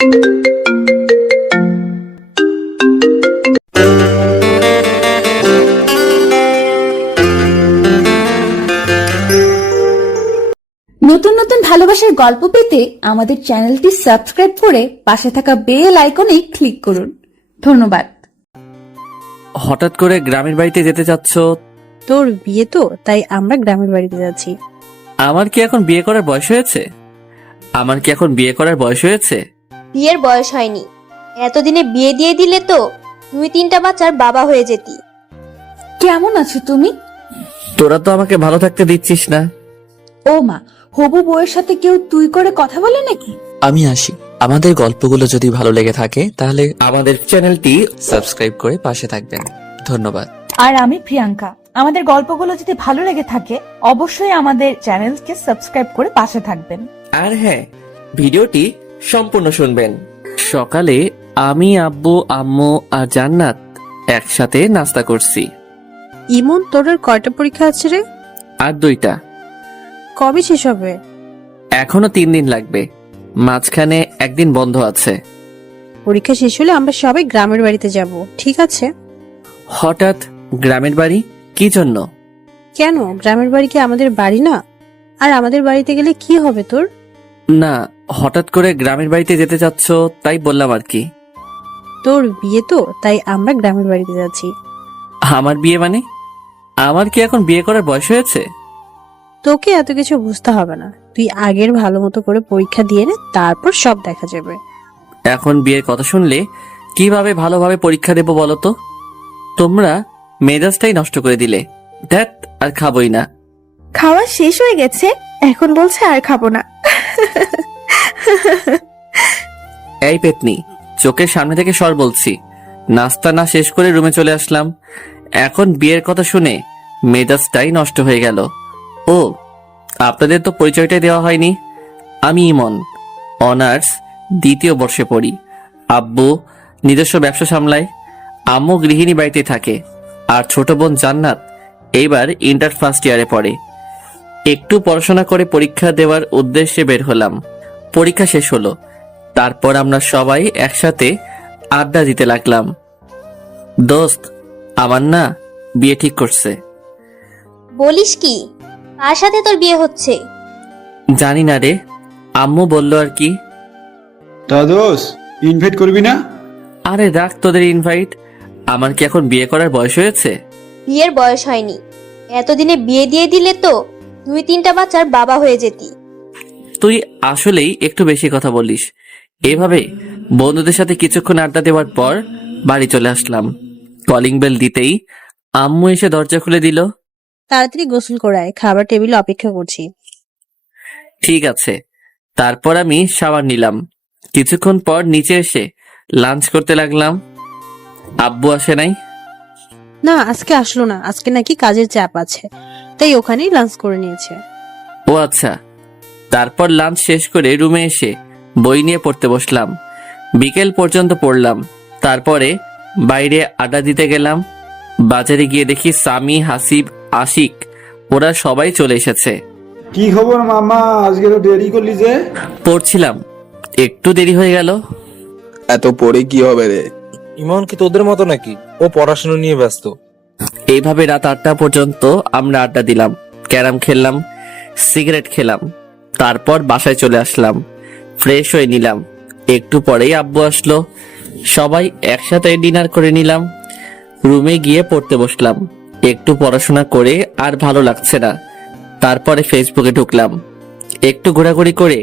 নতুন নতুন ভালোবাসার গল্প পেতে আমাদের চ্যানেলটি সাবস্ক্রাইব করে পাশে থাকা বেল আইকনে ক্লিক করুন। ধন্যবাদ। হঠাৎ করে গ্রামের বাড়িতে যেতে চাচ্ছ? তোর বিয়ে তো, তাই আমরা গ্রামের বাড়িতে যাচ্ছি। আমার কি এখন বিয়ে করার বয়স হয়েছে? বিয়ের বয়স হয়নি, এতদিনে বিয়ে দিয়ে দিলে তো 2-3টা বাচ্চার বাবা হয়ে যেতি। কেমন আছো তুমি? তোরা তো আমাকে ভালো থাকতে দিচ্ছিস না। ও মা, হবু বউয়ের সাথে কেউ তুই করে কথা বলে নাকি? আমি আসি। আমাদের গল্পগুলো যদি ভালো লেগে থাকে তাহলে আমাদের চ্যানেলটি সাবস্ক্রাইব করে পাশে থাকবেন। ধন্যবাদ। আর আমি প্রিয়াঙ্কা। আমাদের গল্পগুলো যদি ভালো লেগে থাকে অবশ্যই আমাদের চ্যানেলকে সাবস্ক্রাইব করে পাশে থাকবেন। আর হ্যাঁ, ভিডিওটি সম্পূর্ণ শুনবেন। সকালে আমি, আব্বু, আম্মু আর জান্নাত একসাথে নাস্তা করছি। ইমন, তোর আর কয়টা পরীক্ষা আছে রে? আর 2টা। কবে শেষ হবে? এখনো 3 দিন লাগবে, মাঝখানে একদিন বন্ধ আছে। পরীক্ষা শেষ হলে আমরা সবাই গ্রামের বাড়িতে যাব, ঠিক আছে? হঠাৎ গ্রামের বাড়ি? কি জন্য? কেন, গ্রামের বাড়ি কি আমাদের বাড়ি না? আর আমাদের বাড়িতে গেলে কি হবে তোর? না, হঠাৎ করে গ্রামের বাড়িতে যেতে চাচ্ছ তাই বললাম আর কি। তোর বিয়ে তো, তাই আমরা গ্রামের বাড়িতে যাচ্ছি। আমার বিয়ে মানে? আমার কি এখন বিয়ে করার বয়স হয়েছে? তোকে এত কিছু বুঝতে হবে না, তুই আগের ভালো মতো করে পরীক্ষা দিয়ে নে, তারপর সব দেখা যাবে। এখন বিয়ের কথা শুনলে কিভাবে ভালোভাবে পরীক্ষা দেবো বলো তো? তোমরা মেজাজটাই নষ্ট করে দিলে। ধ্যাত, আর খাবোই না। খাওয়া শেষ হয়ে গেছে, এখন বলছে আর খাবো না। এই পেতনি, চোখের সামনে থেকে সর বলছি। নাস্তা না শেষ করে রুমে চলে আসলাম, এখন বিয়ের কথা শুনে মেজাজটাই নষ্ট হয়ে গেল। ও, আপনাদের তো পরিচয়টাই দেওয়া হয়নি। আমি ইমন, অনার্স 2য় বর্ষে পড়ি। আব্বু নিজস্ব ব্যবসা সামলায়, আম্মু গৃহিণী বাড়িতে থাকে, আর ছোট বোন জান্নাত এইবার ইন্টার ফার্স্ট ইয়ারে পড়ে। একটু পড়াশোনা করে পরীক্ষা দেওয়ার উদ্দেশ্যে বের হলাম। পরীক্ষা শেষ হলো, তারপর আমরা সবাই একসাথে আড্ডা দিতে লাগলাম। দোস্ত, আমার না বিয়ে ঠিক করছে। বলিস কি? কার সাথে তোর বিয়ে হচ্ছে? জানি না রে, আম্মু বললো আর কি। তা দোষ, ইনভাইট করবি না? আরে রাখ তোদের ইনভাইট, আমার কি এখন বিয়ে করার বয়স হয়েছে? বিয়ের বয়স হয়নি, এতদিনে বিয়ে দিয়ে দিলে তো 2-3টা বাচ্চার বাবা হয়ে যেতি। তুই আসলেই একটু বেশি কথা বলিস। এভাবে বন্ধুদের সাথে কিছুক্ষণ আড্ডা দেওয়ার পর বাড়ি চলে আসলাম। কলিং বেল দিতেই আম্মু এসে দরজা খুলে দিল। তাড়াতাড়ি গোসল করায়, খাবার টেবিলে অপেক্ষা করছি। ঠিক আছে। তারপর আমি শাওয়ার নিলাম। কিছুক্ষণ পর নিচে এসে লাঞ্চ করতে লাগলাম। আব্বু আসে নাই। না, আজকে আসলো না, আজকে নাকি কাজের চাপ আছে, তাই ওখানেই লাঞ্চ করে নিয়েছে। ও আচ্ছা। তারপর লাঞ্চ শেষ করে রুমে এসে বই নিয়ে পড়তে বসলাম। বিকেল পর্যন্ত পড়লাম, তারপরে বাইরে আড্ডা দিতে গেলাম। বাজারে গিয়ে দেখি সামি, হাসিব, আশিক ওরা সবাই চলে এসেছে। কি খবর মামা, আজকে তো দেরি করলি যে? পড়ছিলাম, একটু দেরি হয়ে গেল। এত পরে কি হবে রে? ইমন কি তোদের মতো নাকি? ও পড়াশোনা নিয়ে ব্যস্ত। এইভাবে রাত 8টা পর্যন্ত আমরা আড্ডা দিলাম, ক্যারাম খেললাম, সিগারেট খেলাম। তারপর বাসায় চলে আসলাম, ফ্রেশ হয়ে নিলাম। একটু পরেই আব্বু আসলো, সবাই একসাথে ডিনার করে নিলাম। রুমে গিয়ে পড়তে বসলাম। একটু পড়াশোনা করে আর ভালো লাগছে না, তারপরে ফেসবুকে ঢুকলাম, একটু ঘোরাঘুরি করে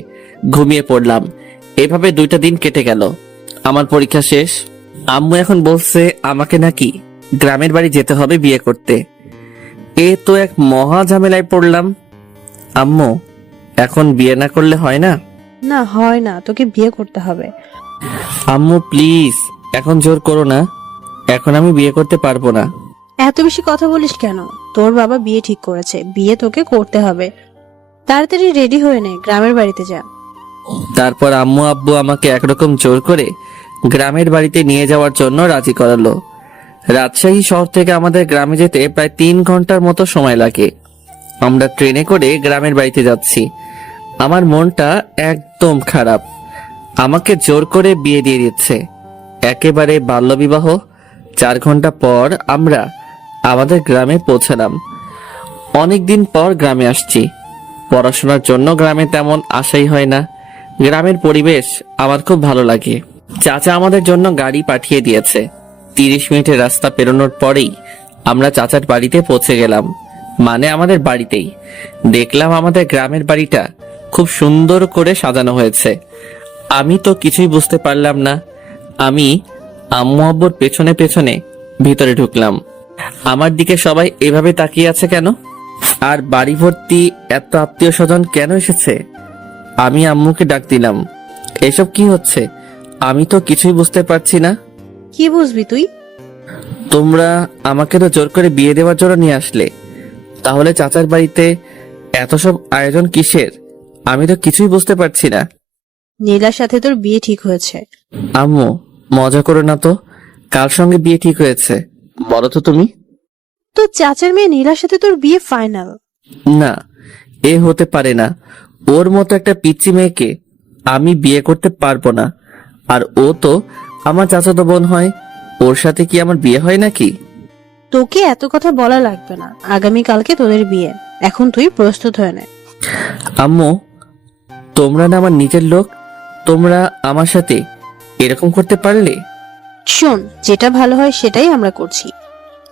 ঘুমিয়ে পড়লাম। এভাবে 2টা দিন কেটে গেল। আমার পরীক্ষা শেষ। আম্মু এখন বলছে আমাকে নাকি গ্রামের বাড়ি যেতে হবে বিয়ে করতে। এ তো এক মহা ঝামেলায় পড়লাম। আম্মু, এখন বিয়ে না করলে হয় না? না, হয় না, তোকে বিয়ে করতে হবে। আম্মু প্লিজ, এখন জোর করো না, এখন আমি বিয়ে করতে পারবো না। এত বেশি কথা বলিস কেন? তোর বাবা বিয়ে ঠিক করেছে, বিয়ে তোকে করতে হবে। তাড়াতাড়ি রেডি হয়ে নে, গ্রামের বাড়িতে যা। তারপর আম্মু আব্বু আমাকে একরকম জোর করে গ্রামের বাড়িতে নিয়ে যাওয়ার জন্য রাজি করালো। রাজশাহী শহর থেকে আমাদের গ্রামে যেতে প্রায় 3 ঘন্টার মতো সময় লাগে। আমরা ট্রেনে করে গ্রামের বাড়িতে যাচ্ছি। আমার মনটা একদম খারাপ। আমাকে জোর করে বিয়ে দিয়ে দিচ্ছে। একেবারে বাল্যবিবাহ। 4 ঘন্টা পর আমরা আমাদের গ্রামে পৌঁছালাম। অনেকদিন পর গ্রামে আসছি। পড়াশোনার জন্য গ্রামে তেমন আশাই হয় না। গ্রামের পরিবেশ আমার খুব ভালো লাগে। চাচা আমাদের জন্য গাড়ি পাঠিয়ে দিয়েছে। 30 মিনিটের রাস্তা পেরোনোর পরেই আমরা চাচার বাড়িতে পৌঁছে গেলাম, মানে আমাদের বাড়িতেই। দেখলাম আমাদের গ্রামের বাড়িটা খুব সুন্দর করে সাজানো হয়েছে। আমি তো কিছুই বুঝতে পারলাম না। আমি আম্মু আব্বুর পেছনে পেছনে ভিতরে ঢুকলাম। আমার দিকে সবাই এভাবে তাকিয়ে আছে কেন? আর বাড়ি ভর্তি এত আত্মীয় স্বজন কেন এসেছে? আমি আম্মুকে ডাক দিলাম, এসব কি হচ্ছে? আমি তো কিছুই বুঝতে পারছি না। কি বুঝবি তুই? তোমরা আমাকে তো জোর করে বিয়ে দেওয়ার জন্য নিয়ে আসলে, তাহলে চাচার বাড়িতে এত সব আয়োজন কিসের? আমি তো কিছুই বুঝতে পারছি না। নীলার সাথে তোর বিয়ে ঠিক হয়েছে। আম্মু, মজা করো না তো। কার সঙ্গে বিয়ে ঠিক হয়েছে বলো তো তুমি? তো চাচার মেয়ে নীলার সাথে তোর বিয়ে ফাইনাল। না, এ হতে পারে না। ওর মতো একটা পিচ্চি মেয়েকে আমি বিয়ে করতে পারবো না। আর ও তো আমার চাচাতো বোন হয়। ওর সাথে কি আমার বিয়ে হয় নাকি? তোকে এত কথা বলা লাগবে না। আগামীকালকে তোদের বিয়ে। এখন তুই প্রস্তুত হয়ে নে। আম্মু, তোমরা না আমার নিজের লোক। তোমরা আমার সাথে এরকম করতে পারলে? শোন, যেটা ভালো হয় সেটাই আমরা করছি।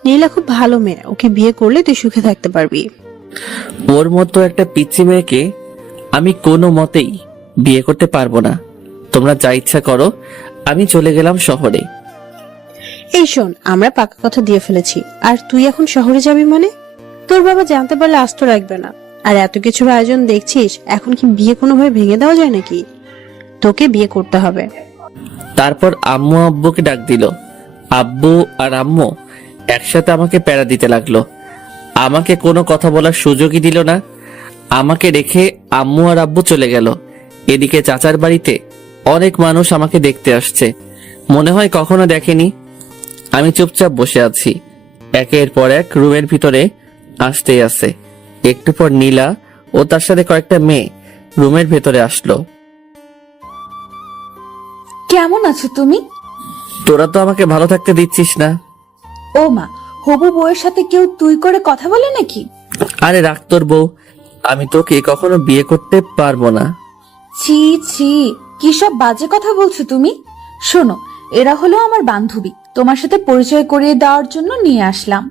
নীলা খুব ভালো মেয়ে, ওকে বিয়ে করলে তুই সুখে থাকতে পারবি। ওর মতো একটা পিচ্চি মেয়েকে আমি কোনো মতেই বিয়ে করতে পারবো না। তোমরা যা ইচ্ছা করো। আমি চলে গেলাম শহরে। এই শোন, আমরা পাকা কথা দিয়ে ফেলেছি। আর তুই এখন শহরে যাবি মানে? তোর বাবা জানতে পারলে আস্ত রাখবে না। আর এত কিছুর আয়োজন দেখছিস, এখন কি বিয়ে কোনোভাবে ভেঙে দেওয়া যায় নাকি? তোকে বিয়ে করতে হবে। তারপর আম্মু আব্বুকে ডাক দিল। আব্বু আর আম্মু একসাথে আমাকে প্যারা দিতে লাগলো। আমাকে কোনো কথা বলার সুযোগই দিল না। আমাকে রেখে আম্মু আর আব্বু চলে গেল। এদিকে চাচার বাড়িতে অনেক মানুষ আমাকে দেখতে আসছে। মনে হয় কখনো দেখেনি। আমি চুপচাপ বসে আছি। একের পর এক রুমের ভিতরে আসতেই আছে। একটু পর নীলা ও তার সাথে কয়েকটা মেয়ে রুমের ভেতরে আসলো। কেমন আছো তুমি? তোরা তো আমাকে ভালো থাকতে দিচ্ছিস না। ও মা, হবু বউয়ের সাথে কেউ তুই করে কথা বলে নাকি? আরে রাখ তোর বউ। আমি তোকে কখনো বিয়ে করতে পারবো না। ছি ছি, কি সব বাজে কথা বলছো তুমি? শোনো, এরা হলো আমার বান্ধবী। তোমার সাথে পরিচয় করিয়ে দেওয়ার জন্য নিয়ে আসলাম।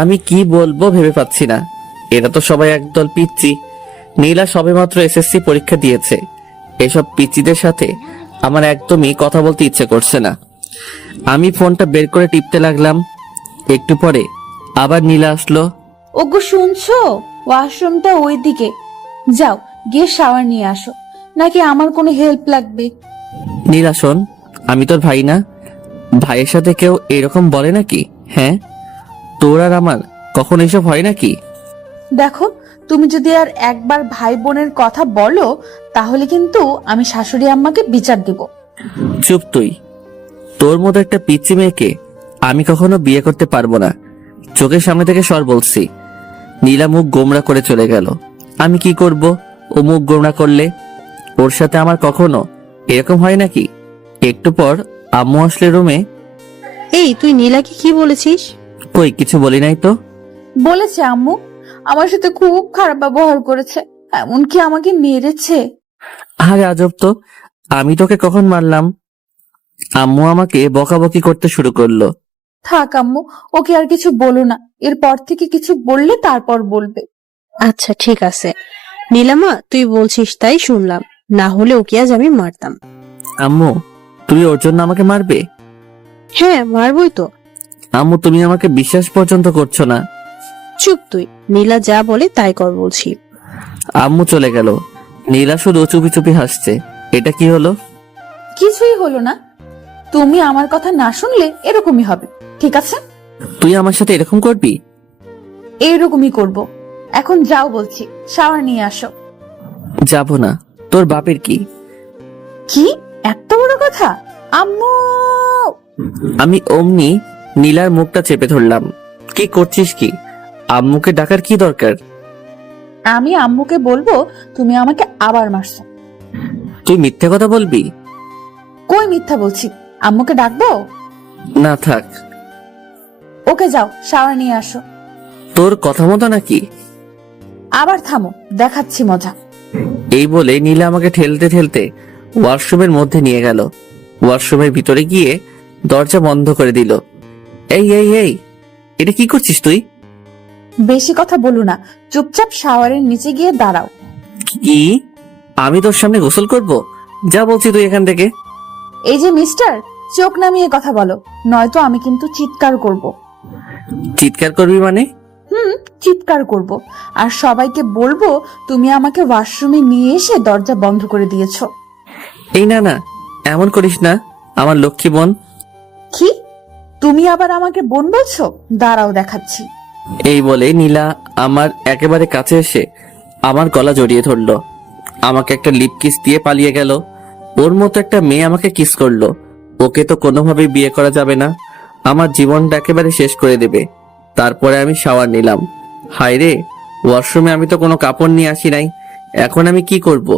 আমি কি বলবো ভেবে পাচ্ছি না। এরা তো সবাই একদল পিচ্চি। নীলা সবেমাত্র এসএসসি পরীক্ষা দিয়েছে। এসব পিচ্চিদের সাথে আমার একদমই কথা বলতে ইচ্ছে করছে না। আমি ফোনটা বের করে টিপতে লাগলাম। একটু পরে আবার নীলা আসলো। ওগো শুনছো? ওয়াশরুমটা ওইদিকে। যাও, গিয়ে শাওয়ার নিয়ে আসো। নাকি আমার কোনো হেল্প লাগবে? নীলা শোন, আমি তোর ভাই না? ভাইয়ের সাথে কেউ এরকম বলে নাকি? হ্যাঁ, তোর আর আমার কখন এসব হয় নাকি? দেখো, তুমি যদি আর একবার ভাই বোনের কথা বলো, তাহলে কিন্তু আমি শাশুড়ি আম্মাকে বিচার দেব। চুপ তুই। তোর মতো একটা পিচ্চি মেয়েকে আমি কখনো বিয়ে করতে পারবো না। চোখের সামনে থেকে সর বলছি। নীলা মুখ গোমরা করে চলে গেল। আমি কি করব ও মুখ গোমরা করলে? ওর সাথে আমার কখনো এরকম হয় নাকি? একটু পর আম্মু আসলে রুমে। এই, তুই নীলাকে কি বলেছিস? কই কিছু বলি নাই তো। বলেছে আম্মু আমার সাথে খুব খারাপ ব্যবহার করেছে, এমনকি আমাকে মেরেছে। আরে আজব তো, আমি তোকে কখন মারলাম? আম্মু আমাকে বকাবকি করতে শুরু করলো। থাক আম্মু, ওকে আর কিছু বলো না। এরপর থেকে কিছু বললে তারপর বলবে। আচ্ছা ঠিক আছে নীলামা, তুই বলছিস তাই শুনলাম। না হলে ওকে আজ আমি মারতাম। আম্মু, তুমি ওর জন্য আমাকে মারবে? হ্যাঁ, মারবই তো। আম্মু, তুমি আমাকে বিশ্বাস পর্যন্ত করছো না। চুপ তুই। নীলা যা বলে তাই কর বলছি। আম্মু চলে গেল। নীলা শুধু চুপি চুপি হাসছে। এটা কি হলো? কিছুই হলো না। তুমি আমার কথা না শুনলে এরকমই হবে, ঠিক আছে? তুই আমার সাথে এরকম করবি? এইরকমই করব। এখন যাও বলছি, শাওয়ার নিয়ে আসো। যাব না। তোর বাপের কি? কি এত বড় কথা? আম্মু! আমি অমনি নীলার মুখটা চেপে ধরলাম। কি করছিস কি? আম্মুকে ডাকার কি দরকার? আমি আম্মুকে বলবো তুমি আমাকে আবার মারছো। তুই মিথ্যে কথা বলবি? কই মিথ্যা বলছি? আম্মুকে ডাকবো? না থাক। ওকে যাও, শাওয়ার নিয়ে আসো। তোর কথা মতো নাকি? আবার থামো, দেখাচ্ছি মজা। এই বলে নীলা আমাকে ঠেলতে ঠেলতে ওয়াশরুমের মধ্যে নিয়ে গেল। ওয়াশরুমের ভিতরে গিয়ে দরজা বন্ধ করে দিল। এই এই এই, এটা কি করছিস তুই? বেশি কথা বলো না, চুপচাপ শাওয়ারের নিচে গিয়ে দাঁড়াও। কি? আমি তোর সামনে গোসল করব? যা বলছি তুই এখান থেকে। এই যে মিস্টার, চোখ নামিয়ে কথা বলো, নয়তো আমি কিন্তু চিৎকার করব। চিৎকার করবি মানে? চিৎকার করব, আর সবাইকে বলবো তুমি আমাকে ওয়াশরুমে নিয়ে এসে দরজা বন্ধ করে দিয়েছো। এই না না, এমন করিস না, আমার লক্ষ্মী বোন। কি? তুমি আবার আমাকে বোন বলছো? দাঁড়াও দেখাচ্ছি। এই বলে নীলা আমার একেবারে কাছে এসে আমার গলা জড়িয়ে ধরলো। আমাকে একটা লিপ কিস দিয়ে পালিয়ে গেল। ওর মতো একটা মেয়ে আমাকে কিস করলো। ওকে তো কোনোভাবেই বিয়ে করা যাবে না, আমার জীবনটা একেবারে শেষ করে দেবে। তারপরে আমি শাওয়ার নিলাম। হায় রে, ওয়াশরুমে আমি তো কোনো কাপড় নিয়ে আসি নাই। এখন আমি কি করব?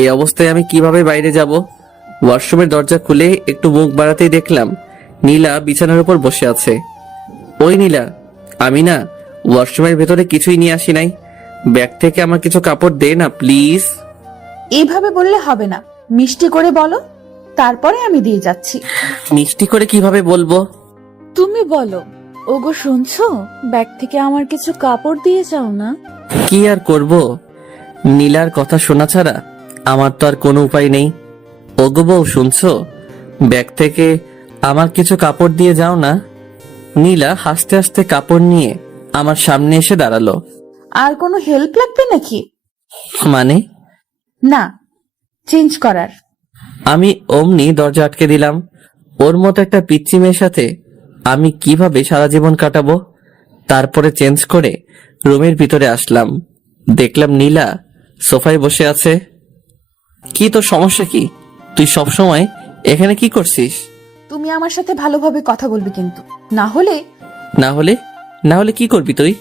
এই অবস্থায় আমি কিভাবে বাইরে যাব? ওয়াশরুমের দরজা খুলে একটু মুখ বাড়াতেই দেখলাম নীলা বিছানার উপর বসে আছে। ওই নীলা, আমি না ওয়াশরুমের ভেতরে কিছুই নিয়ে আসি নাই। ব্যাগ থেকে আমার কিছু কাপড় দে না প্লিজ। এইভাবে বললে হবে না, মিষ্টি করে বলো, তারপরে আমি দিয়ে যাচ্ছি। মিষ্টি করে কিভাবে বলবো? তুমি বলো, ওগো শুনছো, ব্যাগ থেকে আমার কিছু কাপড় দিয়ে যাও না। কি আর করব, নীলার কথা শোনা ছাড়া আমার তো আর কোনো উপায় নেই। ওগো বউ শুনছো, ব্যাগ থেকে আমার কিছু কাপড় দিয়ে যাও না। নীলা হাসতে হাসতে কাপড় নিয়ে আমার সামনে এসে দাঁড়ালো। আর কোনো হেল্প লাগবে নাকি? মানে? না, চেঞ্জ করার। আমি অমনি দরজা আটকে দিলাম। ওর মতো একটা পিচ্চি মেয়ের সাথে আমি কিভাবে সারা জীবন কাটাবো? তারপরে চেঞ্জ করে রুমের ভিতরে আসলাম। দেখলাম নীলা সোফায় বসে আছে। কি তোর সমস্যা কি? তুই সব সময় এখানে কি করছিস? তুমি আমার সাথে ভালোভাবে কথা বলবে কিন্তু, না হলে। না হলে? না হলে কি করবি তুই?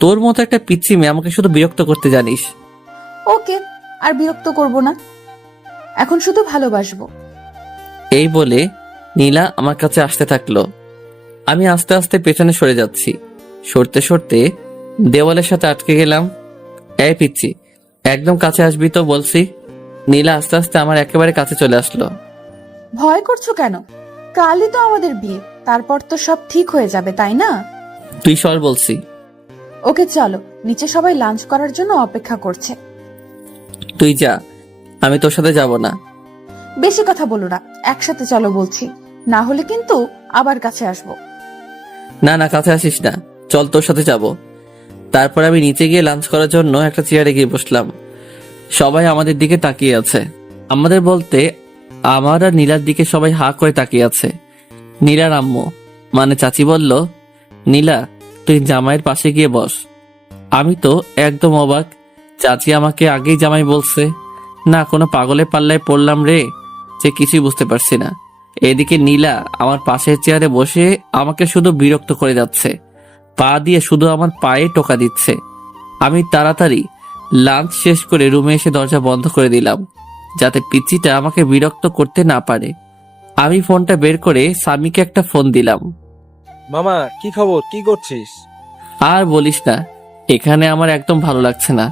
তোর মতো একটা পিচ্চি মেয়ে আমাকে শুধু বিরক্ত করতে জানিস। ওকে, আর বিরক্ত করব না, এখন শুধু ভালোবাসবো। এই বলে নীলা আমার কাছে আসতে থাকলো। আমি আস্তে আস্তে পেছনে সরে যাচ্ছি। সরতে সরতে দেওয়ালের সাথে আটকে গেলাম। এই পিচ্চি, একদম কাছে আসবি তো বলছি। নীলা আস্তে আস্তে আমার একেবারে কাছে চলে আসলো। ভয় করছো কেন? কালই তো আমাদের বিয়ে, তারপর তো সব ঠিক হয়ে যাবে, তাই না? তুই সর বলছি। ওকে চলো, নিচে সবাই লাঞ্চ করার জন্য অপেক্ষা করছে। তুই যা, আমি তোর সাথে যাব না। বেশি কথা বলো না, একসাথে চলো বলছি, না হলে কিন্তু আবার কাছে আসবো। না না, কাছে আসিস না, চল তোর সাথে যাব। তারপর আমি নিচে গিয়ে লাঞ্চ করার জন্য একটা চেয়ারে গিয়ে বসলাম। সবাই আমাদের দিকে তাকিয়ে আছে। আমাদের বলতে আমার আর নীলার দিকে সবাই হা করে তাকিয়ে আছে। নীলার আম্মু মানে চাচি বলল, নীলা তুই জামাইয়ের পাশে গিয়ে বস। আমি তো একদম অবাক, চাচি আমাকে আগেই জামাই বলছে। না কোনো পাগলের পাল্লায় পড়লাম রে, যে কিছুই বুঝতে পারছি না। এদিকে নীলা আমার পাশের চেয়ারে বসে আমাকে শুধু বিরক্ত করে যাচ্ছে, পা দিয়ে শুধু আমার পায়ে টোকা দিচ্ছে। আমি তাড়াতাড়ি লাঞ্চ শেষ করে রুমে এসে দরজা বন্ধ করে দিলাম, যাতে পিচ্চিটা আমাকে বিরক্ত করতে না পারে। আমি ফোনটা বের করে স্বামীকে একটা ফোন দিলাম। মামা কি খবর, কি করছিস? আর বলিস না, এখানে আমার একদম ভালো লাগছে না।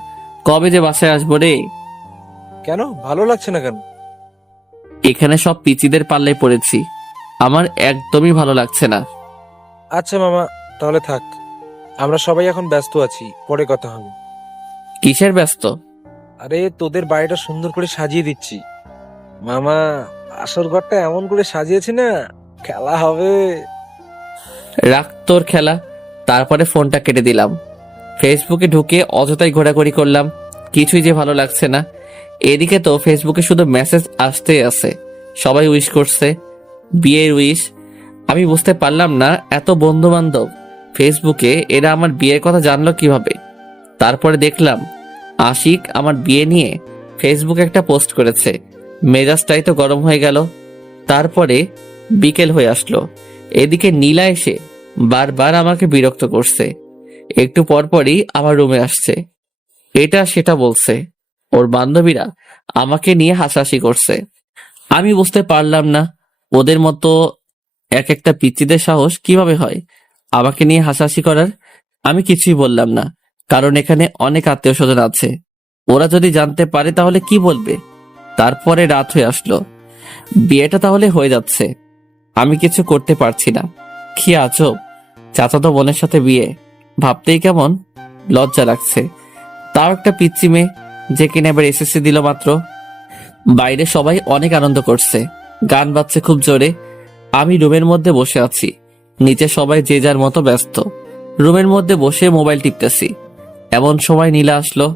কবে যে বাসায় আসবো রে। কেন ভালো লাগছে না কেন? এখানে সব পিচিদের পাল্লায় পড়েছি, আমার একদমই ভালো লাগছে না। আচ্ছা মামা, তাহলে থাক, আমরা সবাই এখন ব্যস্ত আছি, পরে কথা হবে। কিসের ব্যস্ত? আরে তোদের বাড়িটা সুন্দর করে সাজিয়ে দিচ্ছি মামা, আসল ঘরটা এমন করে সাজিয়েছি না, খেলা হবে। রাখ তোর খেলা। তারপরে ফোনটা কেটে দিলাম। ফেসবুকে ঢুকে অযথাই ঘোরাঘুরি করলাম, কিছুই যে ভালো লাগছে না। এদিকে তো ফেসবুকে শুধু মেসেজ আসতেই আছে, সবাই উইশ করছে, বিয়ের উইশ। আমি বুঝতে পারলাম না এত বন্ধু বান্ধব ফেসবুকে, এরা আমার বিয়ের কথা জানলো কিভাবে। তারপরে দেখলাম আশিক আমার বিয়ে নিয়ে ফেসবুকে একটা পোস্ট করেছে। মেজাজটাই তো গরম হয়ে গেল। তারপরে বিকেল হয়ে আসলো। এদিকে নীলা এসে বারবার আমাকে বিরক্ত করছে। একটু পরপরই আমার রুমে আসছে, এটা সেটা বলছে। ওর বান্ধবীরা আমাকে নিয়ে হাসাহাসি করছে। আমি বুঝতে পারলাম না ওদের মতো এক একটা পিচ্চিদের সাহস কিভাবে হয় আমাকে নিয়ে হাসাহাসি করার। আমি কিছুই বললাম না, কারণ এখানে অনেক আত্মীয় স্বজন আছে। ওরা যদি জানতে পারে তাহলে কি বলবে। তারপরে রাত হয়ে আসলো, বিয়েটা তাহলে হয়ে যাচ্ছে। আমি কিছু করতে পারছি না। কি আজব, চাচাতো বোনের সাথে বিয়ে, ভাবতেই কেমন লজ্জা লাগছে। তাও একটা পিচ্চি মেয়ে, যে কিনা এবার এসএসসি দিল মাত্র। বাইরে সবাই অনেক আনন্দ করছে, গান বাজছে খুব জোরে। আমি রুমের মধ্যে বসে আছি, নিচে সবাই যে যার মতো ব্যস্ত। রুমের মধ্যে বসে মোবাইল টিপতেছি, এমন সময় নীলা আসলো।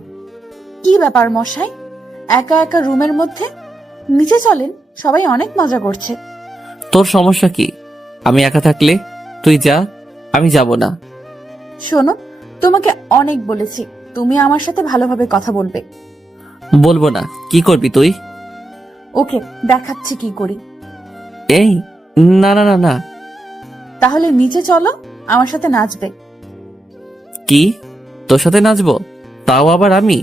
কি ব্যাপার মশাই, একা একা রুমের মধ্যে? নিচে চলেন, সবাই অনেক মজা করছে। তোর সমস্যা কি? আমি একা থাকলে? তুই যা, আমি যাব না। শোনো, তোমাকে অনেক বলেছি তুমি আমার সাথে ভালোভাবে কথা বলবে। বলবো না। কি করবি তুই? ওকে, দেখাচ্ছি কি করি। এই, না না না না। তাহলে নিচে চলো, আমার সাথে নাচবে। কি, তোর সাথে নাচবো? তাও আবার আমি?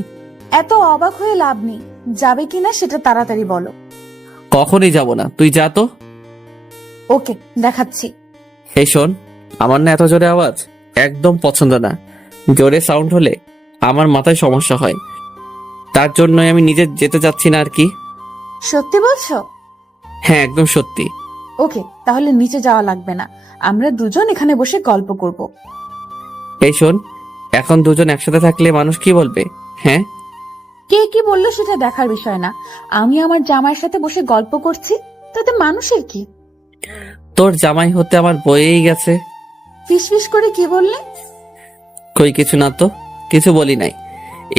এত অবাক হয়ে লাভ নেই, যাবে কিনা সেটা তাড়াতাড়ি বলো। কখনই যাব না, তুই যা তো। ওকে, দেখাচ্ছি। এই শোন, আমার না এত জোরে আওয়াজ একদম পছন্দ না। জোরে সাউন্ড হলে আমার মাথায় সমস্যা হয়, তার জন্যই আমি নিজে যেতে চাচ্ছি না আর কি। সত্যি বলছো? হ্যাঁ, একদম সত্যি। ওকে, তাহলে নিচে যাওয়া লাগবে না, আমরা দুজন এখানে বসে গল্প করব। এই শোন, এখন দুজন একসাথে থাকলে মানুষ কি বলবে? হ্যাঁ, কে কি বললো সেটা দেখার বিষয় না। আমি আমার জামাইয়ের সাথে বসে গল্প করছি, তাতে মানুষের কি? তোর জামাই হতে আমার বয়েই গেছে। ফিসফিস করে কি বললে? কই কিছু না তো, কিছু বলি নাই।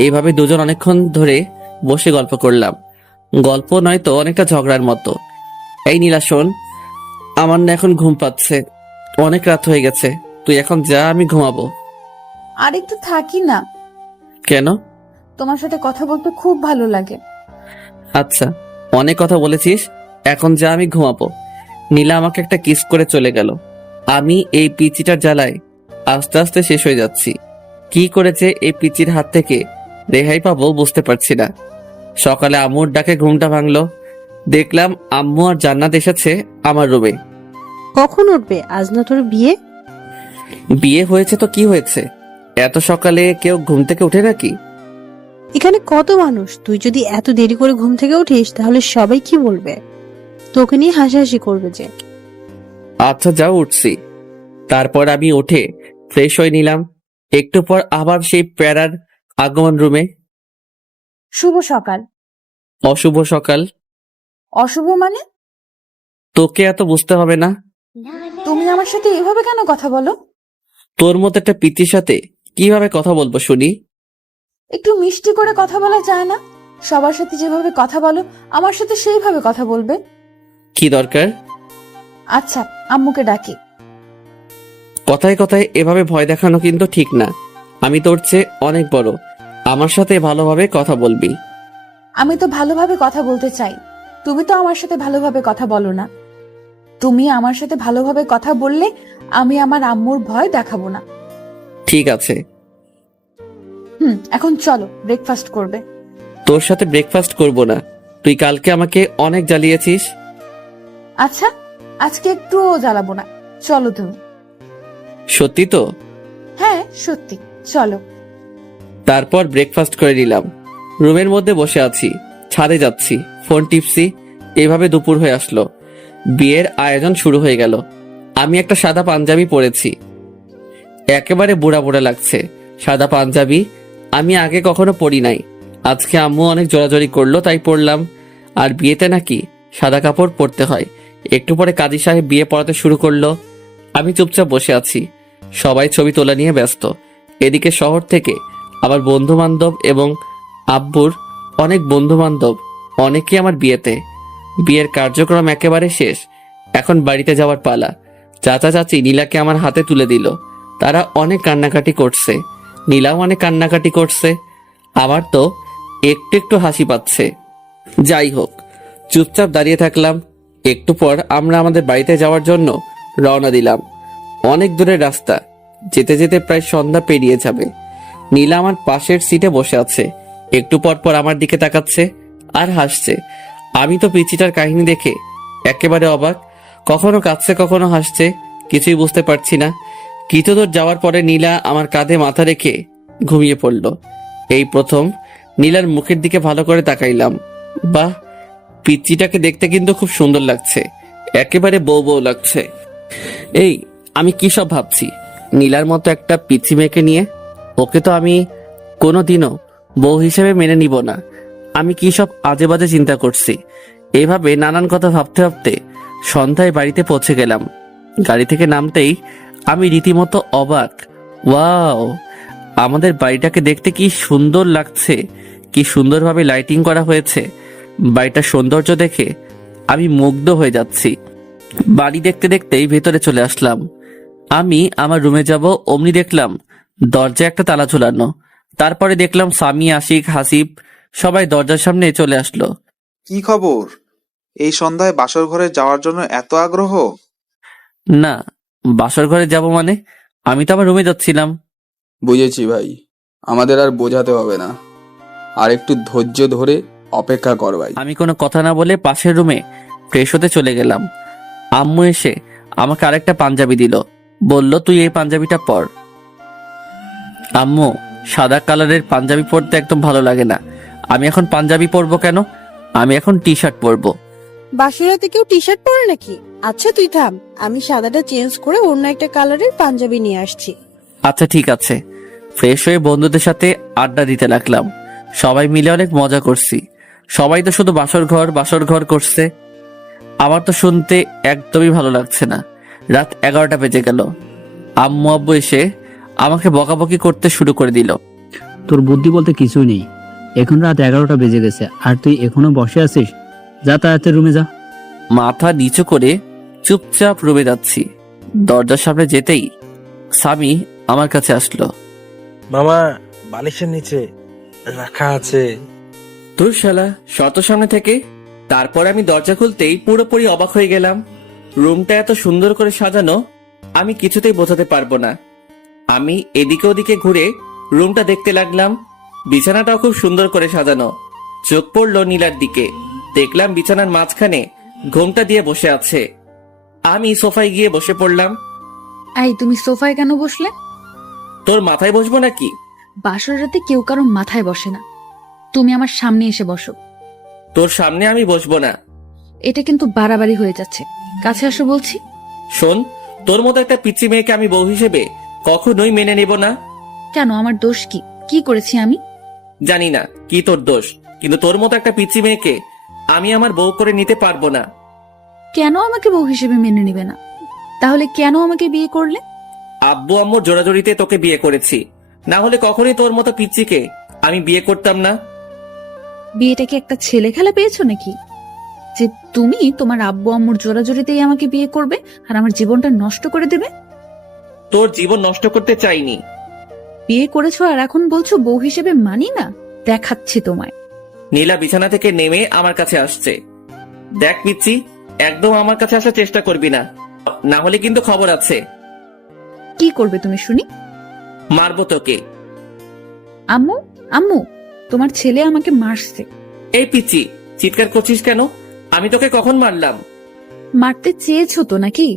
এইভাবে দুজন অনেকক্ষণ ধরে বসে গল্প করলাম। গল্প নয় তো, অনেকটা ঝগড়ার মতো। এই নীলা শোন, আমার না এখন ঘুম পাচ্ছে, অনেক রাত হয়ে গেছে। তুই এখন যা, আমি ঘুমাবো। আর একটু থাকি না, কেন? তোমার সাথে কথা বলতে খুব ভালো লাগে। আচ্ছা, অনেক কথা বলেছিস, এখন যা, আমি ঘুমাবো। নীলা আমাকে একটা কিস করে চলে গেল। আমি এই পিচিটার জ্বালায় আস্তে আস্তে শেষ হয়ে যাচ্ছি। কি করেছে এই পিচির হাত থেকে রেহাই পাবো বুঝতে পারছি না। সকালে আম্মুর ডাকে ঘুমটা ভাঙলো, দেখলাম আম্মু আর জান্নাত এসেছে আমার রুমে। কখন উঠবে? আজ না তোর বিয়ে? বিয়ে হয়েছে তো কি হয়েছে, এত সকালে কেউ ঘুম থেকে উঠে নাকি? এখানে কত মানুষ, তুই যদি এত দেরি করে ঘুম থেকে উঠিস তাহলে সবাই কি বলবে? তোকে নিয়ে হাসাহাসি করবে যে। আচ্ছা যাও, উঠছি। তারপর আমি উঠে ফ্রেশ হয়ে নিলাম। একটু পর আবার সেই প্যারার আগমন রুমে। শুভ সকাল। অশুভ সকাল? অশুভ মানে? তোকে এত বুঝতে হবে না। তুমি আমার সাথে এভাবে কেন কথা বলো? তোর মতো একটা পিচির সাথে কিভাবে কথা বলবো শুনি? একটু মিষ্টি করে কথা বলা যায় না? সবার সাথে যেভাবে কথা বলো আমার সাথে সেইভাবে কথা বলবে। কি দরকার? আচ্ছা, আম্মুকে ডাকি। কথায় কথায় এভাবে ভয় দেখানো কিন্তু ঠিক না। আমি তোর চেয়ে অনেক বড়, আমার সাথে ভালোভাবে কথা বলবি। আমি তো ভালোভাবে কথা বলতে চাই, তুমি তো আমার সাথে ভালোভাবে কথা বলো না। তুমি আমার সাথে ভালোভাবে কথা বললে আমি আমার আম্মুর ভয় দেখাবো না। ঠিক আছে। এখন চলো, ব্রেকফাস্ট করবে। তোর সাথে ব্রেকফাস্ট করব না, তুই কালকে আমাকে অনেক জ্বালিয়েছিস। আচ্ছা, আজকে একটুও জ্বালাবো না, চলো তুমি। সত্যি তো? হ্যাঁ সত্যি, চলো। তারপর ব্রেকফাস্ট করে নিলাম। রুমের মধ্যে বসে আছি, ছাদে যাচ্ছি, ফোন টিপছি। এভাবে দুপুর হয়ে আসলো, বিয়ের আয়োজন শুরু হয়ে গেল। আমি একটা সাদা পাঞ্জাবি পরেছি, একেবারে বুড়া বুড়া লাগছে। সাদা পাঞ্জাবি আমি আগে কখনো পরি নাই, আজকে আম্মু অনেক জোরাজোরি করলো তাই পরলাম। আর বিয়েতে নাকি সাদা কাপড় পরতে হয়। একটু পরে কাজী সাহেব বিয়ে পড়াতে শুরু করলো। আমি চুপচাপ বসে আছি, সবাই ছবি তোলা নিয়ে ব্যস্ত। এদিকে শহর থেকে আমার বন্ধু বান্ধব এবং আব্বুর অনেক বন্ধু বান্ধব, অনেকে আমার বিয়েতে। বিয়ের কার্যক্রম একেবারে শেষ, এখন বাড়িতে যাওয়ার পালা। চাচা চাচি নীলাকে আমার হাতে তুলে দিল। তারা অনেক কান্নাকাটি করছে, নীলাও অনেক কান্নাকাটি করছে। আমার তো একটু একটু হাসি পাচ্ছে। যাই হোক, চুপচাপ দাঁড়িয়ে থাকলাম। একটু পর আমরা আমাদের বাড়িতে যাওয়ার জন্য রওনা দিলাম। অনেক দূরের রাস্তা, যেতে যেতে প্রায় সন্ধ্যা পেরিয়ে যাবে। নীলা আমার পাশের সিটে বসে আছে, একটু পর পর আমার দিকে তাকাচ্ছে। আর হাসছে। আমি তো পিচিটার কাহিনী দেখে একেবারে অবাক, কখনো কাঁদছে কখনো হাসছে, কিছুই বুঝতে পারছি না। কিছুদূর যাওয়ার পরে নীলা আমার কাঁধে মাথা রেখে ঘুমিয়ে পড়ল। এই প্রথম নীলার মুখের দিকে ভালো করে তাকাইলাম। বাহ, পিচ্চিটাকে দেখতে কিন্তু খুব সুন্দর লাগছে, একেবারে বউ বউ লাগছে। এই আমি কি সব ভাবছি, নীলার মতো একটা পিচ্চি মেয়েকে নিয়ে? ওকে তো আমি কোনোদিনও বউ হিসেবে মেনে নিব না। আমি কি সব আজে বাজে চিন্তা করছি। এভাবে নানান কথা ভাবতে ভাবতে সন্ধ্যায় বাড়িতে পৌঁছে গেলাম। গাড়ি থেকে নামতেই আমি রীতিমতো অবাক। ওয়াও, আমাদের বাড়িটাকে দেখতে কি সুন্দর লাগছে, কি সুন্দরভাবে লাইটিং করা হয়েছে। বাড়িটার সৌন্দর্য দেখে আমি মুগ্ধ হয়ে যাচ্ছি। বাড়ি দেখতে দেখতেই ভেতরে চলে আসলাম। আমি আমার রুমে যাব, অমনি দেখলাম দরজায় একটা তালা ঝুলানো। তারপরে দেখলাম সামি, আশিক, হাসিব সবাই দরজার সামনে চলে আসলো। কি খবর? এই সন্ধ্যায় বাসর ঘরে যাওয়ার জন্য এত আগ্রহ? না, বাসর ঘরে যাব মানে? আমি তো আমার রুমে যাচ্ছিলাম। বুঝেছি ভাই, আমাদের আর বোঝাতে হবে না, আর একটু ধৈর্য ধরে অপেক্ষা কর ভাই। আমি কোনো কথা না বলে পাশের রুমে ফ্রেশ হতে চলে গেলাম। আম্মু এসে আমাকে আরেকটা পাঞ্জাবি দিল, বলল তুই এই পাঞ্জাবিটা পর। আম্মু, সাদা কালারের পাঞ্জাবি পরতে একদম ভালো লাগে না। আমি এখন পাঞ্জাবি পরবো কেন? আমি এখন টি শার্ট পরবো। বাসুরাতে কেউ টি শার্ট পরে নাকি? আচ্ছা তুই থাম, আমি সাদাটা চেঞ্জ করে অন্য একটা কালারের পাঞ্জাবি নিয়ে আসছি। আচ্ছা ঠিক আছে। ফ্রেশ হয়ে বন্ধুদের সাথে আড্ডা দিতে লাগলাম। সবাই মিলে অনেক মজা করছি। সবাই তো শুধু বাসর ঘর করছে। আমার তো শুনতে একদমই ভালো লাগছে না। রাত 11টা বেজে গেল। আম্মু আব্বু এসে আমাকে বকাবকি করতে শুরু করে দিল। তোর বুদ্ধি বলতে কিছুই নেই। এখন রাত 11টা বেজে গেছে আর তুই এখনো বসে আছিস? যা তাড়াতাড়ি রুমে যা। মাথা নিচু করে চুপচাপ রুমে যাচ্ছি। দরজার সামনে যেতেই সামি আমার কাছে আসলো। মামা, বালিশের নিচে রাখা আছে। তোর শালা, শত সামনে থেকে। তারপর আমি দরজা খুলতেই পুরোপুরি অবাক হয়ে গেলাম। রুমটা এত সুন্দর করে সাজানো আমি কিছুতেই বোঝাতে পারবো না। আমি এদিকে ওদিকে ঘুরে রুমটা দেখতে লাগলাম। বিছানাটাও খুব সুন্দর করে সাজানো। চোখ পড়লো নীলার দিকে, দেখলাম বিছানার মাঝখানে ঘোমটা দিয়ে বসে আছে। আমি সোফায় গিয়ে বসে পড়লাম। এই তুমি সোফায় কেন বসলে? তোর মাথায় বসবো নাকি? বাসর রাতে কেউ কারো মাথায় বসে না। তুমি আমার সামনে এসে বসো। তোর সামনে আমি বসবো না। এটা কিন্তু বাড়াবাড়ি হয়ে যাচ্ছে, কাছে আসো বলছি। শোন, তোর মতো একটা পিচ্চি মেয়েকে আমি বউ হিসেবে কখনোই মেনে নেব না। কেন, আমার দোষ কি? কি করেছি আমি? জানি না কি তোর দোষ, কিন্তু তোর মতো একটা পিচ্চি মেয়েকে আমি আমার বউ করে নিতে পারবো না। কেন আমাকে বউ হিসেবে মেনে নিবে না? তাহলে কেন আমাকে বিয়ে করলে? আব্বু আম্মুর জোড়াজোড়িতে তোকে বিয়ে করেছি, না হলে কখনোই তোর মতো পিচ্চিকে আমি বিয়ে করতাম না। বিয়েটা কি একটা ছেলে খেলা পেয়েছো নাকি, যে তুমি তোমার আব্বু আম্মুর জোড়াজোড়িতেই আমাকে বিয়ে করবে আর আমার জীবনটা নষ্ট করে দেবে? তোর জীবন নষ্ট করতে চাইনি। বিয়ে করেছো আর এখন বলছো বউ হিসেবে মানি না? দেখাচ্ছি তোমায়। নীলা বিছানা থেকে নেমে আমার কাছে আসছে। দেখ পিচ্চি, একদম আমার কাছে আসার চেষ্টা করবি না, না হলে কিন্তু খবর আছে। কি করবে তুমি শুনি? মারবো তোকে। আম্মু, আম্মু, তোমার ছেলে আমাকে মারছে। এই পিচ্চি, চিৎকার করছিস কেন? আমি তোকে কখন মারলাম? মারতে চেয়েছো তো নাকি?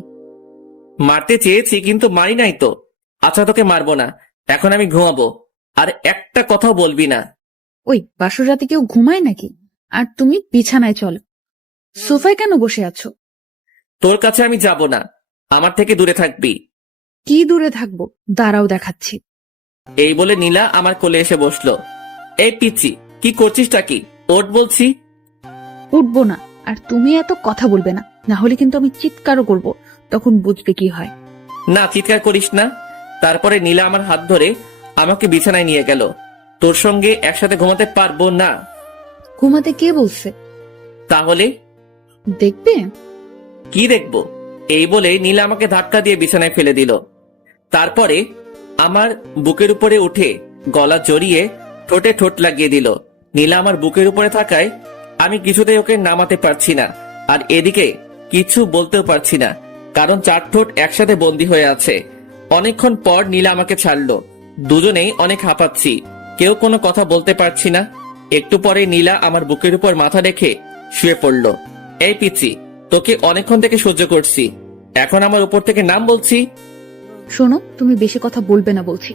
মারতে চেয়েছি কিন্তু মারি নাই তো। আচ্ছা তোকে মারবো না, এখন আমি ঘুমাবো, আর একটা কথাও বলবি না। ওই বাসর রাতে কেউ ঘুমায় নাকি? আর তুমি বিছানায় চলো, সোফায় কেন বসে আছো? তোর কাছে আমি যাব না, আমার থেকে দূরে থাকবি। কি দূরে থাকবো, দাঁড়াও দেখাচ্ছি। এই বলে নীলা আমার কোলে এসে বসলো। এই পিচ্চি, কি করছিসটা কি? ওঠ বলছি। উঠবো না, আর তুমি এত কথা বলবে না, না হলে কিন্তু আমি চিৎকারও করবো, তখন বুঝবে কি হয়। না, চিৎকার করিস না। তারপরে নীলা আমার হাত ধরে আমাকে বিছানায় নিয়ে গেল। তোর সঙ্গে একসাথে ঘুমাতে পারবো না। ঘুমাতে কে বলছে? তাহলে দেখবে। কি দেখবো? এই বলে নীলা আমাকে ধাক্কা দিয়ে বিছানায় ফেলে দিল। তারপরে আমার বুকের উপরে উঠে গলা জড়িয়ে ঠোঁটে ঠোঁট লাগিয়ে দিল। নীলা আমার বুকের উপরে থাকায় আমি কিছুতেই ওকে নামাতে পারছি না, আর এদিকে কিছু বলতেও পারছি না, কারণ চার ঠোঁট একসাথে বন্দী হয়ে আছে। অনেকক্ষণ পর নীলা আমাকে ছাড়লো। দুজনেই অনেক হাঁপাচ্ছি, কেউ কোনো কথা বলতে পারছি না। একটু পরে নীলা আমার বুকের উপর মাথা রেখে শুয়ে পড়ল। এই পিচি, তোকে অনেকক্ষণ থেকে সহ্য করছি, এখন আমার উপর থেকে নাম বলছি। শোনো, তুমি বেশি কথা বলবে না বলছি,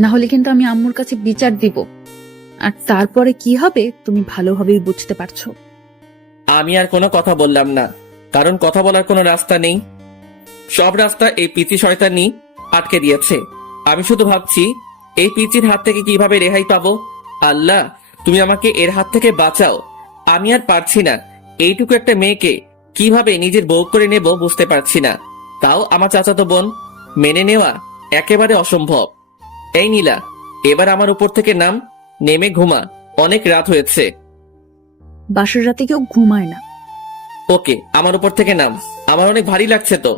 না হলে কিন্তু আমি আম্মুর কাছে বিচার দিব, আর তারপরে কি হবে তুমি ভালোভাবেই বুঝতে পারছো। আমি আর কোনো কথা বললাম না, কারণ কথা বলার কোনো রাস্তা নেই। সব রাস্তা এই পিচি শয়তানি আটকে দিয়েছে। আমি শুধু ভাবছি এই পিচির হাত থেকে কিভাবে রেহাই পাবো। আল্লাহ, তুমি আমাকে এর হাত থেকে বাঁচাও। আমি আর পারছি না, এইটুকু একটা মেয়েকে কিভাবে নিজের বউ করে নেব বুঝতে পারছি না, তাও আমার চাচাতো বোন। মেনে নেওয়া একেবারে অসম্ভব। এই নীলা, এবার আমার উপর থেকে নাম, নেমে ঘুমা, অনেক রাত হয়েছে। বাসর রাতে কেউ ঘুমায় না। ওকে, আমার উপর থেকে নাম, আমার অনেক ভারী লাগছে তো।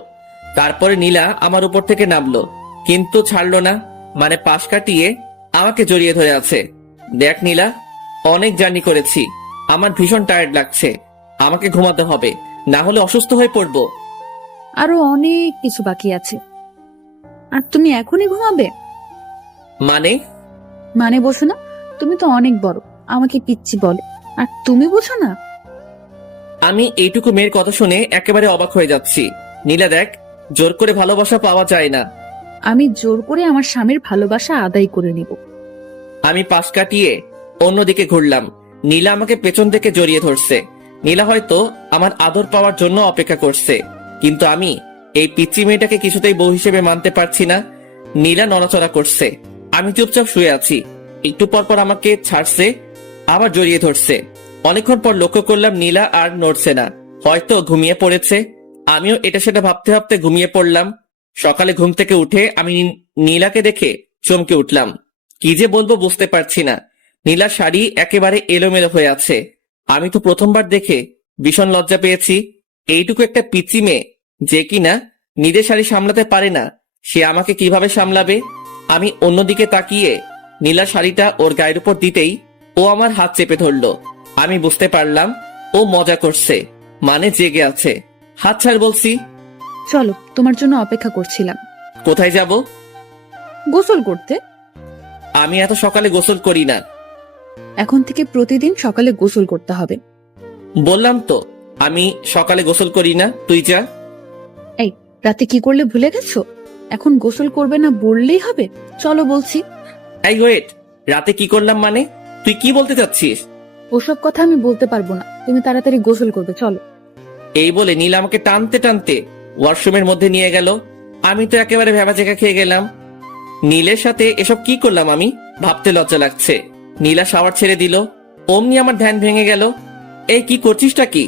তারপরে নীলা আমার উপর থেকে নামলো, কিন্তু ছাড়লো না, মানে পাশ কাটিয়ে আমাকে জড়িয়ে ধরে আছে। দেখ নীলা, অনেক জার্নি করেছি, আমার ভীষণ টায়ার্ড লাগছে, আমাকে ঘুমাতে হবে, না হলে অসুস্থ হয়ে পড়বো। আরো অনেক কিছু বাকি আছে, আর তুমি এখনই ঘুমাবে? মানে? মানে বসো না, তুমি তো অনেক বড়, আমাকে পিচ্ছি বলে, আর তুমি বুঝো না। আমি এইটুকু মেয়ের কথা শুনে একেবারে অবাক হয়ে যাচ্ছি। নীলা দেখ, জোর করে ভালোবাসা পাওয়া যায় না। আমি জোর করে আমার স্বামীর ভালোবাসা আদায় করে নিব। আমি পাশ কাটিয়ে অন্যদিকে ঘুরলাম। নীলা আমাকে পেছন থেকে জড়িয়ে ধরছে। নীলা হয়তো আমার আদর পাওয়ার জন্য অপেক্ষা করছে, কিন্তু আমি এই পিচ্চি মেয়েটাকে কিছুতেই বউ হিসেবে মানতে পারছি না। নীলা নড়াচড়া করছে, আমি চুপচাপ শুয়ে আছি। একটু পর পর আমাকে ছাড়ছে, আবার জড়িয়ে ধরছে। অনেকক্ষণ পর লক্ষ্য করলাম নীলা আর নড়ছে না, হয়তো ঘুমিয়ে পড়েছে। আমিও এটা সেটা ভাবতে ভাবতে ঘুমিয়ে পড়লাম। সকালে ঘুম থেকে উঠে আমি নীলাকে দেখে চমকে উঠলাম। কি যে বলবো বুঝতে পারছি না। নীলার শাড়ি একেবারে এলোমেলো হয়ে আছে। আমি তো প্রথমবার দেখে ভীষণ লজ্জা পেয়েছি। এইটুকু একটা পিচি মেয়ে যে কিনা নিজের শাড়ি সামলাতে পারে না, সে আমাকে কিভাবে সামলাবে? আমি অন্যদিকে তাকিয়ে নীলার শাড়িটা ওর গায়ের উপর দিতেই ও আমার হাত চেপে ধরলো। আমি বুঝতে পারলাম ও মজা করছে, মানে জেগে আছে। হাত ছাড় বলছি। চলো, তোমার জন্য অপেক্ষা করছিলাম। কোথায় যাব? গোসল করতে। আমি এত সকালে গোসল করি না। এখন থেকে প্রতিদিন সকালে গোসল করতে হবে। বললাম তো আমি সকালে গোসল করি না, তুই যা। এই, রাতে কি করলে ভুলে গেছো? এখন গোসল করবে না বললেই হবে? চলো বলছি। এই ওয়েট, রাতে কি করলাম মানে? তুই কি বলতে চাচ্ছিস? ওসব কথা আমি বলতে পারবো না, তুমি তাড়াতাড়ি গোসল করবে, চলো। এই বলে নীলা আমাকে টানতে টানতে ওয়াশরুমের মধ্যে নিয়ে গেল। আমি তো একেবারে ভেবাচেকা খেয়ে গেলাম। নীলের সাথে এসব কি করলাম আমি, ভাবতে লজ্জা লাগছে। নীলা শাওয়ার ছেড়ে দিল, অমনি আমার ধ্যান ভেঙে গেল। এই কি করছিসটা কি?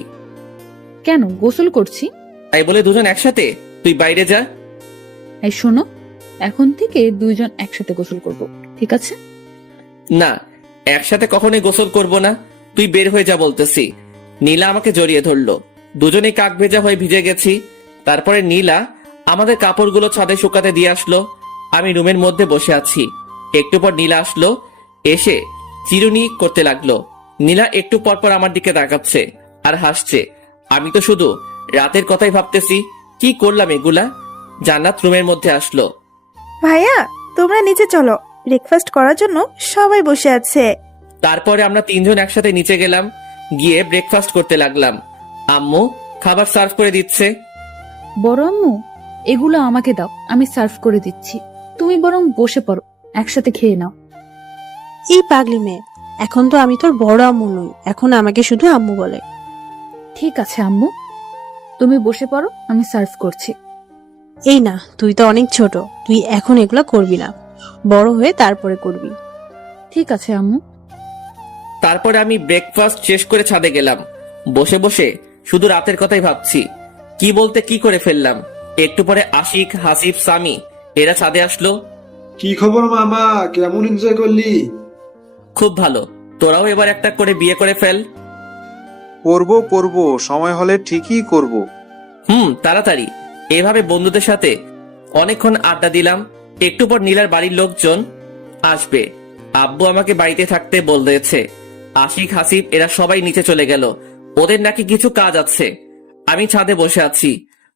কেন, গোসল করছি। তাই বলে দুজন একসাথে? তুই বাইরে যা। এই শোনো, এখন থেকে দুইজন একসাথে গোসল করব, ঠিক আছে? না, একসাথে কখনোই গোসল করব না, তুই বের হয়ে যা বলতেছি। নীলা আমাকে জড়িয়ে ধরলো, দুজনেই কাক ভেজা হয়ে ভিজে গেছি। তারপরে নীলা আমাদের কাপড়গুলো ছাদে শুকাতে দিয়ে আসলো। আমি রুমের মধ্যে বসে আছি। একটু পর নীলা আসলো, এসে চিরুনি করতে লাগলো। নীলা একটু পর পর আমার দিকে তাকাচ্ছে আর হাসছে। আমি তো শুধু রাতের কথাই ভাবতেছি, কি করলাম এগুলা। জান্নাত রুমের মধ্যে আসলো। ভাইয়া, তোমরা নিচে চলো, ব্রেকফাস্ট করার জন্য সবাই বসে আছে। তারপরে আমরা তিনজন একসাথে নিচে গেলাম, গিয়ে ব্রেকফাস্ট করতে লাগলাম। আম্মু খাবার সার্ভ করে দিচ্ছে। বড় আম্মু, এগুলো আমাকে দাও, আমি সার্ভ করে দিচ্ছি। তুমি বরং বসে পড়ো, একসাথে খেয়ে নাও। এই পাগলি মেয়ে, এখন তো আমি তোর বড় আম্মু নই, এখন আমাকে শুধু আম্মু বলে। ঠিক আছে আম্মু, তুমি বসে পড়ো, আমি সার্ভ করছি। এই না, তুই তো অনেক ছোট, তুই এখন এগুলা করবি না, বড় হয়ে তারপরে করবি। ঠিক আছে আম্মু। তারপরে আমি ব্রেকফাস্ট শেষ করে ছাদে গেলাম। বসে বসে শুধু রাতের কথাই ভাবছি, কি বলতে কি করে ফেললাম। একটু পরে আশিক, হাসিব, সামি এরা ছাদে আসলো। কি খবর মামা, কেমন এনজয় করলি? খুব ভালো, তোরাও এবার একটা করে বিয়ে করে ফেল। করব, সময় হলে ঠিকই করব। তাড়াতাড়ি। এভাবে বন্ধুদের সাথে অনেকক্ষণ আড্ডা দিলাম। একটু পর নীলার বাড়ির লোকজন আসবে। আব্বু আমাকে বাড়িতে থাকতে বলেছে। আশিক, হাসিব এরা সবাই নিচে চলে গেল, ওদের নাকি কিছু কাজ আছে। আমি ছাদে বসে আছি,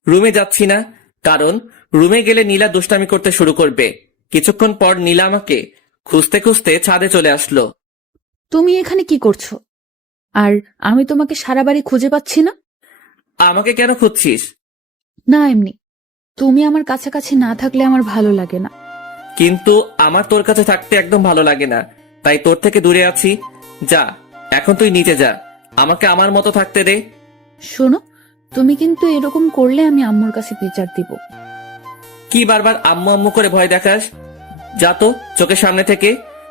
রুমে যাচ্ছি না, কারণ রুমে গেলে নীলা দুষ্টামি করতে শুরু করবে। কিছুক্ষণ পর নীলা আমাকে খুঁজতে খুঁজতে ছাদে চলে আসলো। তুমি এখানে কি করছো? আর আমি তোমাকে সারা বাড়ি খুঁজে পাচ্ছি না। আমাকে কেন খুঁজছিস? না, এমনি। তুমি আমার কাছাকাছি না থাকলে আমার ভালো লাগে না। কিন্তু আমার তোর কাছে থাকতে একদম ভালো লাগে না, তাই তোর থেকে দূরে আছি। যা, এখন তুই নিচে যা, আমাকে আমার মতো থাকতে দে। শোনো, তুমি কিন্তু এরকম করলে আমি আম্মুর কাছে বিচার দিব। কি বারবার আম্মু আম্মু করে ভয় দেখাস? যা তো চোখের সামনে থেকে।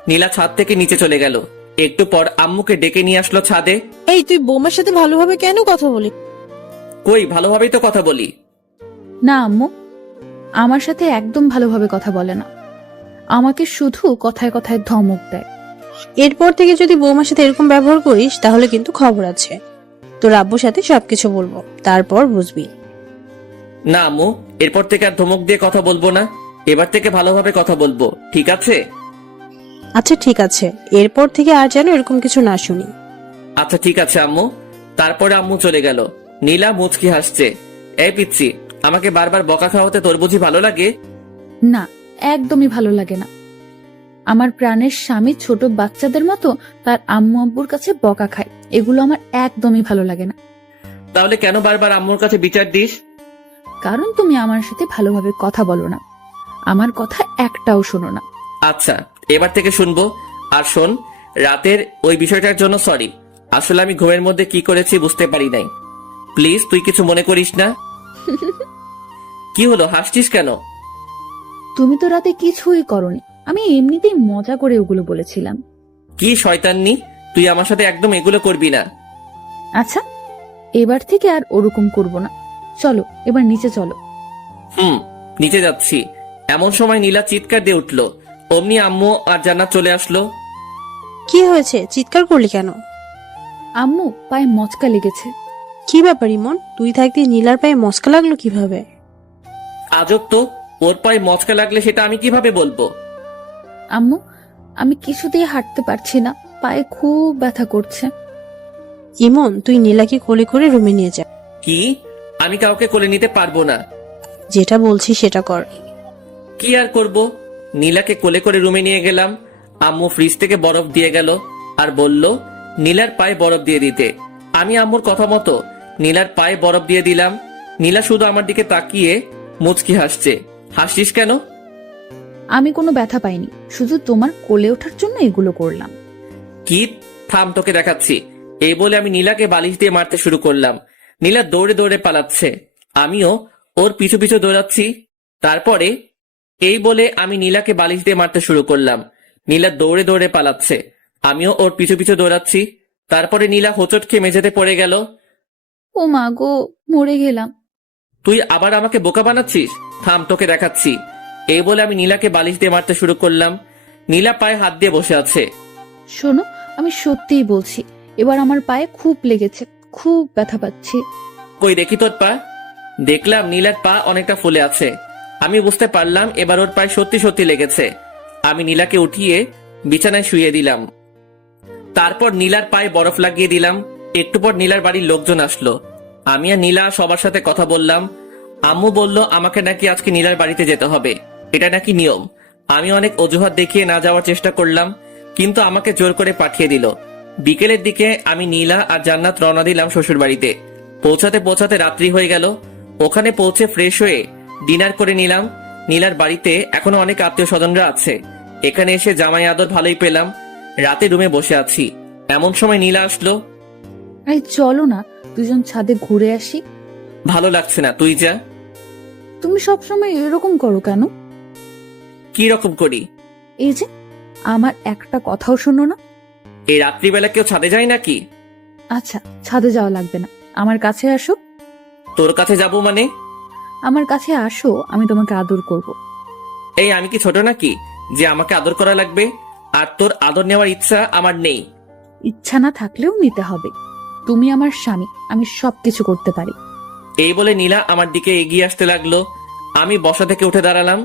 নীলা ছাদ থেকে নিচে চলে গেল। একটু পর আম্মুকে ডেকে নিয়ে আসলো ছাদে। এই তুই বৌমার সাথে ভালোভাবে কেন কথা বলি? কই, ভালোভাবেই তো কথা বলি। না আম্মু, আমার সাথে একদম ভালোভাবে কথা বলে না। আমাকে শুধু কথায় কথায় ধমক দেয়। এরপর থেকে যদি বৌমার সাথে এরকম ব্যবহার করিস তাহলে কিন্তু খবর আছে। তোর আব্বুর সাথে সবকিছু বলবো, তারপর বুঝবি। না আম্মু, এরপর থেকে আর ধমক দিয়ে কথা বলবো না। এবার থেকে ভালোভাবে কথা বলবো, ঠিক আছে? আচ্ছা ঠিক আছে, এরপর থেকে আর যেন এরকম কিছু না শুনি। আচ্ছা ঠিক আছে আম্মু। তারপরে আম্মু চলে গেল। নীলা মুচকি হাসছে। এই পিচ্ছি, আমাকে বারবার বকা খাওয়াতে তোর বুঝি ভালো লাগে? না, একদমই ভালো লাগে না। আমার প্রাণের স্বামী ছোট বাচ্চাদের মতো তার আম্মু আব্বুর কাছে বকা খায়, এগুলো আমার একদমই ভালো লাগে না। তাহলে কেন বারবার আম্মুর কাছে বিচার দিস? কারণ তুমি আমার সাথে ভালোভাবে কথা বলো না, আমার কথা একটাও শোনো না। আচ্ছা, এবার থেকে শুনবো। আর শোন, রাতের ওই বিষয়টার জন্য সরি। আসলে আমি ঘুমের মধ্যে কি করেছি বুঝতে পারি নাই। প্লিজ তুই কিছু মনে করিস না। কি হলো, হাসছিস কেন? তুমি তো রাতে কিছুই করনি, আমি এমনিতেই মজা করে ওগুলো বলেছিলাম। কি শয়তাননি, তুই আমার সাথে একদম এগুলো করবি না। আচ্ছা, এবার থেকে আর ওরকম করব না। চলো এবার নিচে চলো। নিচে যাচ্ছি। এমন সময় নীলা চিৎকার দিয়ে উঠলো। অমনি আম্মু আর জান্নাত চলে আসলো। কি হয়েছে, চিৎকার করলি কেন? আম্মু, পায়ে মচকা লেগেছে। কি ব্যাপার ইমন, তুই থাকতে নীলার পায়ে মস্কা লাগলো কিভাবে? আজব তো, ওর পায়ে মচকা লাগলে সেটা আমি কিভাবে বলবো? আম্মু, আমি কিছুতেই হাঁটতে পারছি না, পায়ে খুব ব্যথা করছে। ইমন, তুই নীলাকে কোলে করে রুমে নিয়ে যা। কি? আমি কাউকে কোলে নিতে পারবো না। যেটা বলছি সেটা কর। কি আর করব? নীলাকে কোলে করে রুমে নিয়ে গেলাম। আম্মু ফ্রিজ থেকে বরফ দিয়ে গেল আর বলল নীলার পায়ে বরফ দিয়ে দিতে। আমি আম্মুর কথা মতো নীলার পায়ে বরফ দিয়ে দিলাম। নীলা শুধু আমার দিকে তাকিয়ে মুচকি হাসছে। হাসছিস কেন? আমি কোনো ব্যথা পাইনি, শুধু তোমার কোলে ওঠার জন্য এগুলো করলাম। কি? থাম, তোকে দেখাচ্ছি। এই বলে আমি নীলাকে বালিশ দিয়ে মারতে শুরু করলাম। নীলা দৌড়ে দৌড়ে পালাচ্ছে, আমিও ওর পিছু পিছু দৌড়াচ্ছি। তারপরে এই বলে আমি নীলাকে বালিশ দিয়ে মারতে শুরু করলাম। নীলা দৌড়ে দৌড়ে পালাচ্ছে, আমিও ওর পিছু পিছু দৌড়াচ্ছি। তারপরে নীলা হোঁচট খেয়ে মেঝেতে পড়ে গেল। ও মা গো, মরে গেলাম। তুই আবার আমাকে বোকা বানাচ্ছিস? থাম, তোকে দেখাচ্ছি। এই বলে আমি নীলাকে বালিশ দিয়ে মারতে শুরু করলাম। নীলা পায়ে হাত দিয়ে বসে আছে। শোনো, আমি সত্যিই বলছি, এবার আমার পায়ে খুব লেগেছে, খুব ব্যথা পাচ্ছি। কই দেখি তোর পা। দেখলাম নীলার পা অনেকটা ফুলে আছে। আমি বুঝতে পারলাম এবার ওর পায়ে সত্যি সত্যি লেগেছে। আমি নীলাকে উঠিয়ে বিছানায় শুইয়ে দিলাম। তারপর নীলার পায়ে বরফ লাগিয়ে দিলাম। একটু পর নীলার বাড়ির লোকজন আসলো। আমি আর নীলা সবার সাথে কথা বললাম। আম্মু বলল আমাকে নাকি আজকে নীলার বাড়িতে যেতে হবে, এটা নাকি নিয়ম। আমি অনেক অজুহাত দেখিয়ে না যাওয়ার চেষ্টা করলাম, কিন্তু আমাকে জোর করে পাঠিয়ে দিল। বিকেলের দিকে আমি নীলা আর জান্নাত রওনা দিলাম শ্বশুর বাড়িতে। পৌঁছাতে পৌঁছাতে রাত্রি হয়ে গেল। ওখানে পৌঁছে ফ্রেশ হয়ে ডিনার করে নিলাম। নীলার বাড়িতে এখনো অনেক আত্মীয় স্বজনরা আছে। এখানে এসে জামাই আদর ভালোই পেলাম। রাতে রুমে বসে আছি, এমন সময় নীলা আসলো। এই চলো না, দুজন ছাদে ঘুরে আসি। ভালো লাগছে না, তুই যা। তুমি সবসময় এরকম করো কেন? কি রকম করি? এই যে, আমার একটা কথাও শোনো না। এই রাত্রিবেলা কেউ ছাদে যায় নাকি? আচ্ছা, ছাদে যাওয়া লাগবে না, আমার কাছে আসো। তোর কাছে যাব মানে? আমার কাছে আসো, আমি তোমাকে আদর করব। এই আমি কি ছোট নাকি যে আমাকে আদর করা লাগবে? আর তোর আদর নেওয়ার ইচ্ছা আমার নেই। ইচ্ছা না থাকলেও নিতে হবে। তুমি আমার স্বামী, আমি সবকিছু করতে পারি। এই বলে নীলা আমার দিকে এগিয়ে আসতে লাগলো। আমি বসা থেকে উঠে দাঁড়ালাম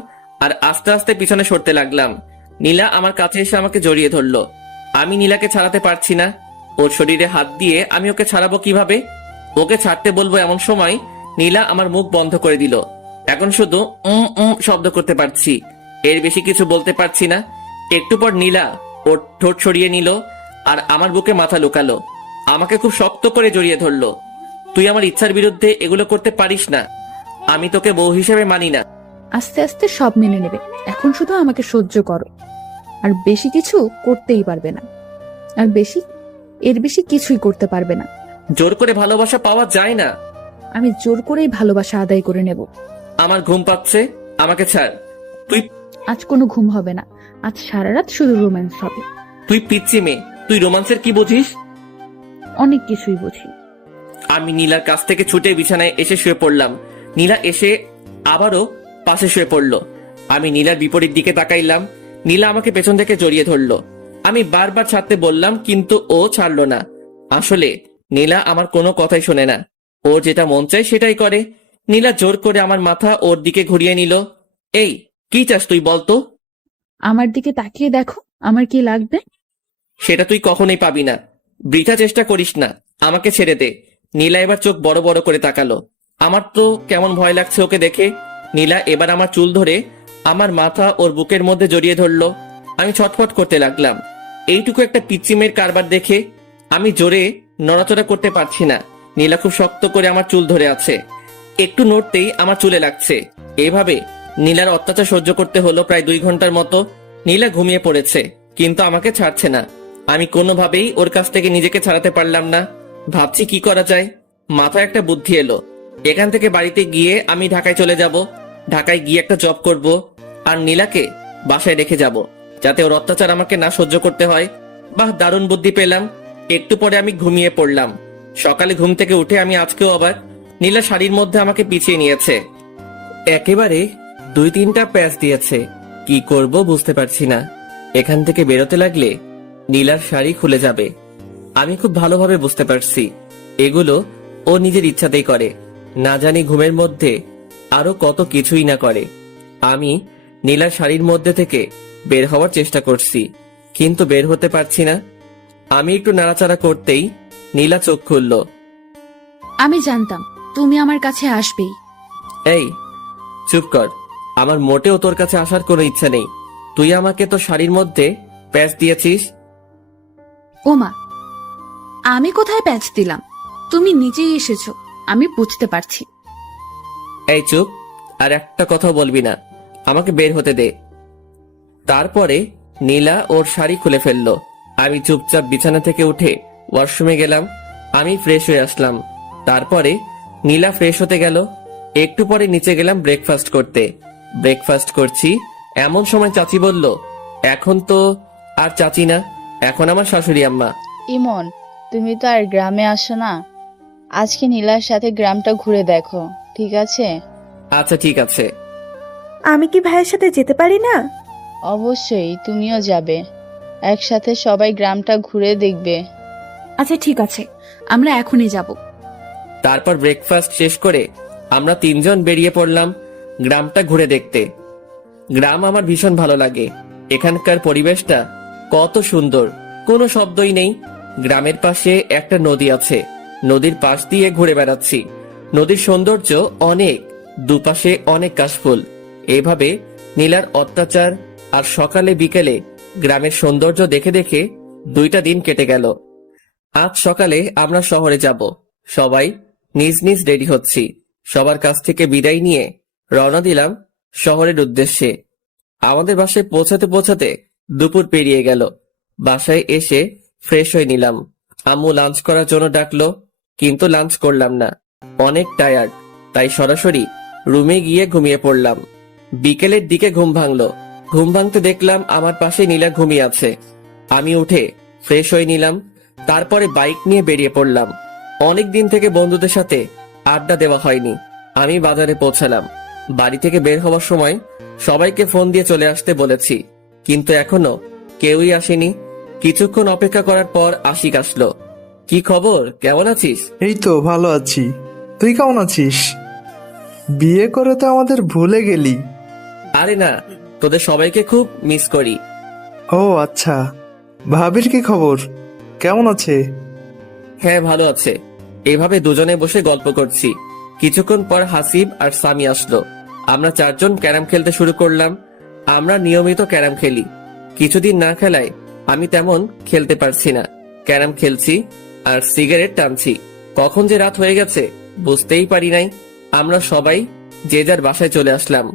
আর আস্তে আস্তে পিছনে সরতে লাগলাম। নীলা আমার কাছে এসে আমাকে জড়িয়ে ধরলো। আমি নীলাকে ছাড়াতে পারছি না। ওর শরীরে হাত দিয়ে আমি ওকে ছাড়াবো কিভাবে? ওকে ছাড়তে বলবো এমন সময় নীলা আমার মুখ বন্ধ করে দিল। এখন শুধু শব্দ করতে পারছি, এর বেশি কিছু বলতে পারছি না। একটু পর নীলা ওর ঠোঁট সরিয়ে নিল। আর আমার বুকে মাথা লুকালো, আমাকে খুব শক্ত করে জড়িয়ে ধরলো। তুই আমার ইচ্ছার বিরুদ্ধে এগুলো করতে পারিস না, আমি তোকে বউ হিসেবে মানি না। আস্তে আস্তে সব মেনে নেবে, এখন শুধু আমাকে সহ্য করো। আর বেশি কিছু করতেই পারবে না, এর বেশি কিছুই করতে পারবে না। জোর করে ভালোবাসা পাওয়া যায় না। আমি জোর করেই ভালোবাসা আদায় করে নেব। আমার ঘুম পাচ্ছে, আমাকে ছাড়। আজ কোনো ঘুম হবে না, আজ সারা রাত শুধু রোম্যান্স হবে। তুই পিচ্ছি মেয়ে, তুই রোমান্সের কি বুঝিস? অনেক কিছুই বুঝি। আমি নীলার কাছ থেকে ছুটে বিছানায় এসে শুয়ে পড়লাম। নীলা এসে আবারও পাশে শুয়ে পড়লো। আমি নীলার বিপরীত দিকে তাকাইলাম। নীলা আমাকে পেছন থেকে জড়িয়ে ধরলো। আমি বারবার ছাড়তে বললাম, কিন্তু ও ছাড়লো না। আসলে নীলা আমার কোনো কথাই শোনে না, ওর যেটা মন চায় সেটাই করে। নীলা জোর করে আমার মাথা ওর দিকে ঘুরিয়ে নিল। এই, কি চাস তুই বলতো? আমার দিকে তাকিয়ে দেখো, আমার কি লাগবে। সেটা তুই কখনোই পাবি না, বৃথা চেষ্টা করিস না, আমাকে ছেড়ে দে। নীলা এবার চোখ বড় বড় করে তাকালো। আমার তো কেমন ভয় লাগছে ওকে দেখে। নীলা এবার আমার চুল ধরে আমার মাথা ওর বুকের মধ্যে জড়িয়ে ধরলো। আমি ছটফট করতে লাগলাম। এইটুকু একটা পিচ্চিমের কারবার দেখে আমি জোরে নড়াচড়া করতে পারছি না। নীলা খুব শক্ত করে আমার চুল ধরে আছে, একটু নড়তেই আমার চুলে লাগছে। এভাবে নীলার অত্যাচার সহ্য করতে হলো প্রায় 2 ঘন্টার মতো। নীলা ঘুমিয়ে পড়েছে, কিন্তু আমাকে ছাড়ছে না। আমি কোনোভাবেই ওর কাছ থেকে নিজেকে ছাড়াতে পারলাম না। ভাবছি কি করা যায়। মাথায় একটা বুদ্ধি এলো। এখান থেকে বাড়িতে গিয়ে আমি ঢাকায় চলে যাব। ঢাকায় গিয়ে একটা জব করব, আর নীলাকে বাসায় রেখে যাব, যাতে ওর অত্যাচার আমাকে না সহ্য করতে হয়। বাহ, দারুণ বুদ্ধি পেলাম। একটু পরে আমি ঘুমিয়ে পড়লাম। সকালে ঘুম থেকে উঠে আমি আজকেও আবার নীলা শাড়ির মধ্যে আমাকে পিছিয়ে নিয়েছে। একেবারে 2-3টা প্যাচ দিয়েছে। কি করব বুঝতে পারছি না। এখান থেকে বেরোতে লাগলে নীলার শাড়ি খুলে যাবে। আমি খুব ভালোভাবে বুঝতে পারছি এগুলো ও নিজের ইচ্ছাতেই করে, না জানি ঘুমের মধ্যে আরো কত কিছুই না করে। আমি নীলার শাড়ির মধ্যে থেকে বের হওয়ার চেষ্টা করছি, কিন্তু বের হতে পারছি না। আমি একটু নাড়াচাড়া করতেই নীলা চোখ খুলল। আমি জানতাম তুমি আমার কাছে আসবেই। এই, চুপ কর। আমার মোটেও তোর কাছে আসার কোনো ইচ্ছা নেই। তুই আমাকে তো শাড়ির মধ্যে প্যাচ দিয়েছিস। ওমা, আমি কোথায় প্যাচ দিলাম? তুমি নিজেই এসেছো, আমি বুঝতে পারছি। এই চুপ, আর একটা কথা বলবি না। আমাকে বের হতে দে। তারপরে নীলা ওর শাড়ি খুলে ফেললো। আমি চুপচাপ বিছানা থেকে উঠে ওয়াশরুমে গেলাম। আমি ফ্রেশ হয়ে আসলাম। তারপরে নীলা ফ্রেশ হতে গেল। একটু পরে নিচে গেলাম ব্রেকফাস্ট করতে। ব্রেকফাস্ট করছি এমন সময় চাচি বলল, এখন তো আর চাচি না, এখন আমার শাশুড়ি আম্মা। ইমন, তুমি তো আর গ্রামে আসো না, আজকে নীলার সাথে গ্রামটা ঘুরে দেখো, ঠিক আছে? আচ্ছা ঠিক আছে। আমি কি ভাইয়ের সাথে যেতে পারি না? অবশ্যই, তুমিও যাবে, একসাথে সবাই গ্রামটা ঘুরে দেখবে। আচ্ছা ঠিক আছে, আমরা এখনই যাব। তারপর ব্রেকফাস্ট শেষ করে আমরা 3 জন বেরিয়ে পড়লাম গ্রামটা ঘুরে দেখতে। গ্রাম আমার ভীষণ ভালো লাগে। এখানকার পরিবেশটা কত সুন্দর, কোনো শব্দই নেই। গ্রামের পাশে একটা নদী আছে, নদীর পাশ দিয়ে ঘুরে বেড়াচ্ছি। নদীর সৌন্দর্য অনেক, দুপাশে অনেক কাশফুল। এভাবে নীলার অত্যাচার আর সকালে বিকেলে গ্রামের সৌন্দর্য দেখে দেখে 2টা দিন কেটে গেল। আজ সকালে আমরা শহরে যাব। সবাই নিজ নিজ রেডি হচ্ছি। সবার কাছ থেকে বিদায় নিয়ে রওনা দিলাম শহরের উদ্দেশ্যে। আমাদের বাসায় পৌঁছাতে পৌঁছাতে দুপুর পেরিয়ে গেল। বাসায় এসে ফ্রেশ হয়ে নিলাম। আম্মু লাঞ্চ করার জন্য ডাকলো, কিন্তু লাঞ্চ করলাম না, অনেক টায়ার্ড, তাই সরাসরি রুমে গিয়ে ঘুমিয়ে পড়লাম। বিকেলের দিকে ঘুম ভাঙলো। ঘুম ভাঙতে দেখলাম আমার পাশে নীলা ঘুমিয়ে আছে। আমি উঠে ফ্রেশ হয়ে নিলাম। তারপরে বাইক নিয়ে বেরিয়ে পড়লাম। অনেক দিন থেকে বন্ধুদের সাথে আড্ডা দেওয়া হয়নি। আমি বাজারে পৌঁছালাম। বাড়ি থেকে বের হওয়ার সময় সবাইকে ফোন দিয়ে চলে আসতে বলেছি, কিন্তু এখনো কেউই আসেনি। কিছুক্ষণ অপেক্ষা করার পর আশিক আসলো। কি খবর, কেমন আছিস? এই তো ভালো আছি, তুই কেমন আছিস? বিয়ে করে তো আমাদের ভুলে গেলি। আরে না, তোদের সবাইকে খুব মিস করি। ও আচ্ছা, ভাবির কি খবর, কেমন আছে? হ্যাঁ ভালো আছে। এভাবে দুজনে বসে গল্প করছি। কিছুক্ষণ পর হাসিব আর সামি আসলো। আমরা 4 জন ক্যারাম খেলতে শুরু করলাম। আমরা নিয়মিত ক্যারাম খেলি, কিছুদিন না খেলায় আমি তেমন খেলতে পারছি না। ক্যারাম খেলছি আর সিগারেট টানছি। কখন যে রাত হয়ে গেছে বুঝতেই পারি নাই। আমরা সবাই যে যার বাসায় চলে আসলাম।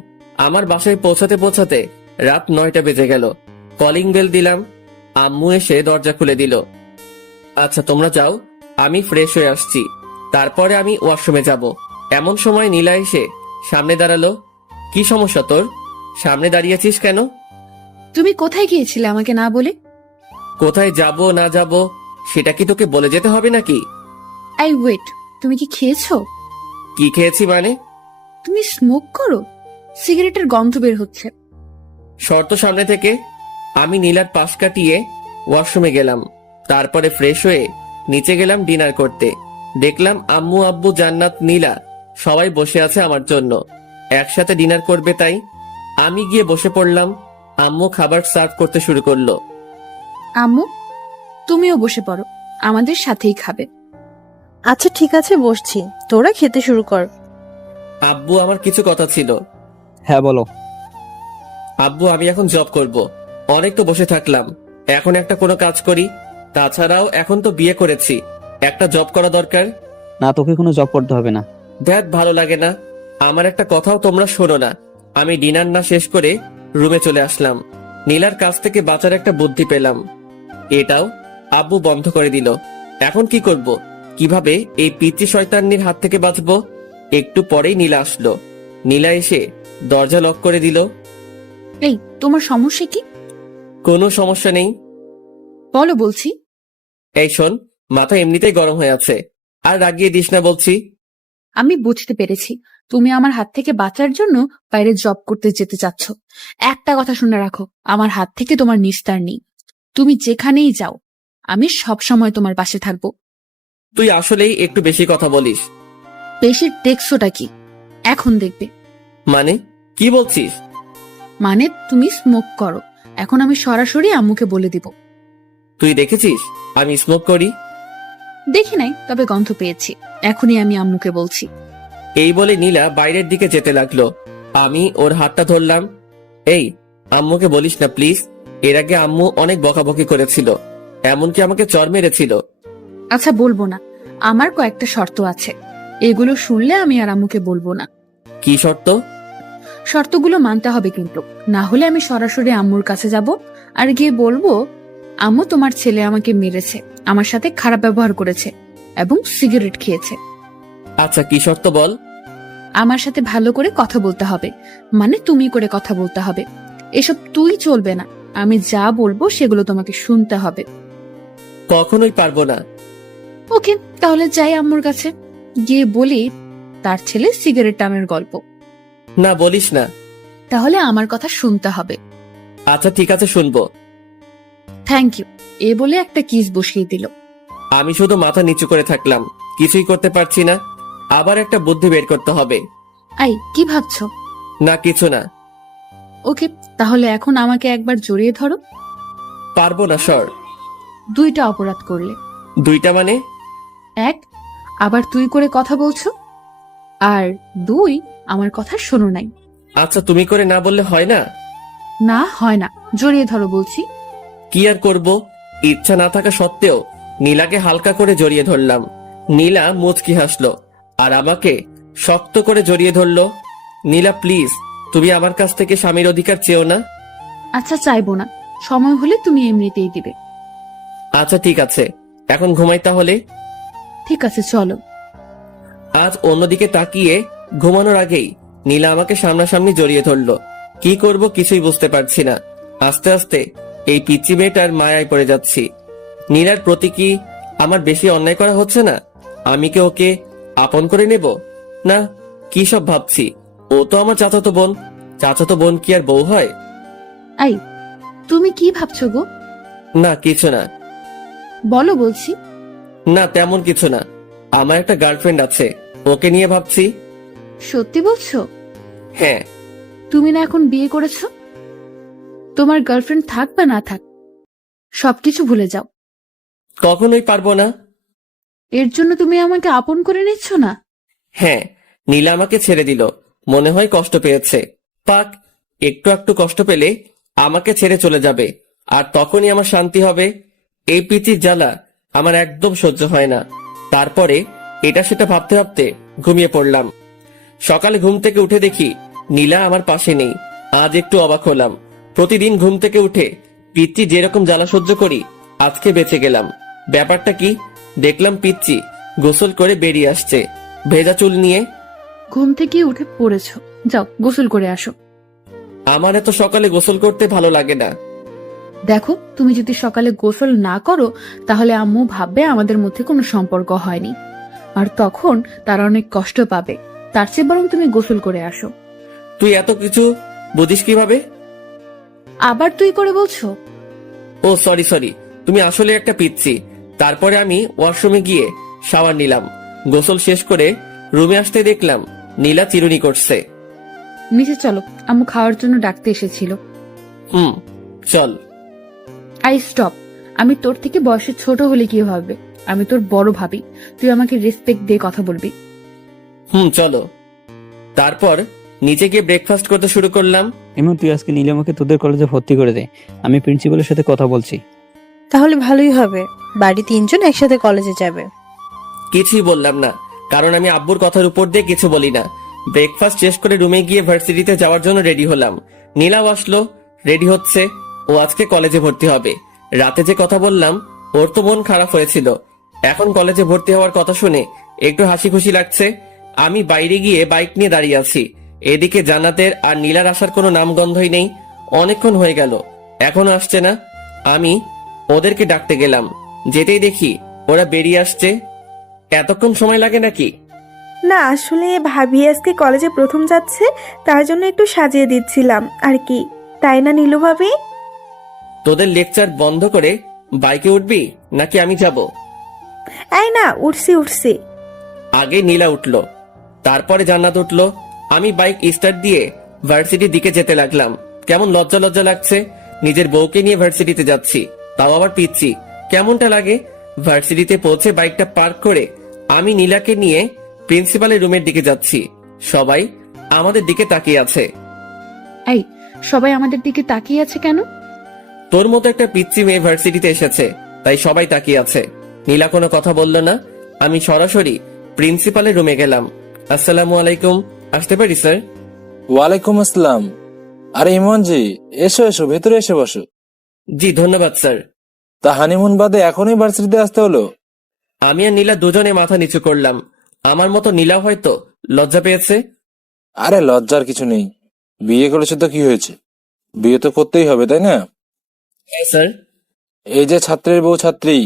আমার বাসায় পৌঁছাতে পৌঁছাতে রাত 9টা বেজে গেল। কলিং বেল দিলাম, আম্মু এসে দরজা খুলে দিল। আচ্ছা তোমরা যাও, আমি ফ্রেশ হয়ে আসছি, তারপরে আমি ওয়াশরুমে যাব। এমন সময় নীলা এসে সামনে দাঁড়ালো। কি সমস্যা তোর? সামনে দাঁড়িয়েছিস কেন? তুমি কোথায় গিয়েছিলে আমাকে না বলে? কোথায় যাব না যাব সেটা কি তোকে বলে যেতে হবে নাকি? আই ওয়েট, তুমি কি খেয়েছো? কি খেয়েছি মানে? তুমি স্মোক করো? সিগারেটের গন্ধ বের হচ্ছে। শর্ত সামনে থেকে। আমি নীলার পাশ কাটিয়ে ওয়াশরুমে গেলাম, তারপরে ফ্রেশ হয়ে নিচে গেলাম ডিনার করতে। দেখলাম আম্মু, আব্বু, জান্নাত, নীলা সবাই বসে আছে আমার জন্য, একসাথে ডিনার করবে। তাই আমি গিয়ে বসে পড়লাম। আম্মু খাবার সার্ভ করতে শুরু করলো। আম্মু, তুমিও বসে পড়ো, আমাদের সাথেই খাবে। আচ্ছা ঠিক আছে, বসছি, তোরা খেতে শুরু কর। আব্বু, আমার কিছু কথা ছিল। হ্যাঁ বলো। আব্বু, আমি এখন জব করব। অনেক তো বসে থাকলাম, এখন একটা কোনো কাজ করি। তাছাড়াও এখন তো বিয়ে করেছি, একটা জব করা দরকার। না, তোকে কোনো জব করতে হবে না। দেখ, ভালো লাগে না। আমার একটা কথাও তোমরা শোনো না। আমি ডিনার না শেষ করে রুমে চলে আসলাম। নীলার কাছ থেকে বাঁচার একটা বুদ্ধি পেলাম, এটাও আব্বু বন্ধ করে দিল। এখন কি করব? কিভাবে এই পিচ্চি শয়তান্নির হাত থেকে বাঁচবো? একটু পরেই নীলা আসলো। নীলা এসে দরজা লক করে দিল। এই, তোমার সমস্যা কি? কোনো সমস্যা নেই। বলো বলছি। এই শোন, মাথা এমনিতেই গরম হয়ে আছে, আর রাগিয়ে দিস না বলছি। আমি বুঝতে পেরেছি, তুমি আমার হাত থেকে বাঁচার জন্য বাইরে জব করতে যেতে চাচ্ছ। একটা কথা শুনে রাখো, আমার হাত থেকে তোমার নিস্তার নেই। তুমি যেখানেই যাও, আমি সব সময় তোমার পাশে থাকবো। তুই আসলেই একটু বেশি কথা বলিস। বেশি টেকছোটা কি? এখন দেখবে। মানে কি বলছিস? মানে তুমি স্মোক করো, এখন আমি সরাসরি আম্মুকে বলে দিব। তুই দেখেছিস আমি স্মোক করি? দেখি নাই, তবে গন্ধ পেয়েছি। এখনই আমি আম্মুকে বলছি। এই বলে নীলা বাইরের দিকে যেতে লাগলো। আমি ওর হাতটা ধরলাম। এই, আম্মুকে বলিস না প্লিজ। এর আগে আম্মু অনেক বকাবকি করেছিল, এমনকি আমাকে চড় মেরেছিল। আচ্ছা বলবো না, আমার কয়েকটা শর্ত আছে, এগুলো শুনলে আমি আর আম্মুকে বলবো না। কি শর্ত? শর্তগুলো মানতে হবে কিন্তু, না হলে আমি সরাসরি আম্মুর কাছে যাব আর গিয়ে বলবো, আম্মু তোমার ছেলে আমাকে মেরেছে, আমার সাথে খারাপ ব্যবহার করেছে এবং সিগারেট খেয়েছে। আচ্ছা কি শর্ত বল? আমার সাথে ভালো করে কথা বলতে হবে, মানে তুমি করে কথা বলতে হবে। এসব তুই চলবে না, আমি যা বলবো সেগুলো তোমাকে শুনতে হবে। কখনোই পারবো না। ওকে, তাহলে যাই আম্মুর কাছে, গিয়ে বলি তার ছেলে সিগারেট টানার গল্প। না বলিস না। তাহলে আমার কথা শুনতে হবে। আচ্ছা ঠিক আছে, শুনবো। থ্যাংক ইউ, এ বলে একটা কিস বসিয়ে দিল। আমি শুধু মাথা নিচু করে থাকলাম, কিছুই করতে পারছি না। আবার একটা বুদ্ধি বের করতে হবে। আই, কি ভাবছো? না কিছু না। ওকে, তাহলে এখন আমাকে একবার জড়িয়ে ধরো। পারবো না সর। 2টা অপরাধ করলে। 2টা মানে? 1, আবার তুই করে কথা বলছো, আর 2, আমার কথা শোনো নাই। আচ্ছা তুমি করে না বললে হয় না? না হয় না, জড়িয়ে ধরো বলছি। কি আর করব, ইচ্ছা না থাকা সত্ত্বেও নীলাকে হালকা করে জড়িয়ে ধরলাম। নীলা মুচকি হাসলো আর আমাকে শক্ত করে জড়িয়ে ধরলো। নীলা প্লিজ, তুমি আমার কাছ থেকে স্বামীর অধিকার চেও না। আচ্ছা চাইবো না, সময় হলে তুমি এমনিতেই দিবে। আচ্ছা ঠিক আছে, এখন ঘুমাই তাহলে। ঠিক আছে চলো। আজ অন্যদিকে তাকিয়ে ঘুমানোর আগেই নীলা আমাকে সামনাসামনি জড়িয়ে ধরলো। কি করব কিছুই বুঝতে পারছি না। আস্তে আস্তে এই পিচ্চি মেয়েটার মায়ায় পড়ে যাচ্ছি। নীলার প্রতি কি আমার বেশি অন্যায় করা হচ্ছে না? আমি কি ওকে আপন করে নেব? না, কি সব ভাবছি। ও তো আমার চাচাতো বোন, চাচাতো বোন কি আর বউ হয়? আই, তুমি কি ভাবছো গো? না কিছু না। বলো বলছি। না তেমন কিছু না, আমার একটা গার্লফ্রেন্ড আছে, ওকে নিয়ে ভাবছি। সত্যি বলছো? হ্যাঁ। তুমি না এখন বিয়ে করেছো? তোমার গার্লফ্রেন্ড থাক বা না থাক, সবকিছু ভুলে যাও। কখনোই পারবো না। এর জন্য তুমি আমাকে আপন করে নিচ্ছ না? হ্যাঁ, নীলা আমাকে ছেড়ে দিল, মনে হয় কষ্ট পেয়েছে। পাক, একটু একটু কষ্ট পেলে আমাকে ছেড়ে চলে যাবে, আর তখনই আমার শান্তি হবে। এই পিচির জ্বালা আমার একদম সহ্য হয় না। তারপরে এটা সেটা ভাবতে ভাবতে ঘুমিয়ে পড়লাম। সকালে ঘুম থেকে উঠে দেখি নীলা আমার পাশে নেই। আজ একটু অবাক হলাম। প্রতিদিন ঘুম থেকে উঠে পিচ্চি যেরকম জ্বালা সহ্য করি, আজকে বেঁচে গেলাম। ব্যাপারটা কি? দেখলাম পিচ্চি গোসল করে বেরিয়ে আসছে ভেজা চুল নিয়ে। ঘুম থেকে উঠে পড়েছো, যাও গোসল করে আসো। আমার এত সকালে গোসল করতে ভালো লাগে না। দেখো, তুমি যদি সকালে গোসল না করো তাহলে আম্মু ভাববে আমাদের মধ্যে কোনো সম্পর্ক হয়নি, আর তখন তারা অনেক কষ্ট পাবে। তার চেয়ে বরং তুমি গোসল করে আসো। তুই এত কিছু বুঝিস কিভাবে? আবার তুই করে বলছো? ও সরি, তুমি আসলে একটা পিচ্ছি। তারপরে আমি ওয়াশরুমে গিয়ে শাওয়ার নিলাম। গোসল শেষ করে রুমে আসতে দেখলাম নীলা চিরুনি করছে। নিচে চলো, আম্মু খাওয়ার জন্য ডাকতে এসেছিল। চল। I stop. আমি তোর থেকে বয়সে ছোট হলে কি হবে? আমি তোর বড় ভাবি, তুই আমাকে রেসপেক্ট দিয়ে কথা বলবি। চলো। তারপর নিচে গিয়ে ব্রেকফাস্ট করতে শুরু করলাম। এমন তুই আজকে নীলিমাকে তোদের কলেজে ভর্তি করে দে, আমি প্রিন্সিপালের সাথে কথা বলছি। তাহলে ভালোই হবে, বাড়ি 3 জন একসাথে কলেজে যাবে। কিছুই বললাম না, কারণ আমি আব্বুর কথার উপর দিয়ে কিছু বলি না। ব্রেকফাস্ট শেষ করে রুমে গিয়ে ভার্সিটিতে যাওয়ার জন্য রেডি হলাম। নীলাও আসলো, রেডি হচ্ছে। ও আজকে কলেজে ভর্তি হবে। রাতে যে কথা বললাম, ওর তো মন খারাপ হয়েছিল। এখন কলেজে ভর্তি হওয়ার কথা শুনে একটু হাসি খুশি লাগছে। আমি বাইরে গিয়ে বাইক নিয়ে দাঁড়িয়ে আছি। এদিকে জান্নাতের আর নীলার আসার কোনো নামগন্ধই নেই। অনেকক্ষণ হয়ে গেল, এখনো আসছে না। আমি ওদেরকে ডাকতে গেলাম, যেতেই দেখি ওরা বেরিয়ে আসছে। এতক্ষণ সময় লাগে নাকি? না, আসলে ভাবি আজকে কলেজে প্রথম যাচ্ছে, তার জন্য একটু সাজিয়ে দিচ্ছিলাম আর কি। তাই না নীলু ভাবি? তোদের লেকচার বন্ধ করে বাইকে উঠবি নাকি আমি যাব? এই না, উঠছি। আগে নীলা উঠলো, তারপরে জান্নাত উঠলো। আমি বাইক স্টার্ট দিয়ে ভার্সিটির দিকে যেতে লাগলাম। কেমন লজ্জা লজ্জা লাগছে, নিজের বউকে নিয়ে ভার্সিটিতে যাচ্ছি, তাও আবার পিচ্ছি। কেমনটা লাগে? ভার্সিটিতে পৌঁছে বাইকটা পার্ক করে আমি নীলাকে নিয়ে প্রিন্সিপালের রুমের দিকে যাচ্ছি। সবাই আমাদের দিকে তাকিয়ে আছে। এই, সবাই আমাদের দিকে তাকিয়ে আছে কেন? তোর মতো একটা পিচ্চি মেয়ে ভার্সিটিতে এসেছে, তাই সবাই তাকিয়ে আছে। নীলা কোনো কথা বলল না। আমি সরাসরি প্রিন্সিপালের রুমে গেলাম। আসসালামু আলাইকুম, আসতে পারি স্যার? ওয়ালাইকুম আসসালাম। আরে ইমন জি, এসো ভেতরে এসে বসো। জি ধন্যবাদ স্যার। তা হানিমুন বাদে এখনই ভার্সিটিতে আসতে হলো? আমি আর নীলা দুজনে মাথা নিচু করলাম। আমার মতো নীলা হয়তো লজ্জা পেয়েছে। আরে লজ্জার কিছু নেই, বিয়ে করেছে তো কি হয়েছে, বিয়ে তো করতেই হবে তাই না? হ্যাঁ স্যার। এই যে ছাত্রের বউ ছাত্রী,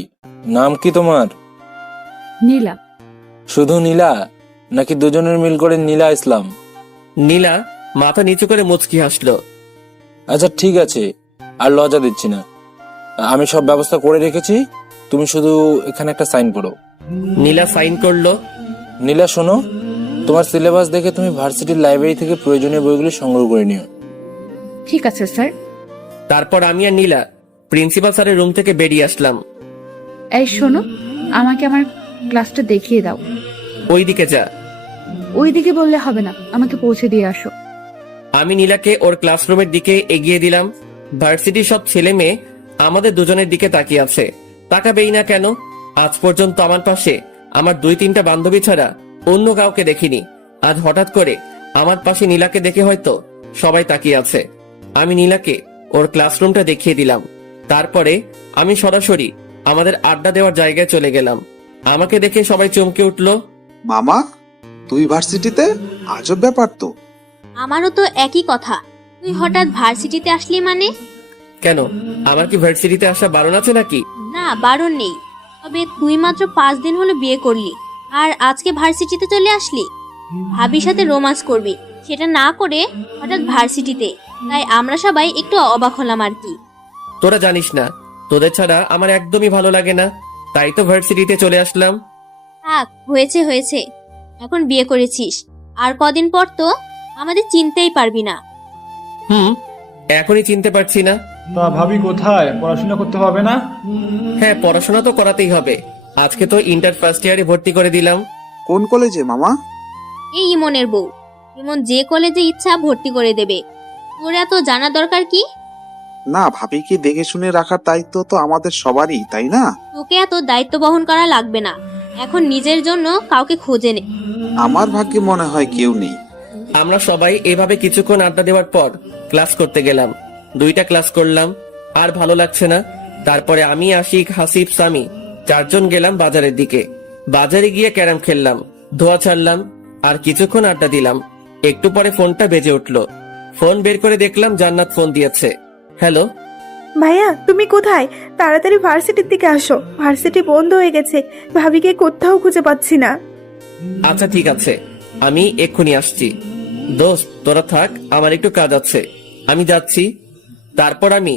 নাম কি তোমার? নীলা। শুধু নীলা নাকি দুজনের মিল করে নীলা ইসলাম? নীলা মাথা নিচু করে মুচকি হাসলো। আচ্ছা ঠিক আছে, আর লজ্জা দিচ্ছি না, আমি সব ব্যবস্থা করে রেখেছি, তুমি শুধু এখানে একটা সাইন করো। নীলা সাইন করলো। নীলা শোনো, তোমার সিলেবাস দেখে তুমি ভার্সিটির লাইব্রেরি থেকে প্রয়োজনীয় বইগুলি সংগ্রহ করে নিও। ঠিক আছে স্যার। তারপর আমি আর নীলা প্রিন্সিপাল স্যারের রুম থেকে বেরিয়ে আসলাম। এই শোনো, আমাকে আমার ক্লাসটা দেখিয়ে দাও। ওইদিকে যা। ওইদিকে বললে হবে না, আমাকে পৌঁছে দিয়ে আসো। আমি নীলাকে ওর ক্লাসরুমের দিকে এগিয়ে দিলাম। ভার্সিটির সব ছেলে মেয়ে আমাদের দুজনের দিকে তাকিয়ে আছে। তাকাবেই না কেন? আজ পর্যন্ত আমার পাশে আমার 2-3টা বান্ধবী ছাড়া অন্য কাউকে দেখিনি। আজ হঠাৎ করে আমার পাশে নীলাকে দেখে হয়তো সবাই তাকিয়ে আছে। আমি নীলাকে ওর ক্লাসরুমটা দেখিয়ে দিলাম। তারপরে আমি সরাসরি আমাদের আড্ডা দেওয়ার জায়গায় চলে গেলাম। আমাকে দেখে সবাই চমকে উঠলো। মামা, তুই ভার্সিটিতে? আজব ব্যাপার তো। আমারও তো একই কথা, তুই হঠাৎ ভার্সিটিতে আসলি মানে? কেন, আমার কি ভার্সিটিতে আসা বারণ আছে নাকি? না, বারণ নেই, তবে তুই মাত্র 5 দিন হলো বিয়ে করলি আর আজকে ভার্সিটিতে চলে আসলি। ভাবির সাথে রোমান্স করবি, সেটা না করে হঠাৎ ভার্সিটিতে, তাই আমরা সবাই একটু অবাক হলাম আর কি। তোরা জানিস না, তোদের ছাড়া আমার একদমই ভালো লাগে না, তাই তো ভার্সিটিতে চলে আসলাম। থাক, হয়েছে, এখন বিয়ে করেছিস, আর কদিন পর তো আমাদের চিনতেই পারবি না। এখনই চিনতে পারছি না। তা ভাবি কোথায়? পড়াশোনা করতে হবে না? হ্যাঁ, পড়াশোনা তো করাতেই হবে। আজকে তো ইন্টার ফার্স্ট ইয়ারে ভর্তি করে দিলাম। কোন কলেজে মামা? এই ইমনের বউ। ইমন যে কলেজে ইচ্ছা ভর্তি করে দেবে, তোর এত জানা দরকার কি? না, ভাবিকে দেখে শুনে রাখার দায়িত্ব তো আমাদের সবারই, তাই না? তোকে এত দায়িত্ব বহন করা লাগবে না, এখন নিজের জন্য কাউকে খোঁজে নে। আমার ভাগ্যে মনে হয় কেউ নেই। আমরা সবাই এভাবে কিছুক্ষণ আড্ডা দেওয়ার পর ক্লাস করতে গেলাম। 2টা ক্লাস করলাম, আর ভালো লাগছে না। তারপরে আমি, আশিক, হাসিব, সামি 4 জন গেলাম বাজারের দিকে। বাজারে গিয়ে ক্যারাম খেললাম, ধোয়া ছাড়লাম, আর কিছুক্ষণ আড্ডা দিলাম। একটু পরে ফোনটা বেজে উঠলো। ফোন বের করে দেখলাম জান্নাত ফোন দিয়েছে। হ্যালো। ভাইয়া তুমি কোথায়? তাড়াতাড়ি ভার্সিটির দিকে আসো, ভার্সিটি বন্ধ হয়ে গেছে, ভাবিকে কোথাও খুঁজে পাচ্ছি না। আচ্ছা ঠিক আছে, আমি এক্ষুনি আসছি। দোস্ত তোরা থাক, আমার একটু কাজ আছে, আমি যাচ্ছি। তারপর আমি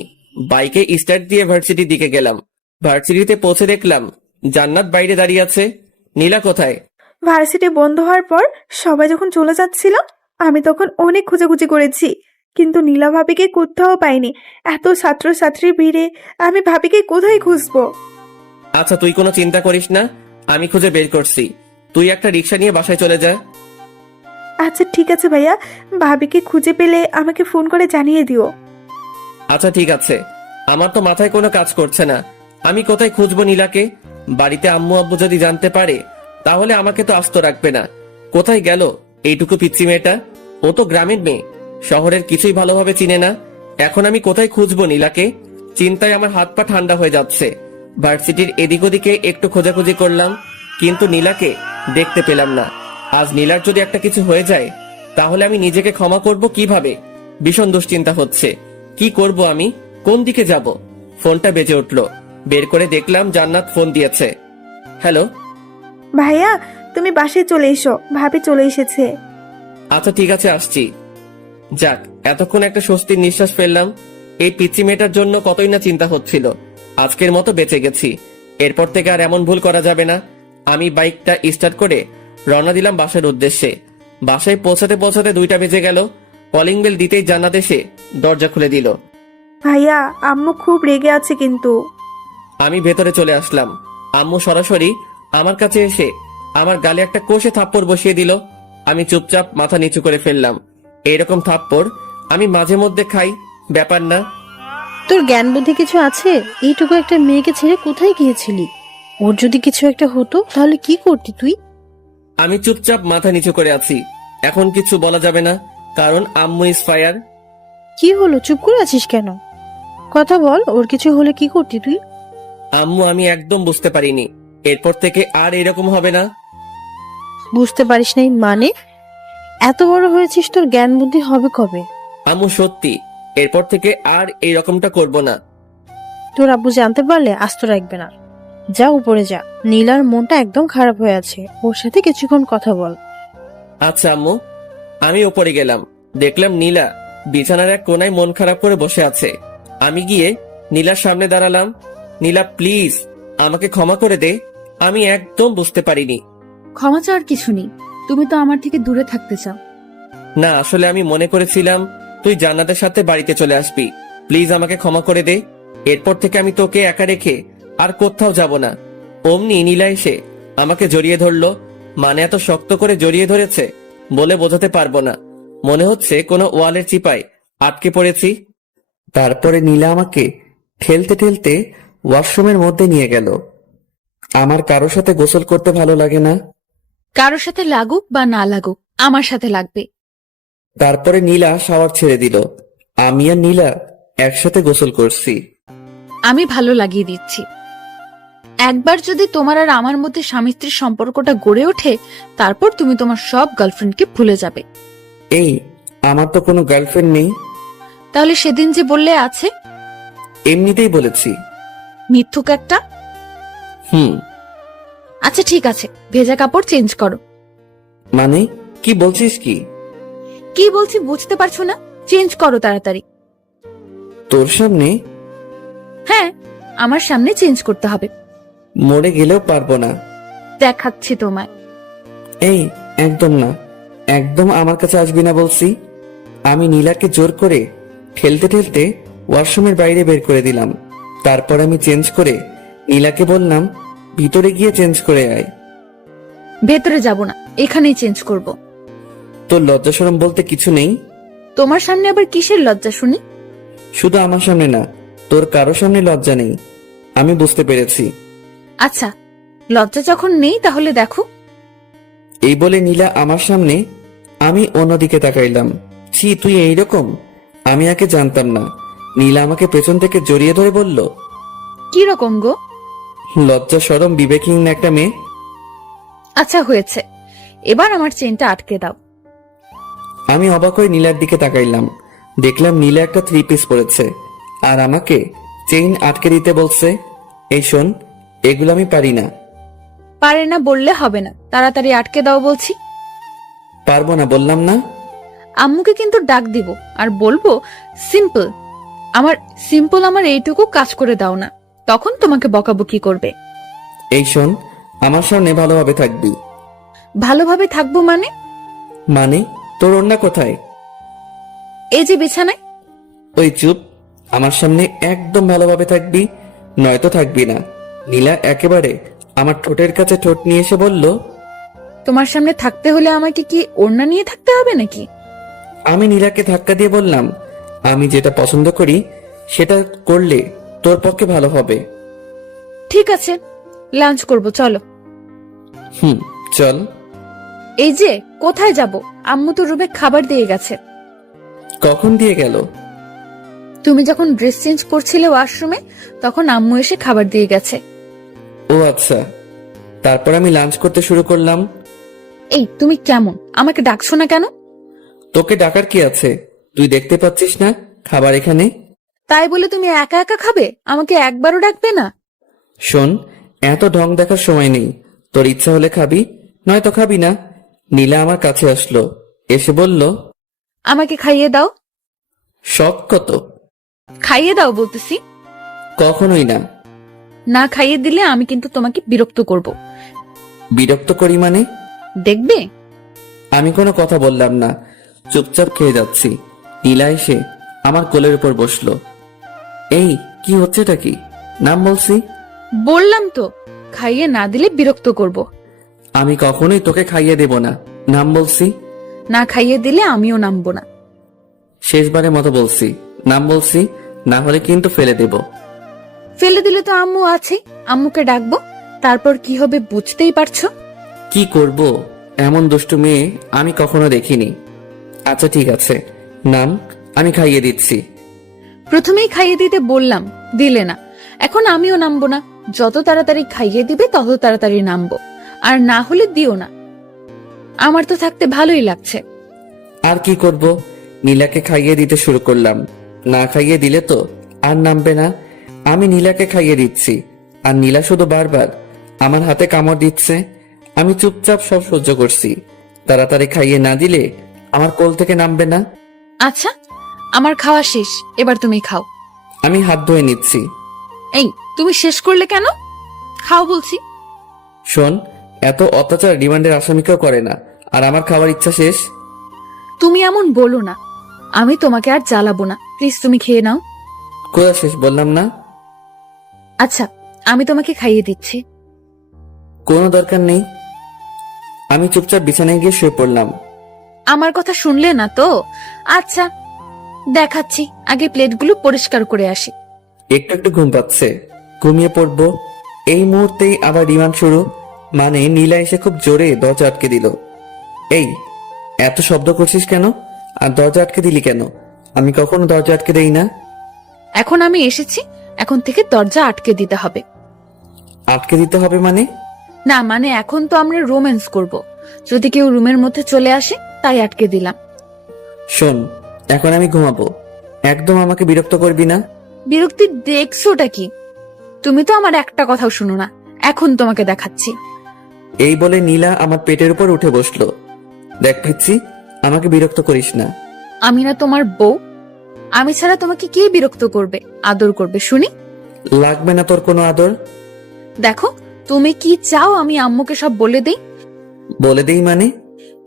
বাইকে স্টার্ট দিয়ে ভার্সিটির দিকে গেলাম। ভার্সিটিতে পৌঁছে দেখলাম জান্নাত বাইরে দাঁড়িয়ে আছে। নীলা কোথায়? ভার্সিটি বন্ধ হওয়ার পর সবাই যখন চলে যাচ্ছিল, আমি তখন অনেক খোঁজাখুঁজি করেছি, কিন্তু নীলা ভাবিকে কোথাও পাইনি। এত ছাত্রছাত্রীর ভিড়ে আমি ভাবিকে কোথায় খুঁজবো? আচ্ছা তুই কোনো চিন্তা করিস না, আমি খুঁজে বের করছি। তুই একটা রিক্সা নিয়ে বাসায় চলে যা। আচ্ছা ঠিক আছে ভাইয়া, ভাবিকে খুঁজে পেলে আমাকে ফোন করে জানিয়ে দিও। আচ্ছা ঠিক আছে। আমার তো মাথায় কোনো কাজ করছে না, আমি কোথায় খুঁজবো নীলাকে? বাড়িতে আম্মু আব্বু যদি জানতে পারে তাহলে আমাকে তো আস্ত রাখবে না। কোথায় গেল এইটুকু পিচ্চি মেয়েটা? ও তো গ্রামের মেয়ে, শহরের কিছুই ভালোভাবে চিনে না। এখন আমি কোথায় খুঁজবো নীলাকে? চিন্তায় আমার হাত পা ঠান্ডা হয়ে যাচ্ছে। ভার্সিটির এদিক ওদিকে একটু খোঁজাখুঁজি করলাম, কিন্তু নীলাকে দেখতে পেলাম না। আজ নীলার যদি একটা কিছু হয়ে যায় তাহলে আমি নিজেকে ক্ষমা করব কিভাবে? ভীষণ দুশ্চিন্তা হচ্ছে। কি করব আমি? কোন দিকে যাব? ফোনটা বেজে উঠলো, বের করে দেখলাম জান্নাত ফোন দিয়েছে। হ্যালো। ভাইয়া তুমি বাসায় চলে এসো, ভাবি চলে এসেছে। আচ্ছা ঠিক আছে, আসছি। যাক, এতক্ষণ একটা স্বস্তির নিঃশ্বাস ফেললাম। এই পিচ্চি মেয়েটার জন্য কতই না চিন্তা হচ্ছিল। আজকের মতো বেঁচে গেছি, এরপর থেকে আর এমন ভুল করা যাবে না। আমি বাইকটা স্টার্ট করে রওনা দিলাম বাসার উদ্দেশ্যে। বাসায় পৌঁছাতে পৌঁছাতে 2টা বেজে গেল। কলিং বেল দিতেই জান্নাত এসে দরজা খুলে দিল। ভাইয়া আম্মু খুব রেগে আছে কিন্তু। আমি ভেতরে চলে আসলাম। আম্মু সরাসরি আমার কাছে এসে আমার গালে একটা কষে থাপ্পড় বসিয়ে দিল। আমি চুপচাপ মাথা নিচু করে ফেললাম। এইরকম থাপ্পড় আমি মাঝে মধ্যে খাই, ব্যাপার না। তোর জ্ঞান বুদ্ধি কিছু আছে? এইটুকু একটা মেয়েকে ছেড়ে কোথায় গিয়েছিলি? ওর যদি কিছু একটা হতো তাহলে কি করতি তুই? আমি চুপচাপ মাথা নিচু করে আছি। এখন কিছু বলা যাবে না, কারণ আম্মু ইজ ফায়ার। কি হলো, চুপ করে আছিস কেন? কথা বল, ওর কিছু হলে কি করতি তুই? আম্মু আমি একদম বুঝতে পারিনি, এরপর থেকে আর এরকম হবে না। বুঝতে পারিস নাই মানে? এত বড় হয়েছিস, তোর জ্ঞান বুদ্ধি হবে কবে? আম্মু সত্যি, এরপর থেকে আর এই রকমটা করব না। তোর আব্বু জানতে পারলে আস্ত রাখবে না। যা উপরে যা, নীলার মনটা একদম খারাপ হয়ে আছে, ওর সাথে কিছুক্ষণ কথা বল। আচ্ছা আম্মু। আমি উপরে গেলাম, দেখলাম নীলা বিছানার এক কোনায় মন খারাপ করে বসে আছে। আমি গিয়ে নীলার সামনে দাঁড়ালাম। নীলা প্লিজ আমাকে ক্ষমা করে দে, আমি একদম বুঝতে পারিনি। ক্ষমা চাওয়ার কিছু নেই, তুমি তো আমার থেকে দূরে থাকতে চাও। না আসলে আমি মনে করেছিলাম তুই জান্নাতের সাথে বাড়িতে চলে আসবি। প্লিজ আমাকে ক্ষমা করে দে, এরপর থেকে আমি তোকে একা রেখে আর কোথাও যাব না। অমনি নীলা এসে আমাকে জড়িয়ে ধরলো। মানে এত শক্ত করে জড়িয়ে ধরেছে বলে বোঝাতে পারবো না, মনে হচ্ছে কোনো ওয়ালের চিপায় আটকে পড়েছি। তারপরে নীলা আমাকে ঠেলতে ঠেলতে ওয়াশরুমের মধ্যে নিয়ে গেল। আমার কারোর সাথে গোসল করতে ভালো লাগে না। কারোর সাথে লাগুক বা না লাগুক, আমার সাথে লাগবে। তারপরে নীলা শাওয়ার ছেড়ে দিল। আমি আর নীলা একসাথে গোসল করছি। আমি ভালো লাগিয়ে দিচ্ছি। একবার যদি তোমার আর আমার মধ্যে স্বামী স্ত্রীর সম্পর্কটা গড়ে ওঠে, তারপর তুমি তোমার সব গার্লফ্রেন্ডকে ভুলে যাবে। এই আমার তো কোনো গার্লফ্রেন্ড নেই। তাহলে সেদিন যে বললে আছে? এমনিতেই বলেছি। মিথ্যুক একটা। আচ্ছা ঠিক আছে, ভেজা কাপড় চেঞ্জ করো। মানে কি বলছিস? কি বলছি বুঝতে পারছো না? চেঞ্জ করো তাড়াতাড়ি। তোর সামনে? হ্যাঁ, আমার সামনে চেঞ্জ করতে হবে। মরে গেলেও পারবো না। দেখাচ্ছি তোমায়। এই একদম না, একদম আমার কাছে আসবি না বলছি। আমি নীলাকে জোর করে ঠেলতে ঠেলতে ওয়াশরুমের বাইরে বের করে দিলাম। তারপর আমি চেঞ্জ করে নীলাকে বললাম ভিতরে গিয়ে চেঞ্জ করে আয়। ভেতরে যাব না, এখানেই চেঞ্জ করব। তোর লজ্জা শরম বলতে কিছু নেই? তোমার সামনে আবার কিসের লজ্জা শুনি? শুধু আমার সামনে না, তোর কারো সামনে লজ্জা নেই। আমি বুঝতে পেরেছি। আচ্ছা, লজ্জা যখন নেই তাহলে দেখো। এই বলে নীলা আমার সামনে, আমি অন্যদিকে তাকাইলাম। ছি, তুই এইরকম? আমি আগে জানতাম না। নীলা আমাকে পেছন থেকে জড়িয়ে ধরে বলল, কি রকম গো? লজ্জা শরম বিবেকহীন একটা মেয়ে। আচ্ছা হয়েছে, এবার আমার চেনটা আটকে দাও। আমি অবাক হয়ে নীলার দিকে তাকাইলাম। দেখলাম নীলা একটা 3 পিস পরেছে আর আমাকে চেইন আটকে দিতে বলছে। এই শোন, এগুলো আমি পারি না। পারে না বললে হবে না, তাড়াতাড়ি আটকে দাও বলছি। পারবো না বললাম না? আম্মুকে কিন্তু ডাক দিব আর বলবো সিম্পল আমার এইটুকু কাজ করে দাও না, তখন তোমাকে বকাবকি করবে। এই শোন, আমার সামনে ভালোভাবে থাকবি। ভালোভাবে থাকবো মানে? মানে তোর অন্য কোথায়? এই যে বিছানায়। ওই চুপ, আমার সামনে একদম ভালোভাবে থাকবি, নয়তো থাকবি না। নীলা একেবারে আমার ঠোঁটের কাছে ঠোঁট নিয়ে এসে বলল, তোমার সামনে থাকতে হলে আমাকে কি ওড়না নিয়ে থাকতে হবে নাকি? আমি নীলাকে ধাক্কা দিয়ে বললাম, আমি যেটা পছন্দ করি সেটা করলে তোর পক্ষে ভালো হবে। ঠিক আছে, লাঞ্চ করব, চলো। চল। এই যে কোথায় যাব? আম্মু তো রুমে খাবার দিয়ে গেছে। কখন দিয়ে গেল? তুমি যখন ড্রেস চেঞ্জ করছিলে ওয়াশরুমে, তখন আম্মু এসে খাবার দিয়ে গেছে। ও আচ্ছা। তারপর আমি লাঞ্চ করতে শুরু করলাম। এই তুমি কেমন, আমাকে ডাকছো না কেন? তোকে ডাকার কি আছে? তুই দেখতে পাচ্ছিস না খাবার এখানে? তাই বলে তুমি একা একা খাবে? আমাকে একবারও ডাকবে না? শোন, এত ঢং দেখার সময় নেই। তোর ইচ্ছা হলে খাবি, নয়তো খাবি না। নীলা আমার কাছে আসলো, এসে বলল, আমাকে খাইয়ে দাও। শখ কত? খাইয়ে দাও বলতেছি। কখনোই না। না খাইয়ে দিলে আমি কিন্তু তোমাকে বিরক্ত করব। বিরক্ত করি মানে? দেখবে। আমি কোনো কথা বললাম না, চুপচাপ খেয়ে যাচ্ছি। নীলা এসে আমার কোলের উপর বসলো। এই কি হচ্ছেটা কি? নাম বলছি। বললাম তো, খাইয়ে না দিলে বিরক্ত করব। আমি কখনোই তোকে খাইয়ে দেব না, নাম বলছি। না খাইয়ে দিলে আমিও নামবো না। শেষবারের মতো বলছি, নাম বলছি, না হলে কিন্তু ফেলে দেব। ফেলে দিলে তো আম্মু আছে, আম্মুকে ডাকবো, তারপর কি হবে বুঝতেই পারছো। কি করব? এমন দুষ্টু মেয়ে আমি কখনো দেখিনি। আচ্ছা ঠিক আছে, নাম, আমি খাইয়ে দিচ্ছি। প্রথমেই খাইয়ে দিতে বললাম, দিলে না, এখন আমিও নামবো না। যত তাড়াতাড়ি খাইয়ে দিবে তত তাড়াতাড়ি নামবো, আর না হলে দিও না। আমার তো থাকতে ভালোই লাগছে। আর কি করব? নীলাকে খাইয়ে দিতে শুরু করলাম। না খাইয়ে দিলে তো আর নামবে না। আমি নীলাকে খাইয়ে দিচ্ছি, আর নীলা শুধু বারবার আমার হাতে কামড় দিচ্ছে। আমি চুপচাপ সব সহ্য করছি। তাড়াতাড়ি খাইয়ে না দিলে আমার কোল থেকে নামবে না। আচ্ছা, আমার খাওয়া শেষ, এবার তুমি খাও। আমি হাত ধুয়ে নিচ্ছি। এই তুমি শেষ করলে কেন? খাও বলছি। শোন, এত অত্যাচার রিমান্ডের আসামিকেও করে না, আর আমার খাবার ইচ্ছা শেষ। তুমি এমন বলো না, আমি তোমাকে আর জ্বালাবো না, প্লিজ তুমি খেয়ে নাও। কোথা শেষ বললাম না? আচ্ছা, আমি তোমাকে খাইয়ে দিচ্ছি। কোনো দরকার নেই। আমি চুপচাপ বিছানায় গিয়ে শুয়ে পড়লাম। আমার কথা শুনলে না তো? আচ্ছা দেখাচ্ছি, আগে প্লেটগুলো পরিষ্কার করে আসি। একটু একটু ঘুম পাচ্ছে, ঘুমিয়ে পড়বো। এই মুহূর্তেই আবার রিমান্ড শুরু। মানে নীলা এসে খুব জোরে দরজা আটকে দিল। এই এত শব্দ করছিস কেন? আর দরজা আটকে দিলি কেন? আমি কখনো দরজা আটকে দেই না। এখন আমি এসেছি, এখন থেকে দরজা আটকে দিতে হবে। আটকে দিতে হবে মানে? না মানে এখন তো আমরা রোম্যান্স করব, যদি কেউ রুমের মধ্যে চলে আসে তাই আটকে দিলাম। শোন, এখন আমি ঘুমাবো, একদম আমাকে বিরক্ত করবি না। বিরক্তি দেখছোটা কি? তুমি তো আমার একটা কথাও শুনো না, এখন তোমাকে দেখাচ্ছি। এই বলে নীলা আমার পেটের উপর উঠে বসলো। দেখ পিচ্ছি, আমাকে বিরক্ত করিস না। আমি না তোমার বউ? আমি ছাড়া তোমাকে কে বিরক্ত করবে, আদর করবে শুনি? লাগবে না তোর কোনো আদর। দেখো, তুমি কি চাও আমি আম্মুকে সব বলে দেই? বলে দেই মানে?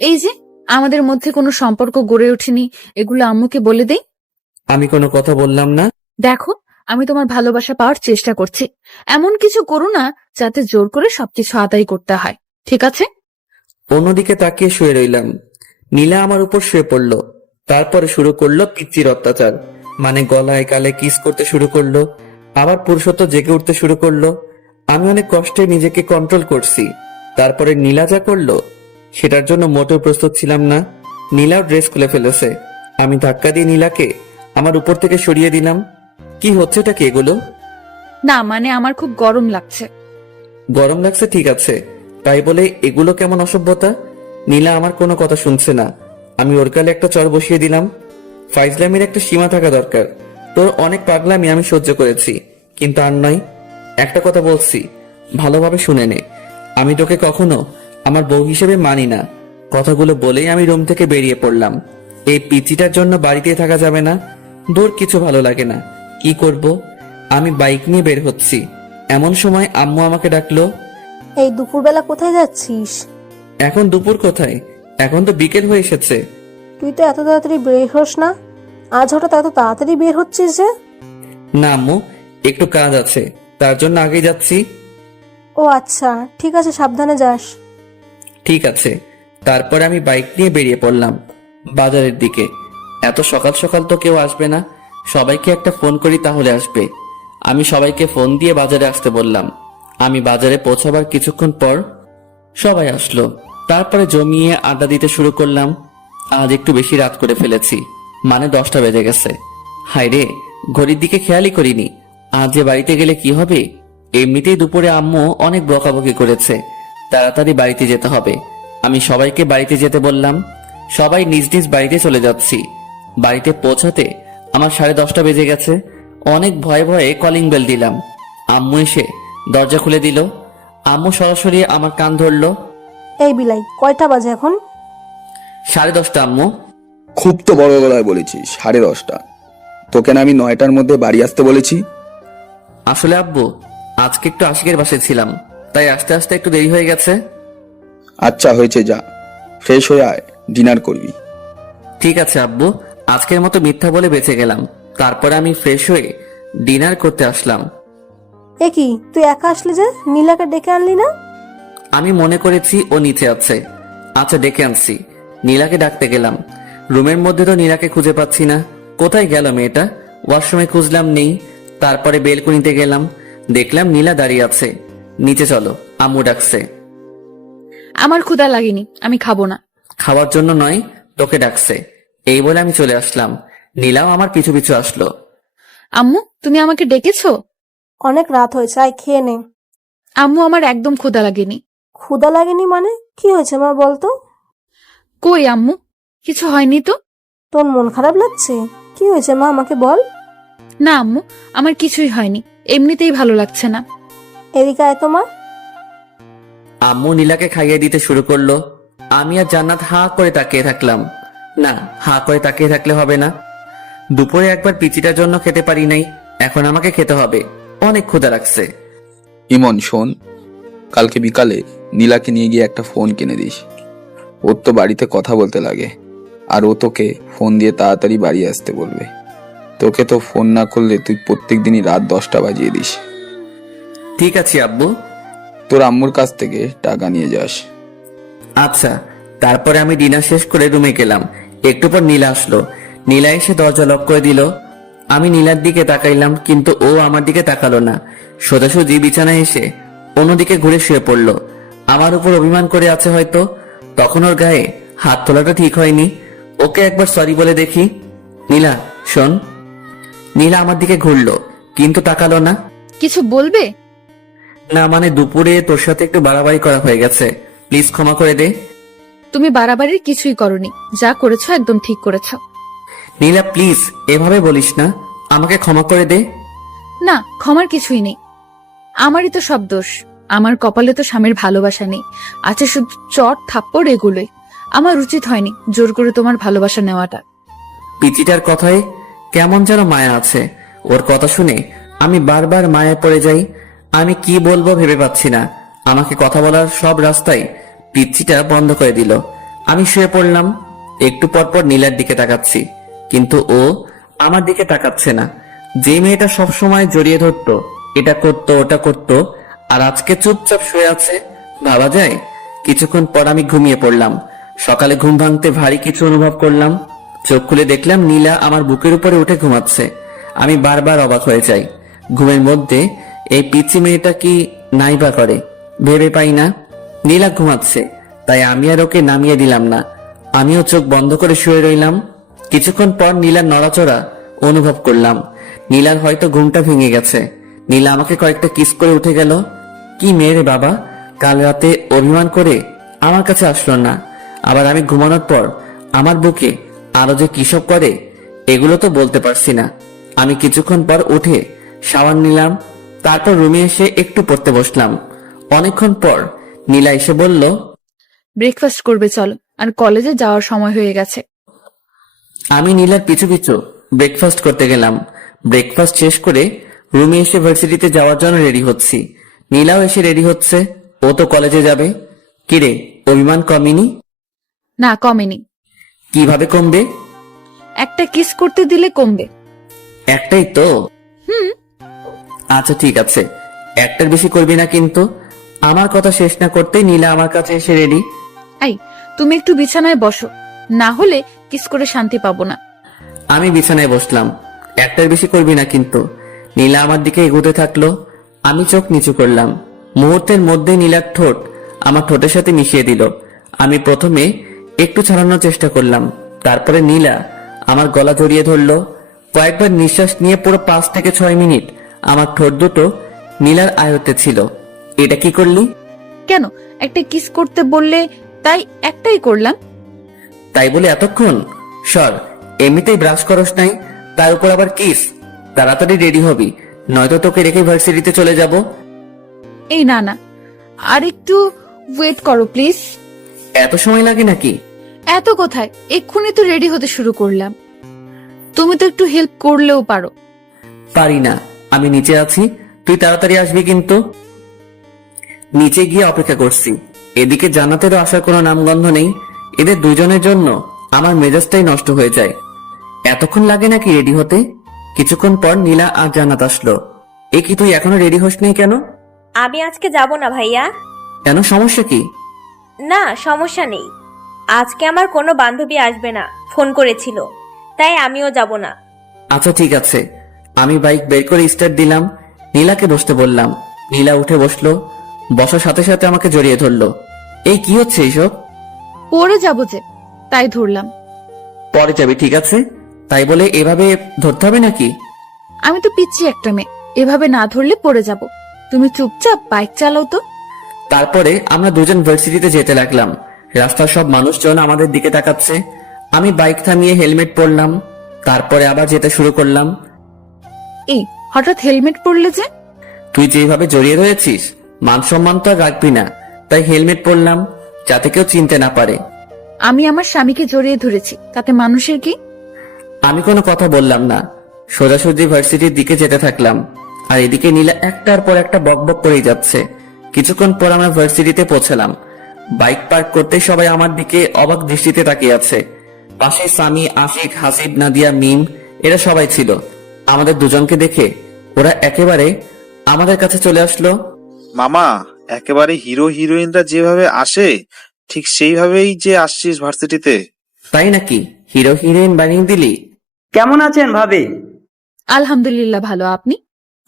এই যে আমাদের মধ্যে কোনো সম্পর্ক গড়ে ওঠেনি, এগুলো আম্মুকে বলে দেই। আমি কোনো কথা বললাম না। দেখো, আমি তোমার ভালোবাসা পাওয়ার চেষ্টা করছি, এমন কিছু করো না যাতে জোর করে সবকিছু আদায় করতে হয়, ঠিক আছে? অন্যদিকে তাকিয়ে শুয়ে রইলাম। নীলা আমার উপর শুয়ে পড়লো, তারপরে শুরু করলো পিচ্চির অত্যাচার। মানে গলায় গালে কিস করতে শুরু করলো, আবার পুরুষত্ব জেগে উঠতে শুরু করলো। আমি অনেক কষ্টে নিজেকে কন্ট্রোল করছি। তারপরে নীলা যা করলো সেটার জন্য মোটেও প্রস্তুত ছিলাম না। নীলাও ড্রেস খুলে ফেলেছে। আমি ধাক্কা দিয়ে নীলাকে আমার উপর থেকে সরিয়ে দিলাম। কি হচ্ছেটা কি এগুলো? না মানে আমার খুব গরম লাগছে। গরম লাগছে ঠিক আছে, তাই বলে এগুলো কেমন অসভ্যতা? নীলা আমার কোনো কথা শুনছে না। আমি ওর গালে একটা চর বসিয়ে দিলাম। ফাইজলামির একটা সীমা থাকা দরকার। তোর অনেক পাগলামি আমি সহ্য করেছি, কিন্তু আর নয়। একটা কথা বলছি, ভালোভাবে শুনে নে। আমি তোকে কখনো আমার বউ হিসেবে মানি না। কথাগুলো বলেই আমি রুম থেকে বেরিয়ে পড়লাম। এই পিচিটার জন্য বাড়িতে থাকা যাবে না। দূর কিছু ভালো লাগে না। কি করব? আমি বাইক নিয়ে বের হচ্ছি, এমন সময় আম্মু আমাকে ডাকলো। এই দুপুরবেলা কোথায় যাচ্ছিস? এখন দুপুর কোথায়? এখন তো বিকেল হয়ে এসেছে। তুই তো এত তাড়াতাড়ি বের হোস না, আজ হঠাৎ এত তাড়াতাড়ি বের হচ্ছিস যে? না আম্মু, একটু কাজ আছে, তার জন্য আগে যাচ্ছি। ও আচ্ছা, ঠিক আছে, সাবধানে যাস। ঠিক আছে। তারপর আমি বাইক নিয়ে বেরিয়ে পড়লাম বাজারের দিকে। এত সকাল সকাল তো কেউ আসবে না, সবাইকে একটা ফোন করি তাহলে আসবে। আমি সবাইকে ফোন দিয়ে বাজারে আসতে বললাম। আমি বাজারে পৌঁছাবার কিছুক্ষণ পর সবাই আসলো। তারপরে জমিয়ে আড্ডা দিতে শুরু করলাম। আজ একটু বেশি রাত করে ফেলেছি, মানে 10টা বেজে গেছে। হায় রে, ঘড়ির দিকে খেয়ালই করিনি। আজ যে বাড়িতে গেলে কি হবে? এমনিতেই দুপুরে আম্মু অনেক বকাবকি করেছে, তাড়াতাড়ি বাড়িতে যেতে হবে। আমি সবাইকে বাড়িতে যেতে বললাম। সবাই নিজ নিজ বাড়িতে চলে যাচ্ছি। বাড়িতে পৌঁছাতে আমার 10:30 বেজে গেছে। অনেক ভয়ে ভয়ে কলিং বেল দিলাম। আম্মু এসে দরজা খুলে দিল। আম্মু সরাসরি আমার কান ধরলো। এই বিলাই, কয়টা বাজে এখন? 10:30 আম্মু। খুব তো বড় গলায় বলেছিস 10:30। তোকে না আমি 9টার মধ্যে বাড়ি আসতে বলেছি? আসলে আব্বু, আজকে একটু আশিকের বাসায় ছিলাম, তাই আস্তে আস্তে একটু দেরি হয়ে গেছে। আচ্ছা হয়েছে, যা ফ্রেশ হয়ে আয়, ডিনার করবি। ঠিক আছে আব্বু, আজকের মতো মিথ্যা বলে বেঁচে গেলাম। তারপরে আমি ফ্রেশ হয়ে ডিনার করতে আসলাম। এ কি, তুই একা আসলি যে? নীলাকে ডেকে আনলি না? আমি মনে করেছি ও নিচে আছে। আচ্ছা ডেকে আনছি। নীলাকে ডাকতে গেলাম। রুমের মধ্যে তো নীলাকে খুঁজে পাচ্ছি না। কোথায় গেল মেয়েটা? ওয়াশরুমে খুঁজলাম, নেই। তারপরে বেলকনিতে গেলাম, দেখলাম নীলা দাঁড়িয়ে আছে। নিচে চলো, আম্মু ডাকছে। আমার ক্ষুধা লাগেনি, আমি খাবো না। খাওয়ার জন্য নয়, তোকে ডাকছে। এই বলে আমি চলে আসলাম। নীলাও আমার পিছু পিছু আসলো। আম্মু, তুমি আমাকে ডেকেছো? অনেক রাত হয়েছে, আয় খেয়ে নে। আম্মু, আমার একদম ক্ষুধা লাগেনি। ক্ষুধা লাগেনি মানে? কি হয়েছে মা, বলতো? কই আম্মু, কিছু হয়নি তো। তোর মন খারাপ লাগছে? কি হয়েছে মা, আমাকে বল। না আম্মু, আমার কিছুই হয়নি, এমনিতেই ভালো লাগছে না। এদিকে আয় তো মা। আম্মু নীলাকে খাইয়ে দিতে শুরু করলো। আমি আর জান্নাত হা করে তাকিয়ে থাকলাম। না, হা করে তাকিয়ে থাকলে হবে না। দুপুরে একবার পিচিটার জন্য খেতে পারি নাই, এখন আমাকে খেতে হবে। অনেক ক্ষুধা লাগছে। ইমন শোন, কালকে বিকালে নীলাকে নিয়ে গিয়ে একটা ফোন কিনে দিস। ওর তো বাড়িতে কথা বলতে লাগে, আর ও তোকে ফোন দিয়ে তাড়াতাড়ি বাড়ি আসতে বলবে। তোকে তো ফোন না করলে তুই প্রত্যেক দিনই রাত 10টা বাজিয়ে দিস। ঠিক আছে আব্বু। তোর আম্মুর কাছ থেকে টাকা নিয়ে যাস। আচ্ছা। তারপরে আমি ডিনার শেষ করে রুমে গেলাম। একটু পর নীলা আসলো। নীলা এসে দরজা লক করে দিল। আমি নীলার দিকে তাকাইলাম, কিন্তু ও আমার দিকে তাকালো না। সোজাসুজি বিছানায় এসে অন্যদিকে ঘুরে শুয়ে পড়লো। আমার উপর অভিমান করে আছে হয়তো। তখন ওর গায়ে হাত তোলাটা ঠিক হয়নি। ওকে একবার সরি বলে দেখি। নীলা শোন। নীলা আমার দিকে ঘুরলো, কিন্তু তাকালো না। কিছু বলবে? না মানে দুপুরে তোর সাথে একটু বাড়াবাড়ি করা হয়ে গেছে, প্লিজ ক্ষমা করে দে। তুমি বাড়াবাড়ির কিছুই করনি, যা করেছো একদম ঠিক করেছো। নীলা প্লিজ এভাবে বলিস না, আমাকে ক্ষমা করে দে। না, ক্ষমার কিছুই নেই। আমারই তো সব দোষ। আমার কপালে তো স্বামীর ভালোবাসা নেই, আছে শুধু চট থাপ্পড়, এগুলোই। আমার উচিত হয়নি জোর করে তোমার ভালোবাসা নেওয়াটা। পিচিটার কথায় কেমন যেন মায়া আছে। ওর কথা শুনে আমি বারবার মায়ায় পড়ে যাই। আমি কি বলবো ভেবে পাচ্ছি না। আমাকে কথা বলার সব রাস্তায় পিচিটা বন্ধ করে দিল। আমি শুয়ে পড়লাম। একটু পর পর নীলার দিকে তাকাচ্ছি, কিন্তু ও আমার দিকে তাকাচ্ছে না। যে মেয়েটা সব সময় জড়িয়ে ধরতো, এটা করতো ওটা করতো, আর আজকে চুপচাপ শুয়ে আছে, ভাবা যায়। কিছুক্ষণ পর আমি ঘুমিয়ে পড়লাম। সকালে ঘুম ভাঙতে ভারী কিছু অনুভব করলাম। চোখ খুলে দেখলাম নীলা আমার বুকের উপরে উঠে ঘুমাচ্ছে। আমি বারবার অবাক হয়ে যাই, ঘুমের মধ্যে এই পিচ্চি মেয়েটা কি নাইবা করে ভেবে পাই না। নীলা ঘুমাচ্ছে, তাই আমি আর ওকে নামিয়ে দিলাম না। আমিও চোখ বন্ধ করে শুয়ে রইলাম। কিছুক্ষণ পর নীলার নড়াচড়া অনুভব করলাম। নীলার হয়তো ঘুমটা ভেঙে গেছে। নীলা আমাকে কয়েকটা কিস করে উঠে গেল। কি মেয়ে রে বাবা, কাল রাতে অভিমান করে আমার কাছে আসলো না, আবার আমি ঘুমানোর পর আমার বুকে আরো যে কিসব করে এগুলো তো বলতে পারছি না। আমি কিছুক্ষণ পর উঠে শাওয়ার নিলাম, তারপর রুমে এসে একটু পড়তে বসলাম। অনেকক্ষণ পর নীলা এসে বলল, ব্রেকফাস্ট করবে চলো, আর কলেজে যাওয়ার সময় হয়ে গেছে। আমি নীলার পিছু পিছু ব্রেকফাস্ট করতে গেলাম। ব্রেকফাস্ট শেষ করে রুমে এসে ভার্সিটিতে যাওয়ার জন্য রেডি হচ্ছি। নীলাও এসে রেডি হচ্ছে, ও তো কলেজে যাবে। কিরে, অভিমান কমেনি? না, কমেনি। কিভাবে কমবে? একটা কিস করতে দিলে কমবে। একটাই তো। হুম। আচ্ছা ঠিক আছে, একটার বেশি করবি না কিন্তু। আমার কথা শেষ না করতেই নীলা আমার কাছে এসে রেডি। এই, তুমি একটু বিছানায় বসো, না হলে কিস করে শান্তি পাবো না। আমি বিছানায় বসলাম। একটার বেশি করবি না কিন্তু। নীলা আমার দিকে এগোতে থাকলো। আমি চোখ নিচু করলাম। মুহূর্তের মধ্যে নীলার ঠোঁট আমার ঠোঁটের সাথে মিশিয়ে দিল। আমি প্রথমে একটু ছাড়ানোর চেষ্টা করলাম, তারপরে নীলা আমার গলা জড়িয়ে ধরলো। কয়েকবার নিঃশ্বাস নিয়ে পুরো 5 থেকে 6 মিনিট আমার ঠোঁট দুটো নীলার আয়ত্তে ছিল। এটা কি করলি? কেন, একটা কিস করতে বললে তাই একটাই করলাম। তাই বলে এতক্ষণ? সর, এমনিতেই ব্রাশ করস নাই, তার উপর আবার কিস। তাড়াতাড়ি রেডি হবি, নয়তো তোকে রেখে ভার্সিটিতে চলে যাব। এই না না, আর একটু ওয়েট করো প্লিজ। এত সময় লাগে নাকি? এত কোথায়, এক্ষুনি তো রেডি হতে শুরু করলাম। তুমি তো একটু হেল্প করলেও পারো। পারি না, আমি নিচে আছি, তুই তাড়াতাড়ি আসবি কিন্তু। নিচে গিয়ে অপেক্ষা করছি। এদিকে জান্নাতেরও আসার কোনো নামগন্ধ নেই। এদের দুজনের জন্য আমার মেজাজটাই নষ্ট হয়ে যায়। এতক্ষণ লাগে নাকি রেডি হতে? কিছুক্ষণ পর নীলা আর জান্নাত আসলো। এ কি, তুই এখনো রেডি হস নাই কেন? আমি আজকে যাব না ভাইয়া। কেন, সমস্যা কি? না, সমস্যা নেই। আজকে আমার কোনো বান্ধবী আসবে না, ফোন করেছিল, তাই আমিও যাব না। আচ্ছা ঠিক আছে। আমি বাইক বের করে স্টার্ট দিলাম, নীলাকে বসতে বললাম। নীলা উঠে বসলো, বসার সাথে সাথে আমাকে জড়িয়ে ধরলো। এই কি হচ্ছে এইসব? পড়ে যাবো যে, তাই ধরলাম। পরে যাবি ঠিক আছে, তাই বলে এভাবে ধরতে হবে নাকি? আমি তো পিচ্ছি একটা মেয়ে, এভাবে না ধরলে পড়ে যাব। তুমি চুপচাপ বাইক চালাও তো। তারপরে আমরা দুজন ভার্সিটিতে যেতে লাগলাম। রাস্তার সব মানুষজন আমাদের দিকে তাকাচ্ছে। আমি বাইক থামিয়ে হেলমেট পরলাম, তারপরে আবার যেতে শুরু করলাম। এই, হঠাৎ হেলমেট পরলে যে? তুই যেভাবে জড়িয়ে রয়েছিস, মান সম্মান তো আর রাখবি না, তাই হেলমেট পরলাম, যাতে কেউ চিনতে না পারে। আমি আমার স্বামীকে জড়িয়ে ধরেছি, তাতে মানুষের কি? আমি কোনো কথা বললাম না, সোজাসুজি ভার্সিটির দিকে যেতে থাকলাম। আর এদিকে নীলা একটার পর একটা বকবক করেই যাচ্ছে। কিছুক্ষণ পর আমরা ভার্সিটিতে পৌঁছলাম। বাইক পার্ক করতে সবাই আমার দিকে অবাক দৃষ্টিতে তাকিয়ে আছে। পাশে সামি, আশিক, হাসিব, নাদিয়া, মিম, এরা সবাই ছিল। আমাদের দুজনকে দেখে ওরা একেবারে আমাদের কাছে চলে আসলো। মামা, একেবারে হিরো হিরোইনরা যেভাবে আসে ঠিক সেইভাবেই যে আসছিস ভার্সিটিতে। তাই নাকি? হিরো হিরোইন বানিয়ে দিলি? কেমন আছেন ভাবি? আলহামদুলিল্লাহ ভালো, আপনি?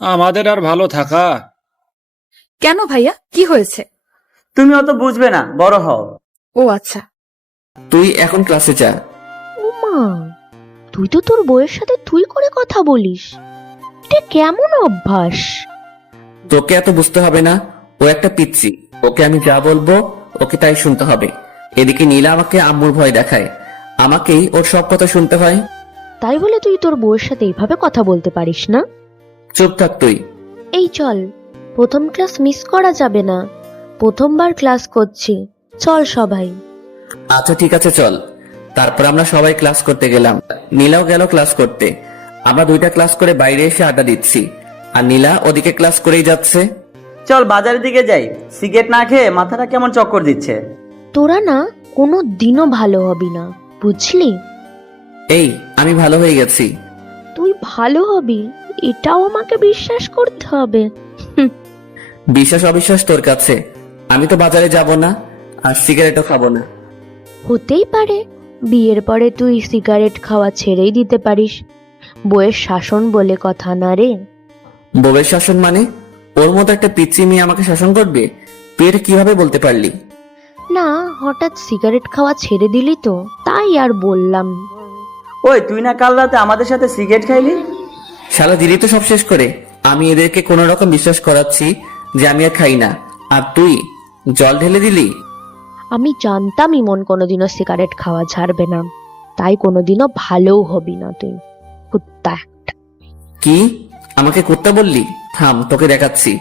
আমাদের আর ভালো থাকা। কেন ভাইয়া, কি হয়েছে? তুমি অত বুঝবে না, বড় হও। ও আচ্ছা। তুই এখন ক্লাসে যা। মা, তুই তো তোর বউয়ের সাথে তুই করে কথা বলিস, এটা কেমন অভ্যাস? তোকে এত বুঝতে হবে না, ও একটা পিচ্চি, ওকে আমি যা বলবো ওকে তাই শুনতে হবে। এদিকে নীলা আমাকে আম্মুর ভয় দেখায়, আমাকেই ওর সব কথা শুনতে হয়। তাই বলে তুই তোর বউয়ের সাথে এইভাবে কথা বলতে পারিস না? চুপ থাক তুই। এই চল, প্রথম ক্লাস মিস করা যাবে না, প্রথমবার ক্লাস করছি, চল সবাই। আচ্ছা ঠিক আছে চল। তারপর আমরা সবাই ক্লাস করতে গেলাম। নীলাও গেল ক্লাস করতে। আমরা 2টা ক্লাস করে বাইরে এসে আড্ডা দিচ্ছি, আর নীলা ওদিকে ক্লাস করেই যাচ্ছে। চল বাজারের দিকে যাই, সিগারেট না খেয়ে মাথাটা কেমন চক্কর দিচ্ছে। তোরা না কোনো দিনও ভালো হবি না, বুঝলি? এই, আমি ভালো হয়ে গেছি। তুই ভালো হবি এটাও আমাকে বিশ্বাস করতে হবে। বিশ্বাস অবিশ্বাস তোর কাছে। আমি তো বাজারে যাব না, আর সিগারেটও খাবো না। হতেই পারে বিয়ের পরে তুই সিগারেট খাওয়া ছেড়েই দিতে পারিস। বইয়ের শাসন বলে কথা না রে। বউয়ের শাসন মানে? ওর মতো একটা পিচ্চি মেয়ে আমাকে শাসন করবে? তুই এটা কিভাবে বলতে পারলি? না, হঠাৎ সিগারেট খাওয়া ছেড়ে দিলি তো, তাই আর বললাম। ওই তুই না কাল রাতে আমাদের সাথে সিগারেট খাইলি? শালা দিলি তো সব শেষ করে। আমি এদেরকে কোনো রকম বিশ্বাস করাচ্ছি যে আমি আর খাই না, আর তুই জল ঢেলে দিলি। আমি জানতাম ইমন কোনোদিনও সিগারেট খাওয়া ছাড়বে না, তাই কোনোদিনও ভালোও হবি না তুই, কুত্তা। কি? আমাকে কুত্তা বললি? থাম, তোকে দেখাচ্ছি।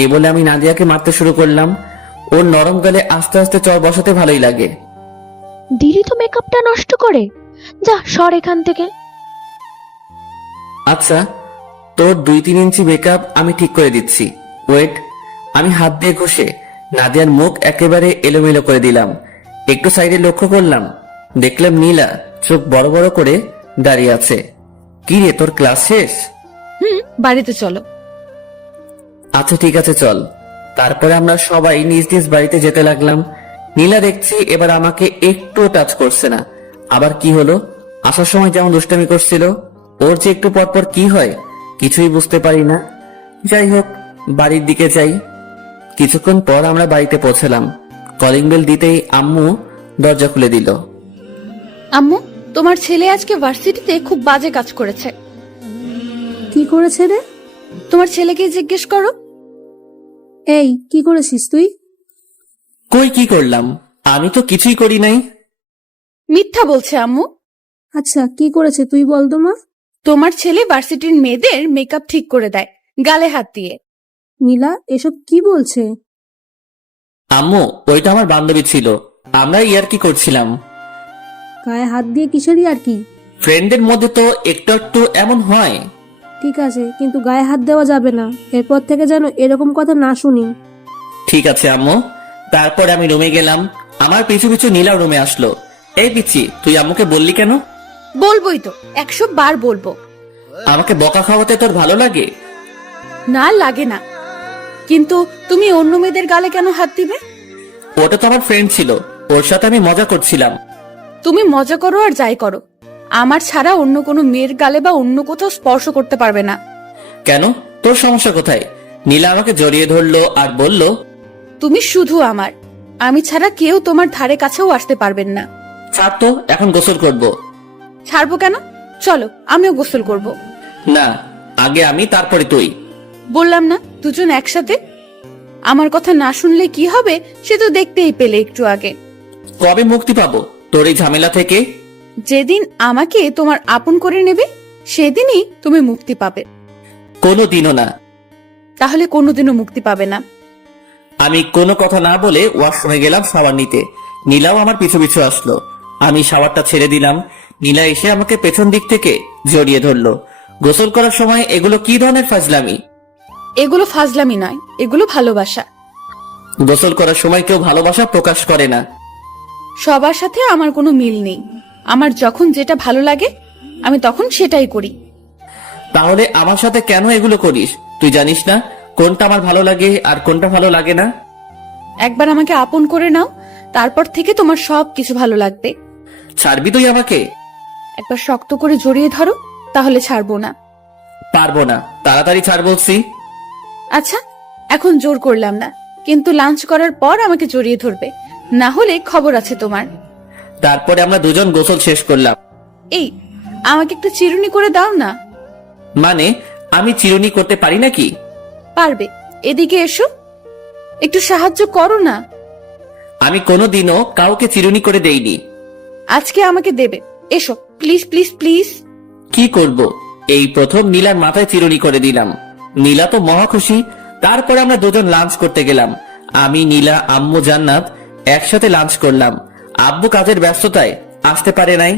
এই বলে আমি নাদিয়াকে মারতে শুরু করলাম। ওর নরম গালে আস্তে আস্তে চর বসাতে ভালোই লাগে। দিলি তো মেকআপটা নষ্ট করে, যা সর এখান থেকে। আচ্ছা, তোর 2-3 ইঞ্চি মেকআপ আমি ঠিক করে দিচ্ছি। ওয়েট। আমি হাত দিয়ে ঘষে নাদিয়ার মুখ একেবারে এলোমেলো করে দিলাম। একটু সাইডে লক্ষ্য করলাম, দেখলাম নীলা চোখ বড় বড় করে দাঁড়িয়ে আছে। কি রে, তোর ক্লাস শেষ? বাড়িতে চলো। আচ্ছা ঠিক আছে, চল। তারপরে আমরা সবাই নিজ নিজ বাড়িতে যেতে লাগলাম। নীলা দেখছি এবার আমাকে একটু টাচ করছে না। আবার কি হলো? আসার সময় যেমন দুষ্টামি করছিল, ওর যে একটু পর পর কি হয় কিছুই বুঝতে পারি না। যাই হোক, বাড়ির দিকে যাই। কিছুক্ষণ পর আমরা বাড়িতে পৌঁছলাম। কলিং বেল দিতেই আম্মু দরজা খুলে দিল। আম্মু, তোমার ছেলে আজকে ভার্সিটিতে খুব বাজে কাজ করেছে। কি করেছে রে? তোমার ছেলেকে জিজ্ঞেস করো। এই, কি করেছিস তুই? কই কি করলাম? আমি তো কিছুই করি নাই। মিথ্যা বলছে আম্মু। আচ্ছা, কি করেছে তুই বল তো মা। তোমার ছেলে ভার্সিটির মেয়েদের মেকআপ ঠিক করে দেয় গালে হাত দিয়ে। নীলা এসব কি বলছে? আম্মু, ওইটা আমার বান্ধবী ছিল, আমরা ইয়ার্কি করছিলাম। গায়ে হাত দিয়ে কিসেরই আর কি? ফ্রেন্ডের মধ্যে তো একটু একটু এমন হয়। ঠিক আছে, কিন্তু গায়ে হাত দেওয়া যাবে না। এরপর থেকে যেন এরকম কথা না শুনি। ঠিক আছে আম্মু। তারপরে আমি রুমে গেলাম। আমার পিছু পিছু নীলাও রুমে আসলো। এই পিচ্ছি, তুই আম্মুকে বললি কেন? বলবোই তো, 100 বার বলবো। আমাকে বকা খাওয়াতে তোর ভালো লাগে? না, লাগে না। কিন্তু তুমি অন্য মেয়েদের গালে কেন হাত দিবে? ওটা তো আমার ফ্রেন্ড ছিল, ওর সাথে আমি মজা করছিলাম। তুমি মজা করো আর যাই করো, আমার ছাড়া অন্য কোনো মেয়ের গালে বা অন্য কোথাও স্পর্শ করতে পারবে না। কেন? তোর সমস্যা কোথায়? নীলা আমাকে জড়িয়ে ধরলো আর বলল, তুমি শুধু আমার, আমি ছাড়া কেউ তোমার ধারে কাছেও আসতে পারবেন না। ছাড় তো, এখন গোসল করব। ছাড়বো কেন? চলো, আমিও গোসল করব। না, আগে আমি, তারপরে তুই। বললাম না দুজন একসাথে। আমার কথা না শুনলে কি হবে সে তো দেখতেই পেলে একটু আগে। কবে মুক্তি পাবো তোর এই ঝামেলা থেকে? যেদিন আমাকে তোমার আপন করে নেবে সেদিনই তুমি মুক্তি পাবে। কোনোদিনও না। তাহলে কোনোদিনও মুক্তি পাবে না। আমি কোনো কথা না বলে ওয়াশরুমে গেলাম শাওয়ার নিতে। নীলাও আমার পিছু পিছু আসলো। আমি শাওয়ারটা ছেড়ে দিলাম। নীলা এসে আমাকে পেছন দিক থেকে জড়িয়ে ধরলো। গোসল করার সময় এগুলো কি ধরনের ফাজলামি? এগুলো ফাজলামি নয়, এগুলো ভালোবাসা। গোসল করার সময় কেউ ভালোবাসা প্রকাশ করে না। সবার সাথে আমার কোনো মিল নেই। আমার যখন যেটা ভালো লাগে আমি তখন সেটাই করি। তাহলে আমার সাথে কেন এগুলো করিস? তুই জানিস না কোনটা আমার ভালো লাগে আর কোনটা ভালো লাগে না? একবার আমাকে আপন করে নাও, তারপর থেকে তোমার সব কিছু ভালো লাগবে। ছাড়বি তুই আমাকে? একবার শক্ত করে জড়িয়ে ধরো, তাহলে ছাড়বো না। পারবো না, তাড়াতাড়ি ছাড় বলছি। আচ্ছা, এখন জোর করলাম না, কিন্তু লাঞ্চ করার পর আমাকে জড়িয়ে ধরবে, না হলে খবর আছে তোমার। তারপরে আমরা দুজন গোসল শেষ করলাম। এই, আমাকে একটু চিরুনি করে দাও না। মানে, আমি চিরুনি করতে পারি নাকি? পারবে, এদিকে এসো, একটু সাহায্য করো না। আমি কোনোদিনও কাউকে চিরুনি করে দেইনি। আজকে আমাকে দেবে, এসো প্লিজ প্লিজ প্লিজ। কি করব? এই প্রথম নীলার মাথায় চিরুনি করে দিলাম। নীলা তো মহা খুশি। তারপরে আমরা দুজন লাঞ্চ করতে গেলাম। আমি, নীলা, আম্মু, জান্নাত একসাথে লাঞ্চ করলাম। আব্বু কাজের ব্যস্ততায় আসতে পারে নাই।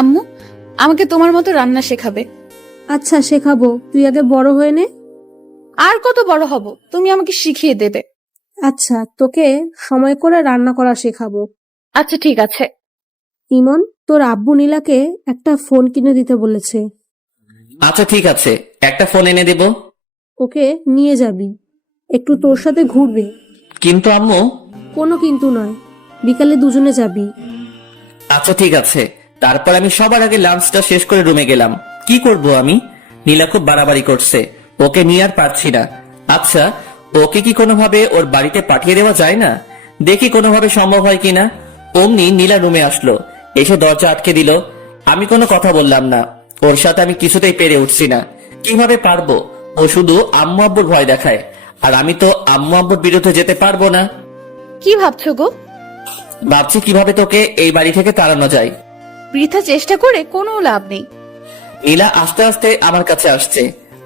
আম্মু আমাকে তোমার মতো রান্না শেখাবে। আচ্ছা, শেখাবো, তুই আগে বড় হয়ে নে। আর কত বড় হব, তুমি আমাকে শিখিয়ে দেবে। আচ্ছা, তোকে সময় করে রান্না করা শেখাবো। আচ্ছা ঠিক আছে। ইমন, তোর আব্বু নীলাকে একটা ফোন কিনে দিতে বলেছে। আচ্ছা ঠিক আছে, একটা ফোন এনে দেব। ওকে নিয়ে যাবি, একটু তোর সাথে ঘুরবে। কিন্তু আম্মু। কোনো কিন্তু নয়, বিকালে দুজনে যাবি। আচ্ছা ঠিক আছে। তারপর আমি সবার আগে লাঞ্চটা শেষ করে রুমে গেলাম। কি করব আমি? নীলা খুব বাড়াবাড়ি করছে, ওকে নিয়ে আর পারছি না। আচ্ছা, ওকে কি কোনোভাবে ওর বাড়িতে পাঠিয়ে দেওয়া যায় না? দেখি কোনোভাবে সম্ভব হয় কিনা। অমনি নীলা রুমে আসলো, এসে দরজা আটকে দিল। আমি কোনো কথা বললাম না, ওর সাথে আমি কিছুতেই পেরে উঠছি না। কিভাবে পারবো? ও শুধু আম্মু আব্বুর ভয় দেখায়, আর আমি তো আম্মু আব্বুর বিরুদ্ধে যেতে পারবো না। কি ভাবছো গো? ভাবছি কিভাবে তোকে এই বাড়ি থেকে তাড়ানো যায়। বৃথা চেষ্টা করে কোনো লাভ নেই। নীলা আস্তে আস্তে আমার কাছে আসছে,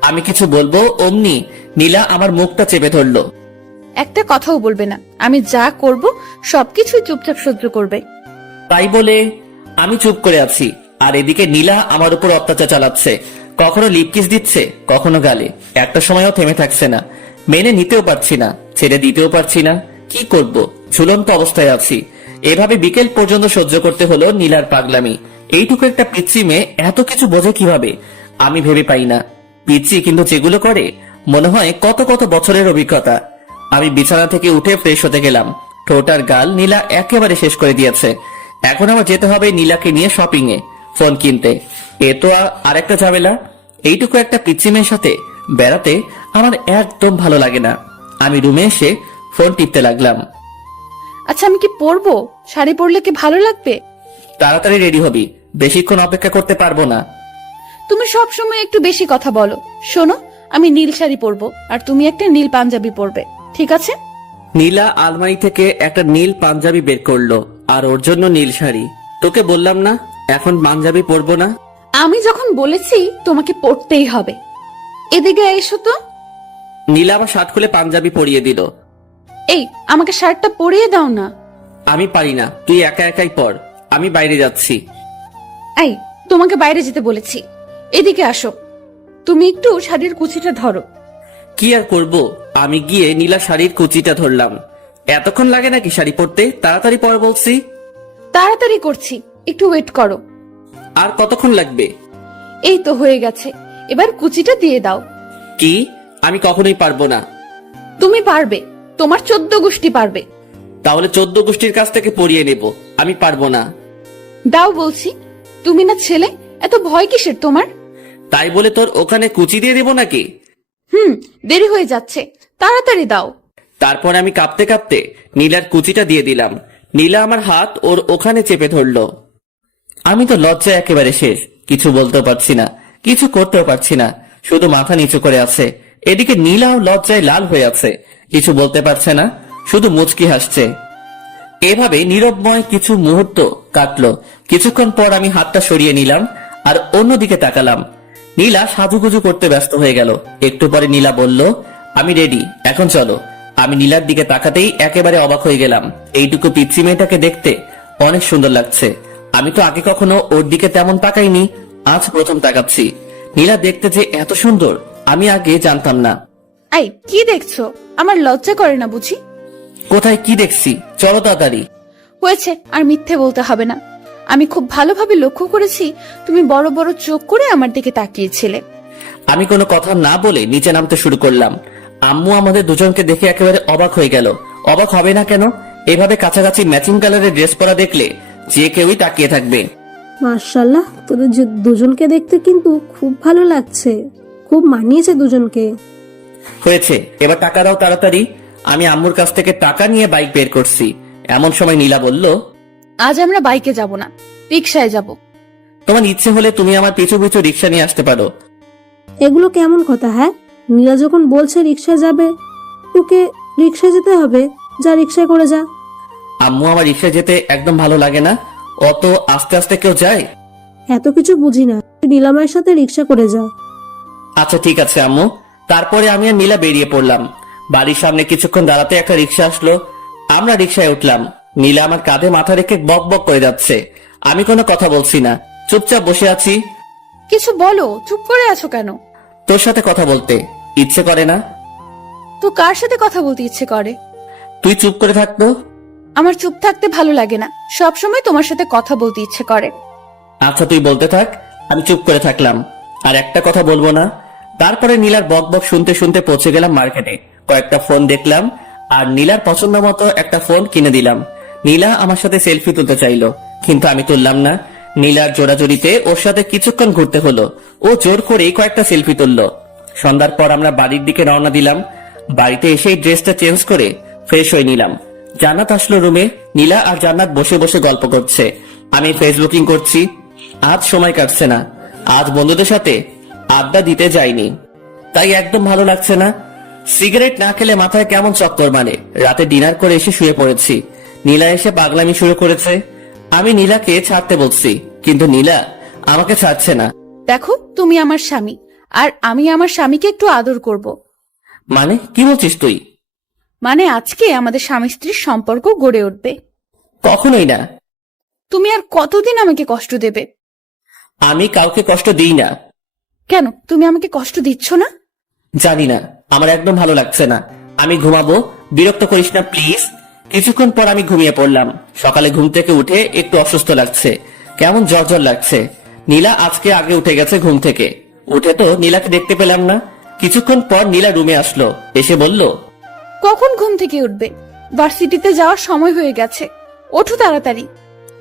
আমি কিছু বলবো অমনি নীলা আমার মুখটা চেপে ধরলো। একটা কথাও বলবে না, আমি যা করব সবকিছুই চুপচাপ সহ্য করবে। তাই বলে আমি চুপ করে আছি, আর এদিকে নীলা আমার উপর অত্যাচার চালাচ্ছে। কখনো লিপকিস দিচ্ছে, কখনো গালে। একটা সময়ও থেমে থাকছে না। মেনে নিতেও পারছি না, ছেড়ে দিতেও পারছি না। কি করব? ঝুলন্ত অবস্থায় আছি। এভাবে বিকেল পর্যন্ত সহ্য করতে হলো নীলার পাগলামি। এইটুকু একটা পিচ্ছি মেয়ে এত কিছু বোঝে কিভাবে আমি ভেবে পাই না। পিচ্ছি কিন্তু যেগুলো করে মনে হয় কত কত বছরের অভিজ্ঞতা। আমি বিছানা থেকে উঠে ফ্রেশ হতে গেলাম। ঠোঁট আর গাল নীলা একেবারে শেষ করে দিয়েছে। এখন আমার যেতে হবে নীলাকে নিয়ে শপিং এ, ফোন কিনতে। এ তো আরেকটা ঝামেলা। এইটুকু একটা পিচ্ছি মেয়ের সাথে বেড়াতে আমার একদম ভালো লাগে না। আমি রুমে এসে ফোন টিপতে লাগলাম। আচ্ছা, আমি কি পরবো? শাড়ি পরলে কি ভালো লাগবে? তাড়াতাড়ি রেডি হবি, বেশিক্ষণ অপেক্ষা করতে পারবো না। তুমি সব সময় একটু বেশি কথা বলো। শোনো, আমি নীল শাড়ি পরবো আর তুমি একটা নীল পাঞ্জাবি পরবে, ঠিক আছে? নীলা আলমারি থেকে একটা নীল পাঞ্জাবি বের করলো, আর ওর জন্য নীল শাড়ি। তোকে বললাম না এখন পাঞ্জাবি পরবো না? আমি যখন বলেছি তোমাকে পরতেই হবে। এদিকে এসো তো। নীলা আবার শার্ট খুলে পাঞ্জাবি পরিয়ে দিল। এই, আমাকে শার্টটা পরিয়ে দাও না। আমি পারি না, তুই একা একাই পর, আমি বাইরে যাচ্ছি। এই, তোমাকে বাইরে যেতে বলেছি। এদিকে আসো। তুমি একটু শাড়ির কুচিটা ধরো। কি আর করব, আমি গিয়ে নীলা শাড়ির কুচিটা ধরলাম। এতক্ষণ লাগে নাকি শাড়ি পরতে? তাড়াতাড়ি পর বলছি। তাড়াতাড়ি করছি, একটু ওয়েট করো। আর কতক্ষণ লাগবে? এই তো হয়ে গেছে, এবার কুচিটা দিয়ে দাও। কি? আমি কখনোই পারবো না। তুমি পারবে, তোমার 14 গোষ্ঠী পারবে। তাহলে 14 গোষ্ঠীর কাছ থেকে পরিয়ে নেব, আমি পারবো না। দাও বলছি। তুমি না ছেলে, এত ভয় কিসের তোমার? তাই বলে তোর ওখানে কুচি দিয়ে দেবো নাকি? দেরি হয়ে যাচ্ছে, তাড়াতাড়ি দাও। তারপর আমি কাঁপতে কাঁপতে নীলার কুচিটা দিয়ে দিলাম। নীলা আমার হাত ওর ওখানে চেপে ধরলো। আমি তো লজ্জায় একেবারে শেষ, কিছু বলতে পারছি না, কিছু করতেও পারছি না, শুধু মাথা নিচু করে আছে। এদিকে নীলাও লজ্জায় লাল হয়ে আছে, কিছু বলতে পারছে না, শুধু মুচকি হাসছে। এভাবে নীরবময় কিছু মুহূর্ত কাটলো। কিছুক্ষণ পর আমি হাতটা সরিয়ে নিলাম আর অন্যদিকে তাকালাম। নীলা সাজুগুজু করতে ব্যস্ত হয়ে গেল। একটু পরে নীলা বলল, আমি রেডি, এখন চলো। আমি নীলার দিকে তাকাতেই একেবারে অবাক হয়ে গেলাম। এইটুকু পিচ্ছি মেয়েটাকে দেখতে অনেক সুন্দর লাগছে। আমি তো আগে কখনো ওর দিকে তেমন তাকাইনি, আজ প্রথম তাকাচ্ছি। নীলা দেখতে যে এত সুন্দর আমি আগে জানতাম না। এই, কি দেখছো? আমার লজ্জা করে না বুঝি? কোথায় কি দেখছি? চলো তাড়াতাড়ি। হয়েছে, আর মিথ্যে বলতে হবে না। আমি খুব ভালোভাবে লক্ষ্য করেছি তুমি বড় বড় চোখ করে আমার দিকে তাকিয়েছিলে। আমি কোনো কথা না বলে নিচে নামতে শুরু করলাম। আম্মু আমাদের দুজনকে দেখে একেবারে অবাক হয়ে গেল। অবাক হবে না কেন? এভাবে কাছাকাছি ম্যাচিং কালারের ড্রেস পরা দেখলে যে কেউই তাকিয়ে থাকবে। মাশাআল্লাহ, তোদের দুজনকে দেখতে কিন্তু খুব ভালো লাগছে, খুব মানিয়েছে দুজনকে। হয়েছে, এবার টাকা দাও তাড়াতাড়ি। আমি আম্মুর কাছ থেকে টাকা নিয়ে বাইক বের করছি। এমন সময় নীলা বলল, আজ আমরা বাইকে যাব না, রিকশায় যাব। তোমার ইচ্ছে হলে তুমি আমার পিছু পিছু রিক্সা নিয়ে আসতে পারো। এগুলো কেমন কথা? হ্যাঁ, নীলা যখন বলছে রিকশায় যাবে, তোকে রিকশায় যেতে হবে। যা, রিকশায় করে যা। আম্মু, আমার রিক্সায় যেতে একদম ভালো লাগে না। অত আস্তে আস্তে কেউ যায়? এত কিছু বুঝি না, তুই নীলামায়ের সাথে রিকশা করে যা। আচ্ছা ঠিক আছে আম্মু। তারপরে আমি আর নীলা বেরিয়ে পড়লাম। বাড়ির সামনে কিছুক্ষণ দাঁড়াতে একটা রিক্সা আসলো। আমরা রিক্সায় উঠলাম। নীলা আমার কাঁধে মাথা রেখে বক বক করে যাচ্ছে। আমি কোনো কথা বলছি না, চুপচাপ বসে আছি। কিছু বলো, চুপ করে আছো কেন? তোর সাথে কথা বলতে ইচ্ছে করে না? তো কার সাথে কথা বলতে ইচ্ছে করে? তুই চুপ করে থাকতো। আমার চুপ থাকতে ভালো লাগে না, সব সময় তোমার সাথে কথা বলতে ইচ্ছে করে। আচ্ছা তুই বলতে থাক, আমি চুপ করে থাকলাম। আর একটা কথা বলবো না। তারপরে নীলার বক বক শুনতে শুনতে পৌঁছে গেলাম মার্কেটে। কয়েকটা ফোন দেখলাম আর নীলার পছন্দ মতো একটা ফোন কিনে দিলাম। নীলা আমার সাথে সেলফি তুলতে চাইলো, কিন্তু আমি তুললাম না। নীলার জোড়াজোড়িতে ওর সাথে কিছুক্ষণ ঘুরতে হলো। ও জোর করেই কয়েকটা সেলফি তুললো। সন্ধ্যার পর আমরা বাড়ির দিকে রওনা দিলাম। বাড়িতে এসেই ড্রেসটা চেঞ্জ করে ফ্রেশ হয়ে নিলাম। জান্নাত আসলো রুমে। নীলা আর জান্নাত বসে বসে গল্প করছে। আমি ফেসবুকিং করছি। আজ সময় কাটছে না। আজ বন্ধুদের সাথে আড্ডা দিতে যাইনি, তাই একদম ভালো লাগছে না। সিগারেট না খেলে মাথায় কেমন চক্কর মানে। রাতে ডিনার করে এসে শুয়ে পড়েছি। নীলা এসে পাগলামি শুরু করেছে। আমি নীলাকে ছাড়তে বলছি, কিন্তু নীলা আমাকে ছাড়ছে না। দেখো, তুমি আমার স্বামী, আর আমি আমার স্বামীকে একটু আদর করব। মানে কি বলছিস তুই? মানে আজকে আমাদের স্বামী স্ত্রীর সম্পর্ক গড়ে উঠবে। কখনোই না। তুমি আর কতদিন আমাকে কষ্ট দেবে? আমি কাউকে কষ্ট দিই না। কেন তুমি আমাকে কষ্ট দিচ্ছ না? জানি না, আমার একদম ভালো লাগছে না। আমি ঘুমাবো, বিরক্ত করিস না প্লিজ। কিছুক্ষণ পর আমি ঘুমিয়ে পড়লাম। সকালে ঘুম থেকে উঠে একটু অসুস্থ লাগছে, কেমন জ্বর জ্বর লাগছে। নীলা আজকে আগে উঠে গেছে ঘুম থেকে। উঠে তো নীলাকে দেখতে পেলাম না। কিছুক্ষণ পর নীলা রুমে আসলো, এসে বলল, কখন ঘুম থেকে উঠবে? ভার্সিটিতে যাওয়ার সময় হয়ে গেছে, ওঠো তাড়াতাড়ি।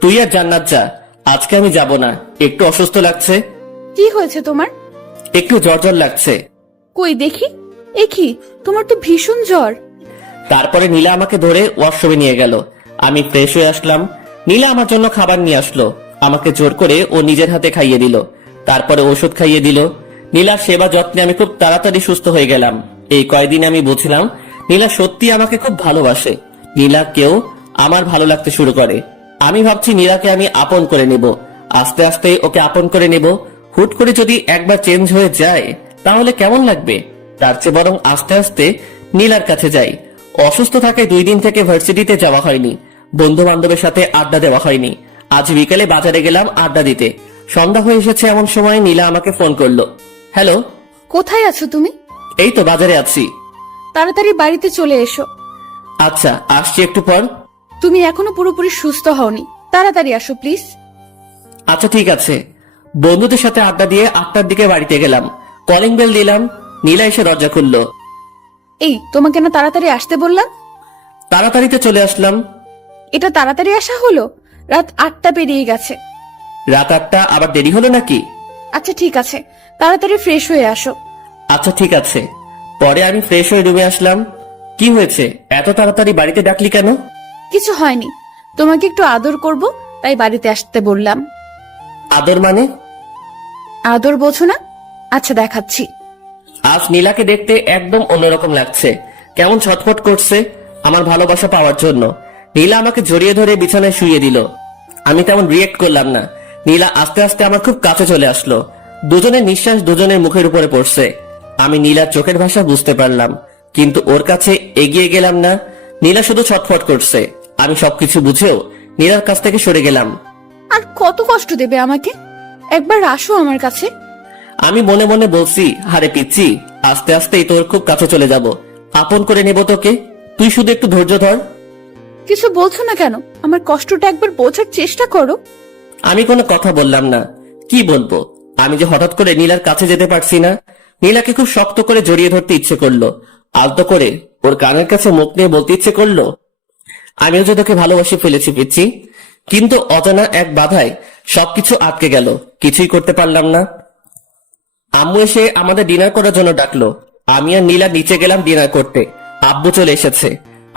তুই আর জান্নাত যা, আজকে আমি যাব না, একটু অসুস্থ লাগছে। কি হয়েছে তোমার? একটু জ্বর জ্বর লাগছে। কই দেখি। এ কি, তোমার তো ভীষণ জ্বর। তারপরে নীলা আমাকে ধরে ওয়াশরুমে নিয়ে গেল। আমি ফ্রেশ হয়ে আসলাম। নীলা আমার জন্য খাবার নিয়ে আসলো। আমাকে জোর করে ও নিজের হাতে খাইয়ে দিল। তারপরে ওষুধ খাইয়ে দিল। নীলার সেবা যত্নে আমি খুব তাড়াতাড়ি সুস্থ হয়ে গেলাম। এই কয়দিন আমি বুঝলাম নীলা সত্যি আমাকে খুব ভালোবাসে। নীলাকেও আমার ভালো লাগতে শুরু করে। আমি ভাবছি নীলাকে আমি আপন করে নেব, আস্তে আস্তে ওকে আপন করে নেব। হুট করে যদি একবার চেঞ্জ হয়ে যায় তাহলে কেমন লাগবে? তার চেয়ে বরং আস্তে আস্তে নীলার কাছে যাই। অসুস্থ থাকে 2 দিন থেকে ভার্সিটিতে যাওয়া হয়নি, বন্ধু বান্ধবের সাথে আড্ডা দেওয়া হয়নি। আজ বিকেলে বাজারে গেলাম আড্ডা দিতে। সন্ধ্যা হয়ে এসেছে, এমন সময় নীলা আমাকে ফোন করলো। হ্যালো, কোথায় আছো তুমি? এই তো বাজারে আছি। তাড়াতাড়ি বাড়িতে চলে এসো। আচ্ছা, আসছি একটু পর। তুমি এখনো পুরোপুরি সুস্থ হওনি, তাড়াতাড়ি আসো প্লিজ। আচ্ছা ঠিক আছে। বন্ধুদের সাথে আড্ডা দিয়ে 8টার দিকে বাড়িতে গেলাম। কলিং বেল দিলাম, নীলা এসে দরজা খুললো। এই, তোমাকে না তাড়াতাড়ি আসতে বললাম? তাড়াতাড়িতে চলে আসলাম। এটা তাড়াতাড়ি আসা হলো? রাত 8টা পেরিয়ে গেছে। রাত 8টা আবার দেরি হলো নাকি? আচ্ছা ঠিক আছে, তাড়াতাড়ি ফ্রেশ হয়ে আসো। আচ্ছা ঠিক আছে। পরে আমি ফ্রেশ হয়ে রুমে আসলাম। কি হয়েছে, এত তাড়াতাড়ি বাড়িতে ডাকলি কেন? কিছু হয়নি, তোমাকে একটু আদর করব তাই বাড়িতে আসতে বললাম। আদর মানে? আদর বোঝো না? আচ্ছা দেখাচ্ছি। আজ নীলাকে দেখতে একদম অন্যরকম লাগছে, কেমন ছটফট করছে আমার ভালোবাসা পাওয়ার জন্য। নীলা আমাকে জড়িয়ে ধরে বিছানায় শুইয়ে দিল। আমি তেমন রিয়েক্ট করলাম না। নীলা আস্তে আস্তে আমার খুব কাছে চলে আসলো। দুজনের নিঃশ্বাস দুজনের মুখের উপরে পড়ছে। আমি নীলার চোখের ভাষা বুঝতে পারলাম, কিন্তু ওর কাছে এগিয়ে গেলাম না। নীলা শুধু ছটফট করছে। আমি সবকিছু বুঝেও নীলার কাছ থেকে সরে গেলাম। আর কত কষ্ট দেবে আমাকে? একবার আসো আমার কাছে। আমি মনে মনে বলছি, হারে পিচ্ছি, আস্তে আস্তেই তোর খুব কাছে চলে যাব, আপন করে নেব তোকে। তুই শুধু একটু ধৈর্য ধর। কিছু বলছো না কেন? আমার কষ্টটা একবার বোঝার চেষ্টা করো। আমি কোনো কথা বললাম না। কি বলবো? আমি যে হঠাৎ করে নীলার কাছে যেতে পারছি না। নীলাকে খুব শক্ত করে জড়িয়ে ধরতে ইচ্ছে করলো, আলতো করে ওর কানের কাছে মুখ নিয়ে বলতে ইচ্ছে করলো, আমিও যে তোকে ভালোবাসি ফেলেছি পিচ্ছি। কিন্তু অজানা এক বাধায় সবকিছু আটকে গেল, কিছুই করতে পারলাম না। আম্মু এসে আমাদের ডিনার করার জন্য ডাকলো। আমি আর নীলা নিচে গেলাম ডিনার করতে। আব্বু চলে এসেছে।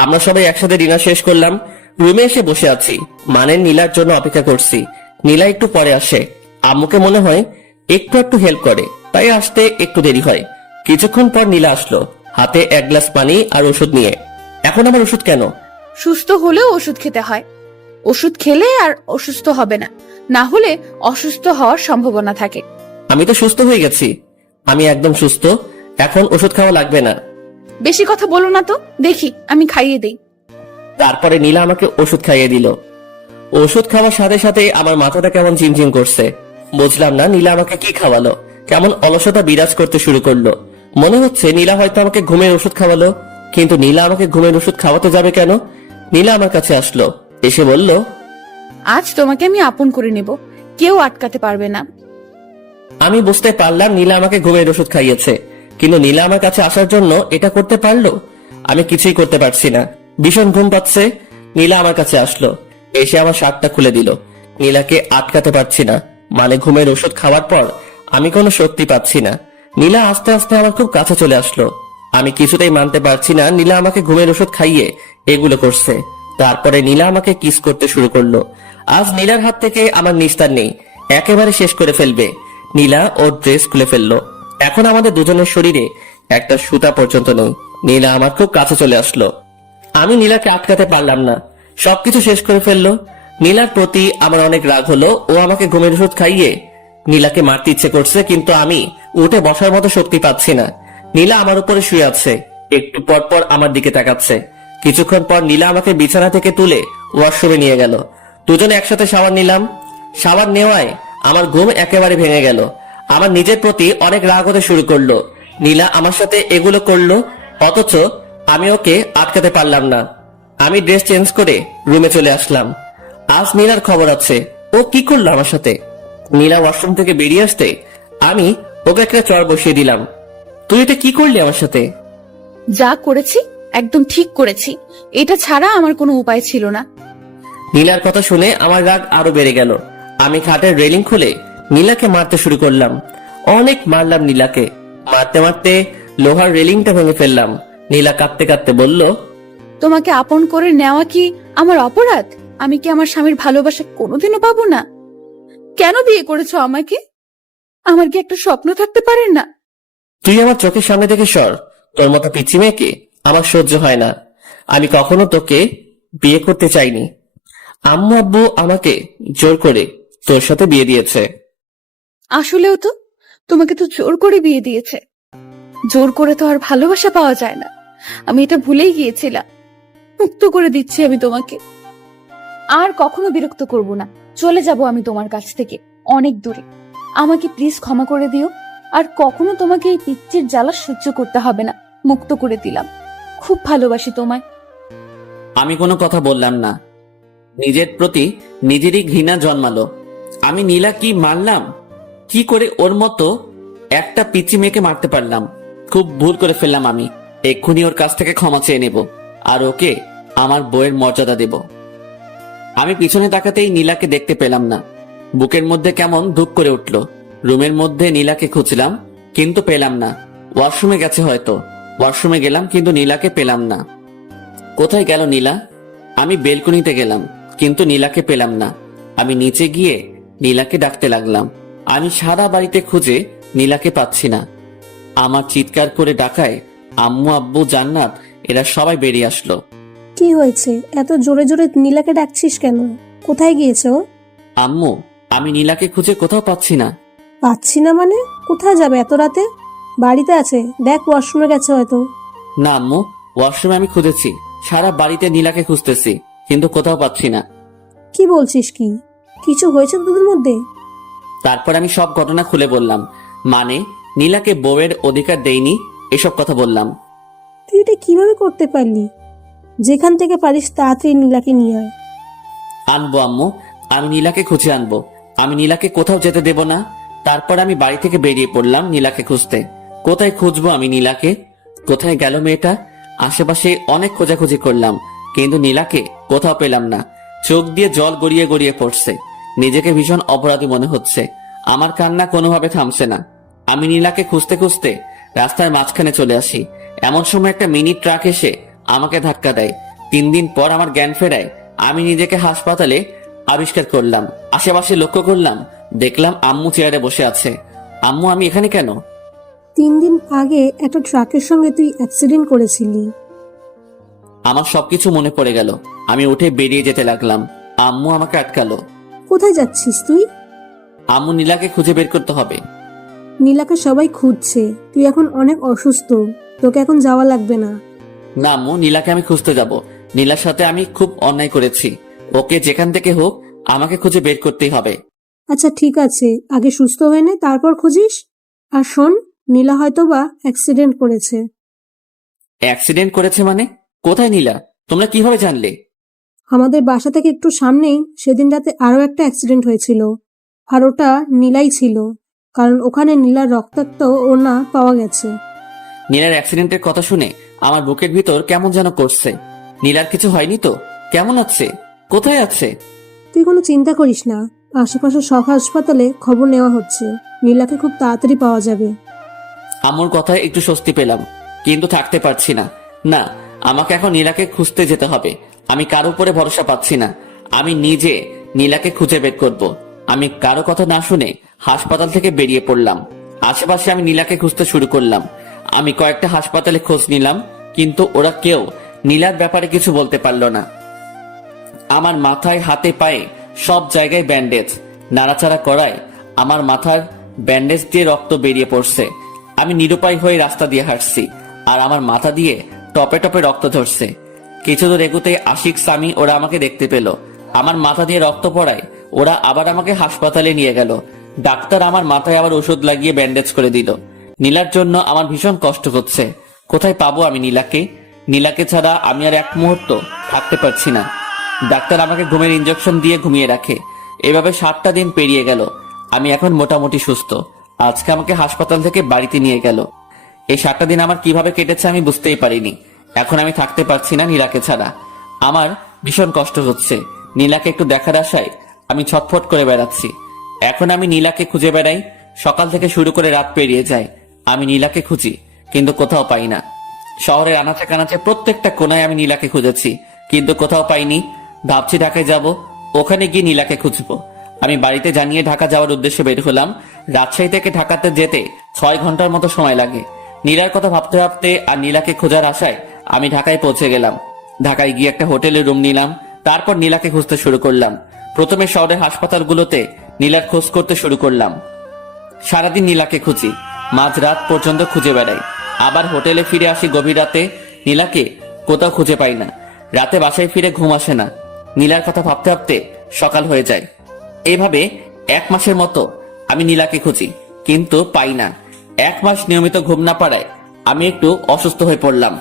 আমরা সবাই একসাথে ডিনার শেষ করলাম। রুমে এসে বসে আছি, মানে নীলার জন্য অপেক্ষা করছি। নীলা একটু পরে আসে। আম্মুকে মনে হয় একটু একটু হেল্প করে, তাই আসতে একটু দেরি হয়। কিছুক্ষণ পর নীলা আসলো, হাতে 1 গ্লাস পানি আর ওষুধ নিয়ে। এখন আমার ওষুধ কেন? সুস্থ হলেও ওষুধ খেতে হয়। ওষুধ খেলে আর অসুস্থ হবে না, না হলে অসুস্থ হওয়ার সম্ভাবনা থাকে। আমি তো সুস্থ হয়ে গেছি, আমি একদম সুস্থ, এখন ওষুধ খাওয়া লাগবে না। বেশি কথা বলো না তো, দেখি আমি খাইয়ে দেই। তারপরে নীলা আমাকে ওষুধ খাইয়ে দিল। ওষুধ খাওয়ার সাথে সাথে আমার মাথাটা কেমন ঝিমঝিম করছে। বুঝলাম না নীলা আমাকে কি খাওয়ালো, কেমন অলসতা বিরাজ করতে শুরু করলো। মনে হচ্ছে নীলা হয়তো আমাকে ঘুমের ওষুধ খাওয়ালো, কিন্তু নীলা আমাকে ঘুমের ওষুধ খাওয়াতে যাবে কেন? নীলা আমার কাছে আসলো, এসে বলল, আজ তোমাকে আমি আপন করে নেব, কেউ আটকাতে পারবে না। আমি বুঝতে পারলাম নীলা আমাকে ঘুমের ওষুধ খাইয়েছে, কিন্তু নীলা আমার কাছে আসার জন্য এটা করতে পারলো? আমি কিছুই করতে পারছি না, ভীষণ ঘুম পাচ্ছে। নীলা আমার কাছে আসলো, এসে আমার শার্টটা খুলে দিল। নীলাকে আটকাতে পারছি না, মানে ঘুমের ওষুধ খাওয়ার পর আমি কোনো শক্তি পাচ্ছি না। নীলা আস্তে আস্তে আমার খুব কাছে চলে আসলো। আমি কিছুতেই মানতে পারছি না নীলা আমাকে ঘুমের ওষুধ খাইয়ে এগুলো করছে। তারপরে নীলা আমাকে কিস করতে শুরু করলো। আজ নীলার হাত থেকে আমার নিস্তার নেই, একেবারে শেষ করে ফেলবে। নীলা ওর ড্রেস খুলে ফেললো। এখন আমাদের দুজনের শরীরে একটা সুতা পর্যন্ত নেই। নীলা আমার খুব কাছে চলে আসলো। আমি নীলাকে আটকাতে পারলাম না, সবকিছু শেষ করে ফেললো। নীলার প্রতি আমার অনেক রাগ হলো। ও আমাকে ঘুমের ওষুধ খাইয়ে নীলাকে মারতে ইচ্ছে করছে, কিন্তু আমি উঠে বসার মতো শক্তি পাচ্ছি না। নীলা আমার উপরে শুয়ে আছে, একটু পর পর আমার দিকে তাকাচ্ছে। কিছুক্ষণ পর নীলা আমাকে বিছানা থেকে তুলে ওয়াশরুমে নিয়ে গেল। দুজনে একসাথে শাওয়ার নিলাম। শাওয়ার নেওয়ায় আমার ঘুম একেবারে ভেঙে গেল। আমার নিজের প্রতি অনেক রাগ হতে শুরু করলো। নীলা আমার সাথে এগুলো করলো, অথচ আমি ওকে আটকাতে পারলাম না। আমি ড্রেস চেঞ্জ করে রুমে চলে আসলাম। আজ নীলার খবর আছে। ও কি করলো আমার সাথে? নীলা ওয়াশরুম থেকে বেরিয়ে আসতে আমি ওকে একটা চড় বসিয়ে দিলাম। তুই এটা কি করলি আমার সাথে? যা করেছি একদম ঠিক করেছি, এটা ছাড়া আমার কোনো উপায় ছিল না। নীলার কথা শুনে আমার রাগ আরো বেড়ে গেল। আমি খাটের রেলিং খুলে নীলাকে মারতে শুরু করলাম। অনেক মারলাম নীলাকে। মারতে মারতে লোহার রেলিংটা ভেঙে ফেললাম। নীলা কাঁদতে কাঁদতে বলল, তোমাকে আপন করে নেওয়া কি আমার অপরাধ? আমি কি আমার স্বামীর ভালোবাসা কোনোদিনও পাবো না? কেন বিয়ে করেছো আমাকে? আমার কি একটা স্বপ্ন থাকতে পারে না? তুই আমার চোখের সামনে থেকে সর। তোর মতো পিচ্ছি মেয়েকে আমার সহ্য হয় না। আমি কখনো তোকে বিয়ে করতে চাইনি। আম্মু আব্বু আমাকে জোর করে তোর সাথে বিয়ে দিয়েছে। আসলেও তো তোমাকে তো জোর করে বিয়ে দিয়েছে। জোর করে তো আর ভালোবাসা পাওয়া যায় না। আমি এটা ভুলেই গিয়েছিলাম। মুক্ত করে দিচ্ছি আমি তোমাকে। আর কখনো বিরক্ত করব না। চলে যাব আমি তোমার কাছ থেকে অনেক দূরে। আমাকে প্লিজ ক্ষমা করে দিও। আর কখনো তোমাকে এই পিচ্চির জ্বালা সহ্য করতে হবে না। মুক্ত করে দিলাম। খুব ভালোবাসি তোমায়। আমি কোনো কথা বললাম না। নিজের প্রতি নিজেরই ঘৃণা জন্মালো। আমি নীলা কি মারলাম? কি করে ওর মতো একটা পিচ্চি মেয়েকে মারতে পারলাম? খুব ভুল করে ফেললাম আমি। এক্ষুনি ওর কাছ থেকে ক্ষমা চেয়ে নেব আর ওকে আমার বউয়ের মর্যাদা দেব। আমি পিছনে তাকাতেই নীলাকে দেখতে পেলাম না। বুকের মধ্যে কেমন ধুপ করে উঠল। রুমের মধ্যে নীলাকে খুঁজলাম, কিন্তু পেলাম না। ওয়াশরুমে গেছে হয়তো। ওয়াশরুমে গেলাম, কিন্তু নীলাকে পেলাম না। কোথায় গেল নীলা? আমি বেলকনিতে গেলাম, কিন্তু নীলাকে পেলাম না। আমি নিচে গিয়ে নীলাকে ডাকতে লাগলাম। আমি সারা বাড়িতে খুঁজে নীলাকে পাচ্ছি না। আমার চিৎকার করে ডাকায় আম্মু আব্বু জান্নাত এরা সবাই বেরিয়ে আসলো। কি হয়েছে? এত জোরে জোরে নীলাকে ডাকছিস কেন? কোথায় গিয়েছো? আম্মু, আমি নীলাকে খুঁজে কোথাও পাচ্ছি না। পাচ্ছি না মানে? কোথায় যাবে এত রাতে? বাড়িতে আছে, দেখ ওয়াশরুমে গেছে হয়তো। না আম্মু, ওয়াশরুমে আমি খুঁজেছি, সারা বাড়িতে নীলাকে খুঁজতেছি, কিন্তু কোথাও পাচ্ছি না। কি বলছিস? কি কিছু হয়েছে তোদের মধ্যে? তারপর আমি সব ঘটনা খুলে বললাম। মানে নীলাকে বউয়ের অধিকার দেইনি, এসব কথা বললাম। তুই এটা কিভাবে করতে পারলি? যেখান থেকে পারিস তাড়াতাড়ি নীলাকে নিয়ে আয়। আনবো আম্মু, আমি নীলাকে খুঁজে আনবো। আমি নীলাকে কোথাও যেতে দেব না। তারপর আমি বাড়ি থেকে বেরিয়ে পড়লাম নীলাকে খুঁজতে। কোথায় খুঁজবো আমি নীলাকে? কোথায় গেল মেয়েটা? আশেপাশে অনেক খোঁজাখুঁজি করলাম, কিন্তু নীলাকে কোথাও পেলাম না। চোখ দিয়ে জল গড়িয়ে গড়িয়ে পড়ছে। নিজেকে ভীষণ অপরাধী মনে হচ্ছে। আমার কান্না কোনোভাবে থামছে না। আমি নীলাকে খুঁজতে খুঁজতে রাস্তার মাঝখানে চলে আসি। এমন সময় একটা মিনি ট্রাক এসে আমাকে ধাক্কা দেয়। 3 দিন পর আমার জ্ঞান ফেরায়। আমি নিজেকে হাসপাতালে আবিষ্কার করলাম। আশেপাশে লক্ষ্য করলাম, দেখলাম আম্মু চেয়ারে বসে আছে। আম্মু, আমি এখানে কেন? 3 দিন আগে একটা ট্রাকের সঙ্গে তুই অ্যাক্সিডেন্ট করেছিলি। আমার সবকিছু মনে পড়ে গেল। আমি উঠে বেরিয়ে যেতে লাগলাম। আম্মু আমাকে আটকালো। কোথায় যাচ্ছিস তুই? আম্মু, নীলাকে খুঁজে বের করতে হবে। নীলাকে সবাই খুঁজছে, তুই এখন অনেক অসুস্থ, তোকে এখন যাওয়া লাগবে না। না আম্মু, নীলাকে আমি খুঁজতে যাব। নীলার সাথে আমি খুব অন্যায় করেছি। ওকে যেখান থেকে হোক আমাকে খুঁজে বের করতেই হবে। আচ্ছা ঠিক আছে, আগে সুস্থ হয়ে নে, তারপর খুঁজিস। আর শোন, নীলা হয়তো বা অ্যাক্সিডেন্ট করেছে। অ্যাক্সিডেন্ট করেছে মানে? কোথায় নীলা? তোমরা কিভাবে জানলে? আমাদের বাসা থেকে একটু সামনেই সেদিন রাতে আরো একটা অ্যাক্সিডেন্ট হয়েছিল, আর ওটা নীলাই ছিল, কারণ ওখানে নীলার রক্তাক্ত ওড়না পাওয়া গেছে। নীলার অ্যাক্সিডেন্টের কথা শুনে আমার বুকের ভিতর কেমন যেন করছে। নীলার কিছু হয়নি তো? কেমন আছে? কোথায় আছে? তুই কোনো চিন্তা করিস না, আশেপাশে সব হাসপাতালে খবর নেওয়া হচ্ছে, নীলাকে খুব তাড়াতাড়ি পাওয়া যাবে। আম্মুর কথায় একটু স্বস্তি পেলাম, কিন্তু থাকতে পারছি না। না, আমাকে এখন নীলাকে খুঁজতে যেতে হবে। আমি কারো উপরে ভরসা পাচ্ছি না। আমি নিজে নীলাকে খুঁজে বের করব। আমি কারো কথা না শুনে হাসপাতাল থেকে বেরিয়ে পড়লাম। আশেপাশে আমি নীলাকে খুঁজতে শুরু করলাম। আমি কয়েকটা হাসপাতালে খোঁজ নিলাম, কিন্তু ওরা কেউ নীলার ব্যাপারে কিছু বলতে পারলো না। আমার মাথায়, হাতে, পায়ে সব জায়গায় ব্যান্ডেজ। নাড়াচাড়া করায় আমার মাথার ব্যান্ডেজ দিয়ে রক্ত বেরিয়ে পড়ছে। আমি নিরুপায় হয়ে রাস্তা দিয়ে হাঁটছি, আর আমার মাথা দিয়ে টপে টপে রক্ত ঝরছে। কিছু দূর এগুতে আশিক, সামি ওরা আমাকে দেখতে পেল। আমার মাথা দিয়ে রক্ত পড়ায় ওরা আবার আমাকে হাসপাতালে নিয়ে গেল। ডাক্তার আমার মাথায় আবার ওষুধ লাগিয়ে ব্যান্ডেজ করে দিল। নীলার জন্য আমার ভীষণ কষ্ট হচ্ছে। কোথায় পাবো আমি নীলাকে? নীলাকে ছাড়া আমি আর এক মুহূর্ত থাকতে পারছি না। ডাক্তার আমাকে ঘুমের ইঞ্জেকশন দিয়ে ঘুমিয়ে রাখে। এভাবে 7টা দিন পেরিয়ে গেল। আমি এখন মোটামুটি সুস্থ। আজকে আমাকে হাসপাতাল থেকে বাড়িতে নিয়ে গেল। এই 7টা দিন আমার কিভাবে কেটেছে আমি বুঝতেই পারিনি। এখন আমি থাকতে পারছি না নীলাকে ছাড়া। আমার ভীষণ কষ্ট হচ্ছে। নীলাকে একটু দেখার আশায় আমি ছটফট করে বেড়াচ্ছি। এখন আমি নীলাকে খুঁজে বেড়াই। সকাল থেকে শুরু করে রাত পেরিয়ে যায়। আমি নীলাকে খুঁজি, কিন্তু কোথাও পাই না। শহরের আনাচে কানাচে প্রত্যেকটা কোনায় আমি নীলাকে খুঁজেছি, কিন্তু কোথাও পাইনি। ভাবছি ঢাকায় যাব, ওখানে গিয়ে নীলাকে খুঁজবো। আমি বাড়িতে জানিয়ে ঢাকা যাওয়ার উদ্দেশ্যে বের হলাম। রাজশাহী থেকে ঢাকাতে যেতে 6 ঘন্টার মতো সময় লাগে। নীলার কথা ভাবতে ভাবতে আর নীলাকে খোঁজার আশায় আমি ঢাকায় পৌঁছে গেলাম। ঢাকায় গিয়ে একটা হোটেলে রুম নিলাম। তারপর নীলাকে খুঁজতে শুরু করলাম। প্রথমে শহরের হাসপাতালগুলোতে নীলার খোঁজ করতে শুরু করলাম। সারাদিন নীলাকে খুঁজি, মাঝরাত পর্যন্ত খুঁজে বেড়াই। আবার হোটেলে ফিরে আসি গভীর রাতে। নীলাকে কোথাও খুঁজে পাই না। রাতে বাসায় ফিরে ঘুম আসে না। নীলার কথা ভাবতে ভাবতে সকাল হয়ে যায়। এভাবে 1 মাসের মতো আমি নীলাকে খুঁজি, কিন্তু পাই না। 1 মাস নিয়মিত ঘুম না পাড়ায় আমি একটু অসুস্থ হয়ে পড়লাম।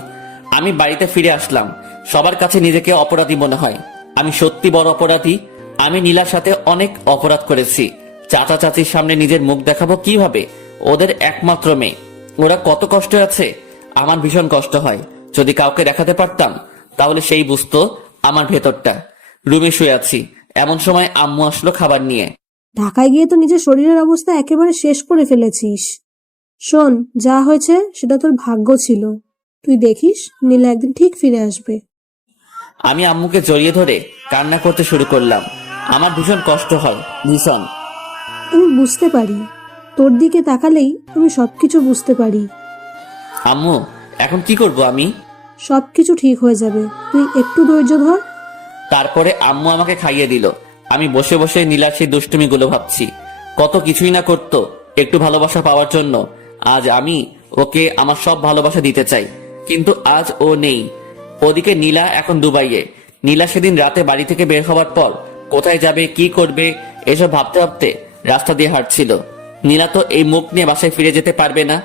আমি বাড়িতে ফিরে আসলাম। সবার কাছে নিজেকে অপরাধী মনে হয়। আমি সত্যি বড় অপরাধী। আমি নীলার সাথে অনেক অপরাধ করেছি। চাচা চাচির সামনে নিজের মুখ দেখাবো কিভাবে? ওদের একমাত্র মেয়ে, ওরা কত কষ্ট আছে। আমার ভীষণ কষ্ট হয়। যদি কাউকে দেখাতে পারতাম তাহলে সেই বুঝতো আমার ভেতরটা। রুমে শুয়ে আছি, এমন সময় আম্মু আসলো খাবার নিয়ে। ঢাকায় গিয়ে তো নিজের শরীরের অবস্থা একেবারে শেষ করে ফেলেছিস। শোন, যা হয়েছে সেটা তোর ভাগ্য ছিল। তুই দেখিস নীলা একদিন ঠিক ফিরে আসবে। আমি আম্মুকে জড়িয়ে ধরে কান্না করতে শুরু করলাম। আমার ভীষণ কষ্ট হয়, ভীষণ। আমি বুঝতে পারি, তোর দিকে তাকালেই আমি সবকিছু বুঝতে পারি। আম্মু, এখন কি করব আমি? সবকিছু ঠিক হয়ে যাবে, তুই একটু ধৈর্য ধর। তারপরে আম্মু আমাকে খাইয়ে দিল। আমি বসে বসে নীলার সেই দুষ্টুমিগুলো ভাবছি। কত কিছুই না করতো একটু ভালোবাসা পাওয়ার জন্য। আজ আমি ওকে আমার সব ভালোবাসা দিতে চাই, কিন্তু আজ ও নেই। ওদিকে নীলা এখন দুবাইয়ে। নীলা সেদিন রাতে বাড়ি থেকে বের হওয়ার পর কোথায় যাবে, কি করবে, এসব ভাবতে ভাবতে রাস্তা দিয়ে হাঁটছিল। নীলা তো এই মুখ নিয়ে বাসায় ফিরে যেতে পারবে না।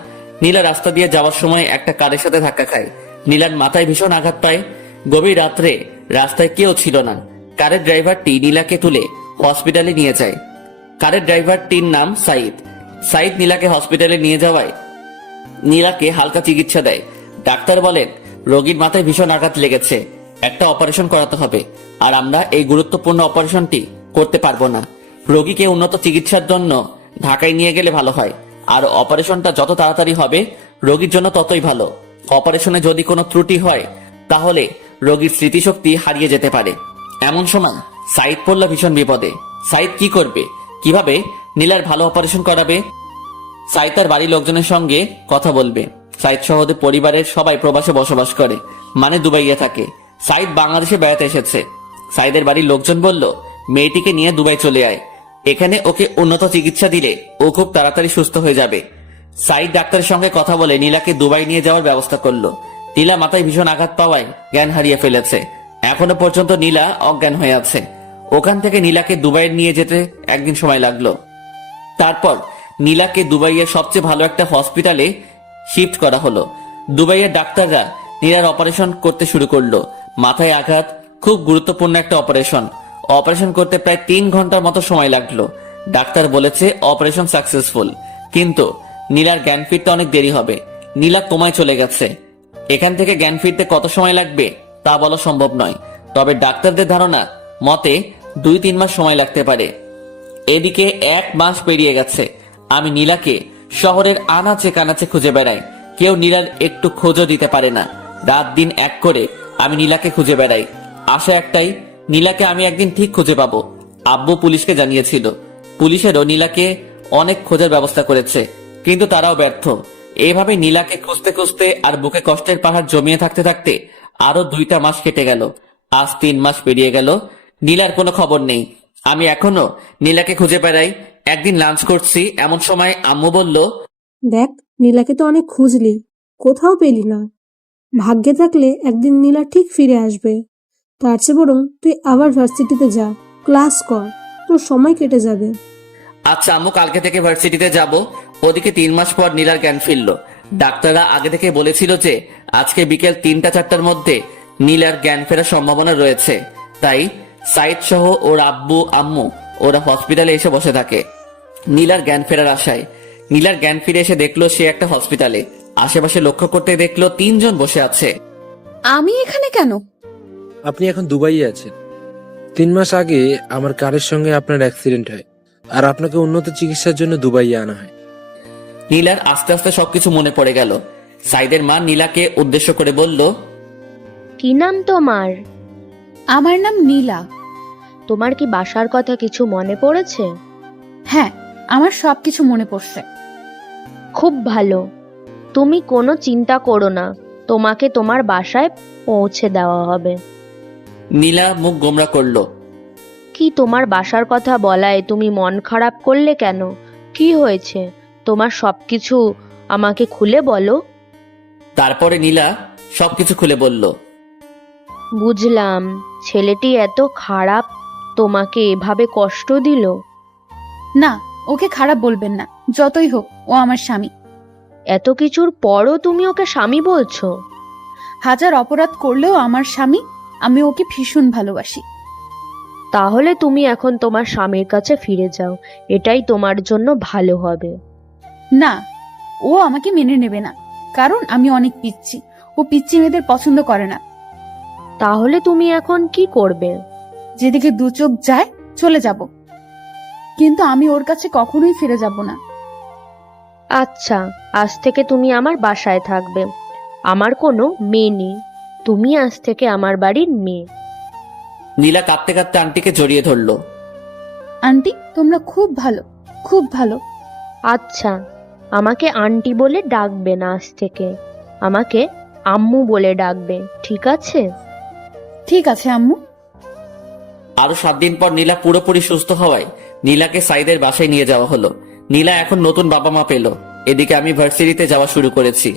নীলা রাস্তা দিয়ে যাওয়ার সময় একটা কারের সাথে ধাক্কা খায়। নীলার মাথায় ভীষণ আঘাত পায়। গভীর রাত্রে রাস্তায় কেউ ছিল না। কারের ড্রাইভারটি নীলাকে তুলে হসপিটালে নিয়ে যায়। কারের ড্রাইভারটির নাম সাইদ। সাইদ নীলাকে হসপিটালে নিয়ে যাওয়ায় নীলাকে হালকা চিকিৎসা দেয়। ডাক্তার বলেন রোগীর মাথায় ভীষণ আঘাত লেগেছে, একটা অপারেশন করাতে হবে। আর আমরা এই গুরুত্বপূর্ণ অপারেশনটি করতে পারবো না। রোগীকে উন্নত চিকিৎসার জন্য ঢাকায় নিয়ে গেলে ভালো হয়। আর অপারেশনটা যত তাড়াতাড়ি হবে রোগীর জন্য ততই ভালো। অপারেশনে যদি কোনো ত্রুটি হয় তাহলে রোগীর স্মৃতিশক্তি হারিয়ে যেতে পারে। এমন সময় সাইদ পড়ল ভীষণ বিপদে। সাইদ কি করবে, কিভাবে নীলার ভালো অপারেশন করাবে? সাইদ তার বাড়ির লোকজনের সঙ্গে কথা বলবে। সাইদ সহ ওদের পরিবারের সবাই প্রবাসে বসবাস করে, মানে দুবাইয়ে থাকে। সাইদ বাংলাদেশে বেড়াতে এসেছে। সাইদের বাড়ির লোকজন বলল মেয়েটিকে নিয়ে দুবাই চলে আয়, এখানে ওকে উন্নত চিকিৎসা দিলে ও খুব তাড়াতাড়ি সুস্থ হয়ে যাবে। সাইদ ডাক্তারের সঙ্গে কথা বলে নীলাকে দুবাই নিয়ে যাওয়ার ব্যবস্থা করলো। নীলা মাথায় ভীষণ আঘাত পাওয়ায় জ্ঞান হারিয়ে ফেলেছে। এখনো পর্যন্ত নীলা অজ্ঞান হয়ে আছে। ওখান থেকে নীলাকে দুবাই নিয়ে যেতে একদিন সময় লাগলো। তারপর নীলাকে দুবাইয়ের সবচেয়ে ভালো একটা হসপিটালে শিফট করা হলো। দুবাইয়ের ডাক্তাররা নীলার অপারেশন করতে শুরু করলো। মাথায় আঘাত, খুব গুরুত্বপূর্ণ একটা অপারেশন। অপারেশন করতে প্রায় 3 ঘন্টার মতো সময় লাগলো। ডাক্তার বলেছে অপারেশন সাকসেসফুল, কিন্তু নীলার জ্ঞান ফিরতে অনেক দেরি হবে। নীলা কোমায় চলে গেছে। এখান থেকে জ্ঞান ফিরতে কত সময় লাগবে তা বলা সম্ভব নয়, তবে ডাক্তারদের ধারণা মতে 2-3 মাস সময় লাগতে পারে। এদিকে 1 মাস পেরিয়ে গেছে। আমি নীলাকে শহরের আনাচে কানাচে খুঁজে বেড়াই, কেউ নীলার একটু খোঁজও দিতে পারে না। রাত দিন এক করে আমি নীলাকে খুঁজে বেড়াই, আশা একটাই, নীলাকে আমি একদিন ঠিক খুঁজে পাবো। আব্বু পুলিশকে জানিয়েছিল, পুলিশেরও নীলাকে অনেক খোঁজার ব্যবস্থা করেছে, কিন্তু তারাও ব্যর্থ। এইভাবে নীলাকে খুঁজতে খুঁজতে আর বুকে কষ্টের পাহাড় জমিয়ে থাকতে থাকতে আরো 2টা মাস কেটে গেল। আজ 3 মাস পেরিয়ে গেল, নীলার কোনো খবর নেই। আমি এখনো নীলাকে খুঁজে বেড়াই। একদিন লাঞ্চ করছি, এমন সময় আম্মু বলল, দেখ, নীলাকে তো অনেক খুঁজলি, কোথাও পেলি না। ভাগ্যে থাকলে একদিন নীলা ঠিক ফিরে আসবে। তার চেয়ে বরং তুই আবার ভার্সিটিতে যা, ক্লাস কর, তোর সময় কেটে যাবে। আচ্ছা আম্মু, কালকে থেকে ভার্সিটিতে যাব। ওদিকে 3 মাস পর নীলার জ্ঞান ফিরল। ডাক্তাররা আগে থেকে বলেছিল যে আজকে বিকেল 3টা-4টার মধ্যে নীলার জ্ঞান ফেরার সম্ভাবনা রয়েছে। তাই সাইদ সহ ওর আব্বু আম্মু ওরা হসপিটালে এসে বসে থাকে নীলার জ্ঞান ফেরার আশায়। নীলার জ্ঞান ফিরে এসে দেখলো সে একটা হসপিটালে। আশেপাশে লক্ষ্য করতে দেখলো 3 জন বসে আছে। আমি এখানে কেন? আপনি এখন দুবাইয়ে আছেন। 3 মাস আগে আমার কারের সঙ্গে আপনার অ্যাক্সিডেন্ট হয়, আর আপনাকে উন্নত চিকিৎসার জন্য দুবাইয়ে আনা হয়। নীলার আস্তে আস্তে সবকিছু মনে পড়ে গেল। সাইদের মা নীলাকে উদ্দেশ্য করে বলল, কি নাম তোমার? আমার নাম নীলা। তোমার কি বাসার কথা কিছু মনে পড়েছে? হ্যাঁ, আমার সবকিছু মনে পড়ছে। খুব ভালো, তুমি কোনো চিন্তা করো না, তোমাকে তোমার বাসায় পৌঁছে দেওয়া হবে। নীলা মুখ গোমরা করলো। কি তোমার বাসার কথা বলায় তুমি মন খারাপ করলে কেন? কি হয়েছে তোমার? সবকিছু আমাকে খুলে বলো। তারপরে নীলা সবকিছু খুলে বলল। বুঝলাম, ছেলেটি এত খারাপ, তোমাকে এভাবে কষ্ট দিল। না, ওকে খারাপ বলবেন না, যতই হোক ও আমার স্বামী। এত কিছুর পরও তুমি ওকে স্বামী বলছো? হাজার অপরাধ করলেও আমার স্বামী, আমি ওকে ভীষণ ভালোবাসি। তাহলে তুমি এখন তোমার স্বামীর কাছে ফিরে যাও, এটাই তোমার জন্য ভালো হবে। না, ও আমাকে মেনে নেবে না, কারণ আমি অনেক পিচ্ছি। ও পিচ্ছি মেয়েদের পছন্দ করে না। তাহলে তুমি এখন কি করবে? যেদিকে দু চোখ যায় চলে যাব, কিন্তু আমি ওর কাছে কখনোই ফিরে যাব না। আচ্ছা, আজ থেকে তুমি আমার বাসায় থাকবে। আমার কোনো মেয়ে নেই, তুমি আজ থেকে আমার বাড়ির মেয়ে। নীলা কাঁদতে কাঁদতে আন্টিকে জড়িয়ে ধরলো। আন্টি, তোমরা খুব ভালো, খুব ভালো। আচ্ছা, আমাকে আন্টি বলে ডাকবে না, আজ থেকে আমাকে আম্মু বলে ডাকবে, ঠিক আছে? ঠিক আছে আম্মু। আরো 7 দিন পর নীলা পুরোপুরি সুস্থ হওয়ায় নীলাকে সাইদের বাসায় নিয়ে যাওয়া হলো। নীলা এখন নতুন বাবা মা পেল। এদিকে আমি ভার্সিটিতে যাওয়া শুরু করেছি।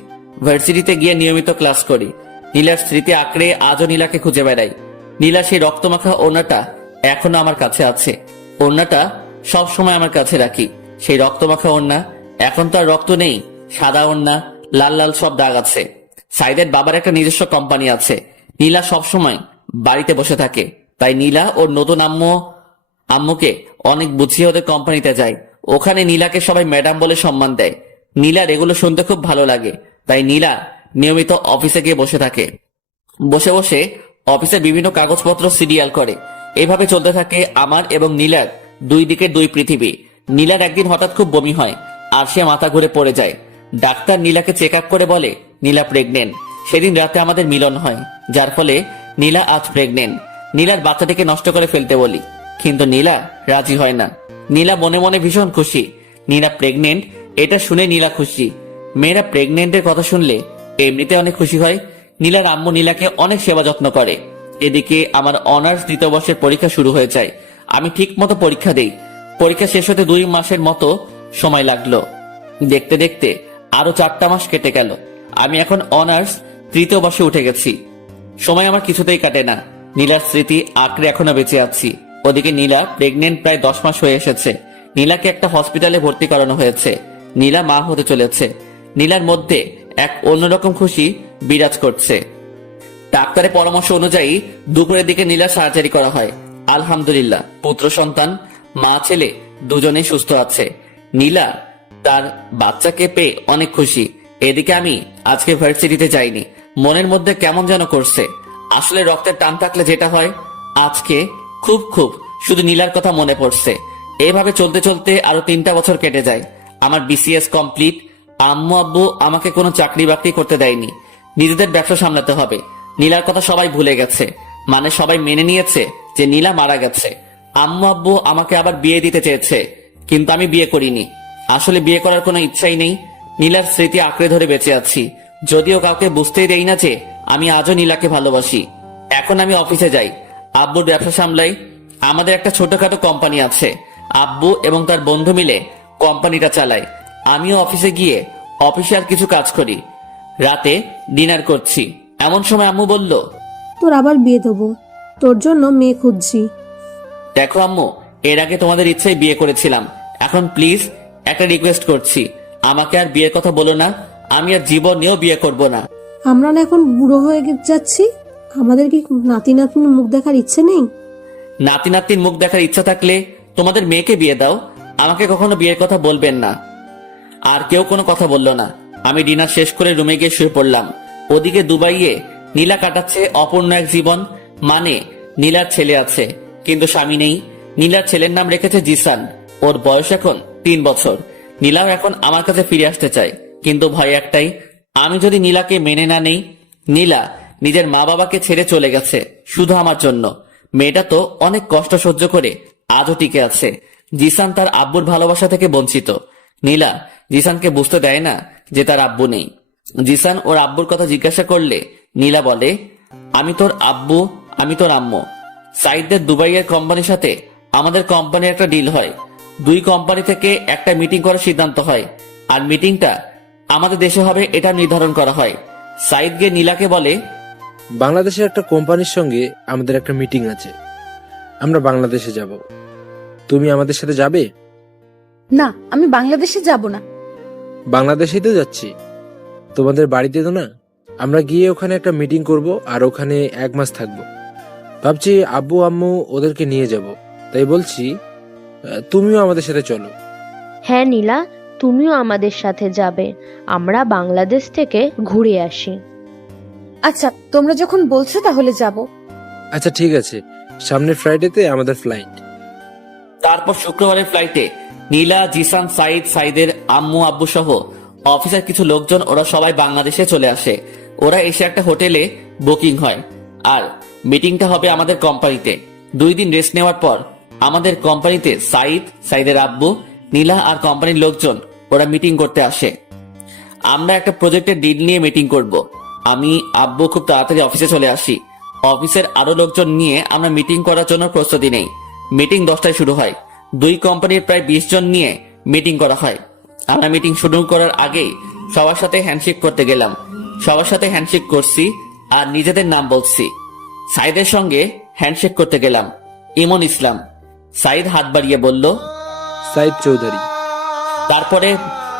ভার্সিটিতে গিয়ে নিয়মিত ক্লাস করি। নীলার স্মৃতি আঁকড়ে আজও নীলাকে খুঁজে বেড়াই। নীলা সেই রক্তমাখা ওড়নাটা এখনো আমার কাছে আছে। ওড়নাটা সব সময় আমার কাছে রাখি। সেই রক্তমাখা ওড়না, এখন তো আর রক্ত নেই, সাদা ওড়না, লাল লাল সব দাগ আছে। সাইদের বাবার একটা নিজস্ব কোম্পানি আছে। নীলা সব সময় বাড়িতে বসে থাকে, তাই নীলা ওর নতুন আম্মুকে অনেক বুঝিয়ে ওদের কোম্পানিতে যায়। ওখানে নীলাকে সবাই ম্যাডাম বলে সম্মান দেয়। নীলার এগুলো শুনতে খুব ভালো লাগে, তাই নীলা নিয়মিত অফিসে গিয়ে বসে থাকে। বসে বসে অফিসের বিভিন্ন কাগজপত্র সিরিয়াল করে। এভাবে চলতে থাকে আমার এবং নীলার 2 দিকে 2 পৃথিবী। নীলার একদিন হঠাৎ খুব বমি হয় আর সে মাথা ঘুরে পড়ে যায়। ডাক্তার নীলাকে চেক আপ করে বলে নীলা প্রেগনেন্ট। সেদিন রাতে আমাদের মিলন হয়, যার ফলে নীলা আজ প্রেগনেন্ট। নীলার বাচ্চাটিকে নষ্ট করে ফেলতে বলি, কিন্তু নীলা রাজি হয় না। নীলা মনে মনে ভীষণ খুশি। নীলা প্রেগনেন্ট এটা শুনে নীলা খুশি। মেয়েরা প্রেগনেন্টের কথা শুনলে এমনিতে অনেক খুশি হয়। নীলার আম্মু নীলাকে অনেক সেবা যত্ন করে। এদিকে আমার অনার্স 2য় বর্ষের পরীক্ষা শুরু হয়ে যায়। আমি ঠিক মতো পরীক্ষা দেই। পরীক্ষা শেষ হতে 2 মাসের মতো সময় লাগলো। দেখতে দেখতে আরো 4টা মাস কেটে গেল। আমি এখন অনার্স 3য় বর্ষে উঠে গেছি। সময় আমার কিছুতেই কাটে না। নীলার স্মৃতি আঁকড়ে এখনো বেঁচে আছি। ওদিকে নীলা প্রেগনেন্ট প্রায় 10 মাস হয়ে এসেছে। নীলাকে একটা হসপিটালে ভর্তি করানো হয়েছে। নীলা মা হতে চলেছে। নীলার মধ্যে এক অন্যরকম খুশি বিরাজ করছে। ডাক্তারের পরামর্শ অনুযায়ী দুপুরের দিকে নীলা সার্জারি করা হয়। আলহামদুলিল্লাহ, পুত্র সন্তান, মা ছেলে দুজনেই সুস্থ আছে। নীলা তার বাচ্চাকে পেয়ে অনেক খুশি। এদিকে আমি আজকে ভার্সিটিতে যাইনি, মনের মধ্যে কেমন যেন করছে। আসলে রক্তের টান থাকলে যেটা হয়, আজকে খুব খুব শুধু নীলার কথা মনে পড়ছে। এইভাবে চলতে চলতে আরো 3টা বছর কেটে যায়। আমার বিসিএস কমপ্লিট। আম্মু আব্বু আমাকে কোনো চাকরি বাকরি করতে দেয়নি। নিজেদের ব্যবসা সামলাতে হবে। নীলার কথা সবাই ভুলে গেছে, মানে সবাই মেনে নিয়েছে যে নীলা মারা গেছে। আম্মু আব্বু আমাকে আবার বিয়ে দিতে চেয়েছে, কিন্তু আমি বিয়ে করিনি। আসলে বিয়ে করার কোনো ইচ্ছাই নেই। নীলার স্মৃতি আঁকড়ে ধরে বেঁচে আছি, যদিও কাউকে বুঝতেই দেই না যে আমি আজও নীলাকে ভালোবাসি। এখন আমি অফিসে যাই, আব্বুর ব্যবসা সামলাই। আমাদের একটা ছোটখাটো কোম্পানি আছে, আব্বু এবং তার বন্ধু মিলে কোম্পানিটা চালায়। আমিও অফিসে গিয়ে অফিসিয়াল কিছু কাজ করি। রাতে ডিনার করছি, এমন সময় আম্মু বলল, তোর আবার বিয়ে দেবো, তোর জন্য মেয়ে খুঁজছি। দেখো আম্মু, এর আগে তোমাদের ইচ্ছায় বিয়ে করেছিলাম। এখন প্লিজ একটা রিকোয়েস্ট করছি, আমাকে আর বিয়ের কথা বলো না। আমি আর জীবনেও বিয়ে করব না। আমরা না এখন বুড়ো হয়ে যাচ্ছি, আমাদের কি নাতি নাতনির মুখ দেখার ইচ্ছে নেই? নাতি নাতির মুখ দেখার ইচ্ছা থাকলে তোমাদের মেয়েকে বিয়ে দাও, আমাকে কখনো বিয়ের কথা বলবেন না। আর কেউ কোনো কথা বলল না। আমি ডিনার শেষ করে রুমে গিয়ে শুয়ে পড়লাম। ওদিকে দুবাইয়ে নীলা কাটাচ্ছে অপূর্ণ এক জীবন। মানে নীলার ছেলে আছে, কিন্তু স্বামী নেই। নীলার ছেলের নাম রেখেছে জিসান। ওর বয়স এখন 3 বছর। নীলাও এখন আমার কাছে ফিরে আসতে চায়, কিন্তু ভয় একটাই, আমি যদি নীলাকে মেনে না নেই। নীলা নিজের মা বাবাকে ছেড়ে চলে গেছে শুধু আমার জন্য। মেয়েটা তো অনেক কষ্ট সহ্য করে আজও টিকে আছে। জিসান তার আব্বুর ভালোবাসা থেকে বঞ্চিত। নীলা জিসানকে বুঝতে দেয় না যে তার আব্বু নেই। জিসান ওর আব্বুর কথা জিজ্ঞাসা করলে নীলা বলে, আমি তোর আব্বু, আমি তোর আম্মু। সাইদদের দুবাইয়ের কোম্পানির সাথে আমাদের কোম্পানির একটা ডিল হয়। 2 কোম্পানি থেকে একটা মিটিং করার সিদ্ধান্ত হয়, আর মিটিংটা আমাদের দেশে হবে এটা নির্ধারণ করা হয়। সাইদ গিয়ে নীলাকে বলে, বাংলাদেশের একটা কোম্পানির সঙ্গে আমাদের একটা মিটিং আছে, আমরা বাংলাদেশে যাব, তুমি আমাদের সাথে যাবে? না, আমি বাংলাদেশে যাব না। বাংলাদেশেই তো যাচ্ছি, তোমাদের বাড়িতে তো না। আমরা গিয়ে ওখানে একটা মিটিং করব, আর ওখানে 1 মাস থাকবো। ভাবছি আব্বু আম্মু ওদেরকে নিয়ে যাব, তাই বলছি তুমিও আমাদের সাথে চলো। হ্যাঁ নীলা, তুমিও আমাদের সাথে যাবে, আমরা বাংলাদেশ থেকে ঘুরে আসি। আচ্ছা, তোমরা যখন বলছো তাহলে যাব। আচ্ছা ঠিক আছে, সামনের ফ্রাইডেতে আমাদের ফ্লাইট। তারপর শুক্রবারের ফ্লাইটে নীলা, জিসান, সাইদ, সাইদের আম্মু আব্বু সহ অফিসের কিছু লোকজন, ওরা সবাই বাংলাদেশে চলে আসে। ওরা এসে একটা হোটেলে বুকিং হয়, আর মিটিংটা হবে আমাদের কোম্পানিতে। 2 দিন রেস্ট নেওয়ার পর আমাদের কোম্পানিতে সাইদ, সাইদের আব্বু, নীলা আর কোম্পানির লোকজন ওরা মিটিং করতে আসে। আমরা একটা প্রজেক্টের ডিল নিয়ে মিটিং করব। আমি আব্বু খুব তাড়াতাড়ি অফিসে চলে আসি। অফিসের আরো লোকজন নিয়ে আমরা মিটিং করার জন্য প্রস্তুতি নেই। মিটিং 10টায় শুরু হয়। 2 কোম্পানির প্রায় 20 জন নিয়ে মিটিং করা হয়। আমরা মিটিং শুরু করার আগেই সবার সাথে হ্যান্ডশেক করতে গেলাম। সবার সাথে হ্যান্ডশেক করছি আর নিজেদের নাম বলছি। সাইদের সঙ্গে হ্যান্ডশেক করতে গেলাম, ইমন ইসলাম। সাইদ হাত বাড়িয়ে বলল, সাইদ চৌধুরী। তারপরে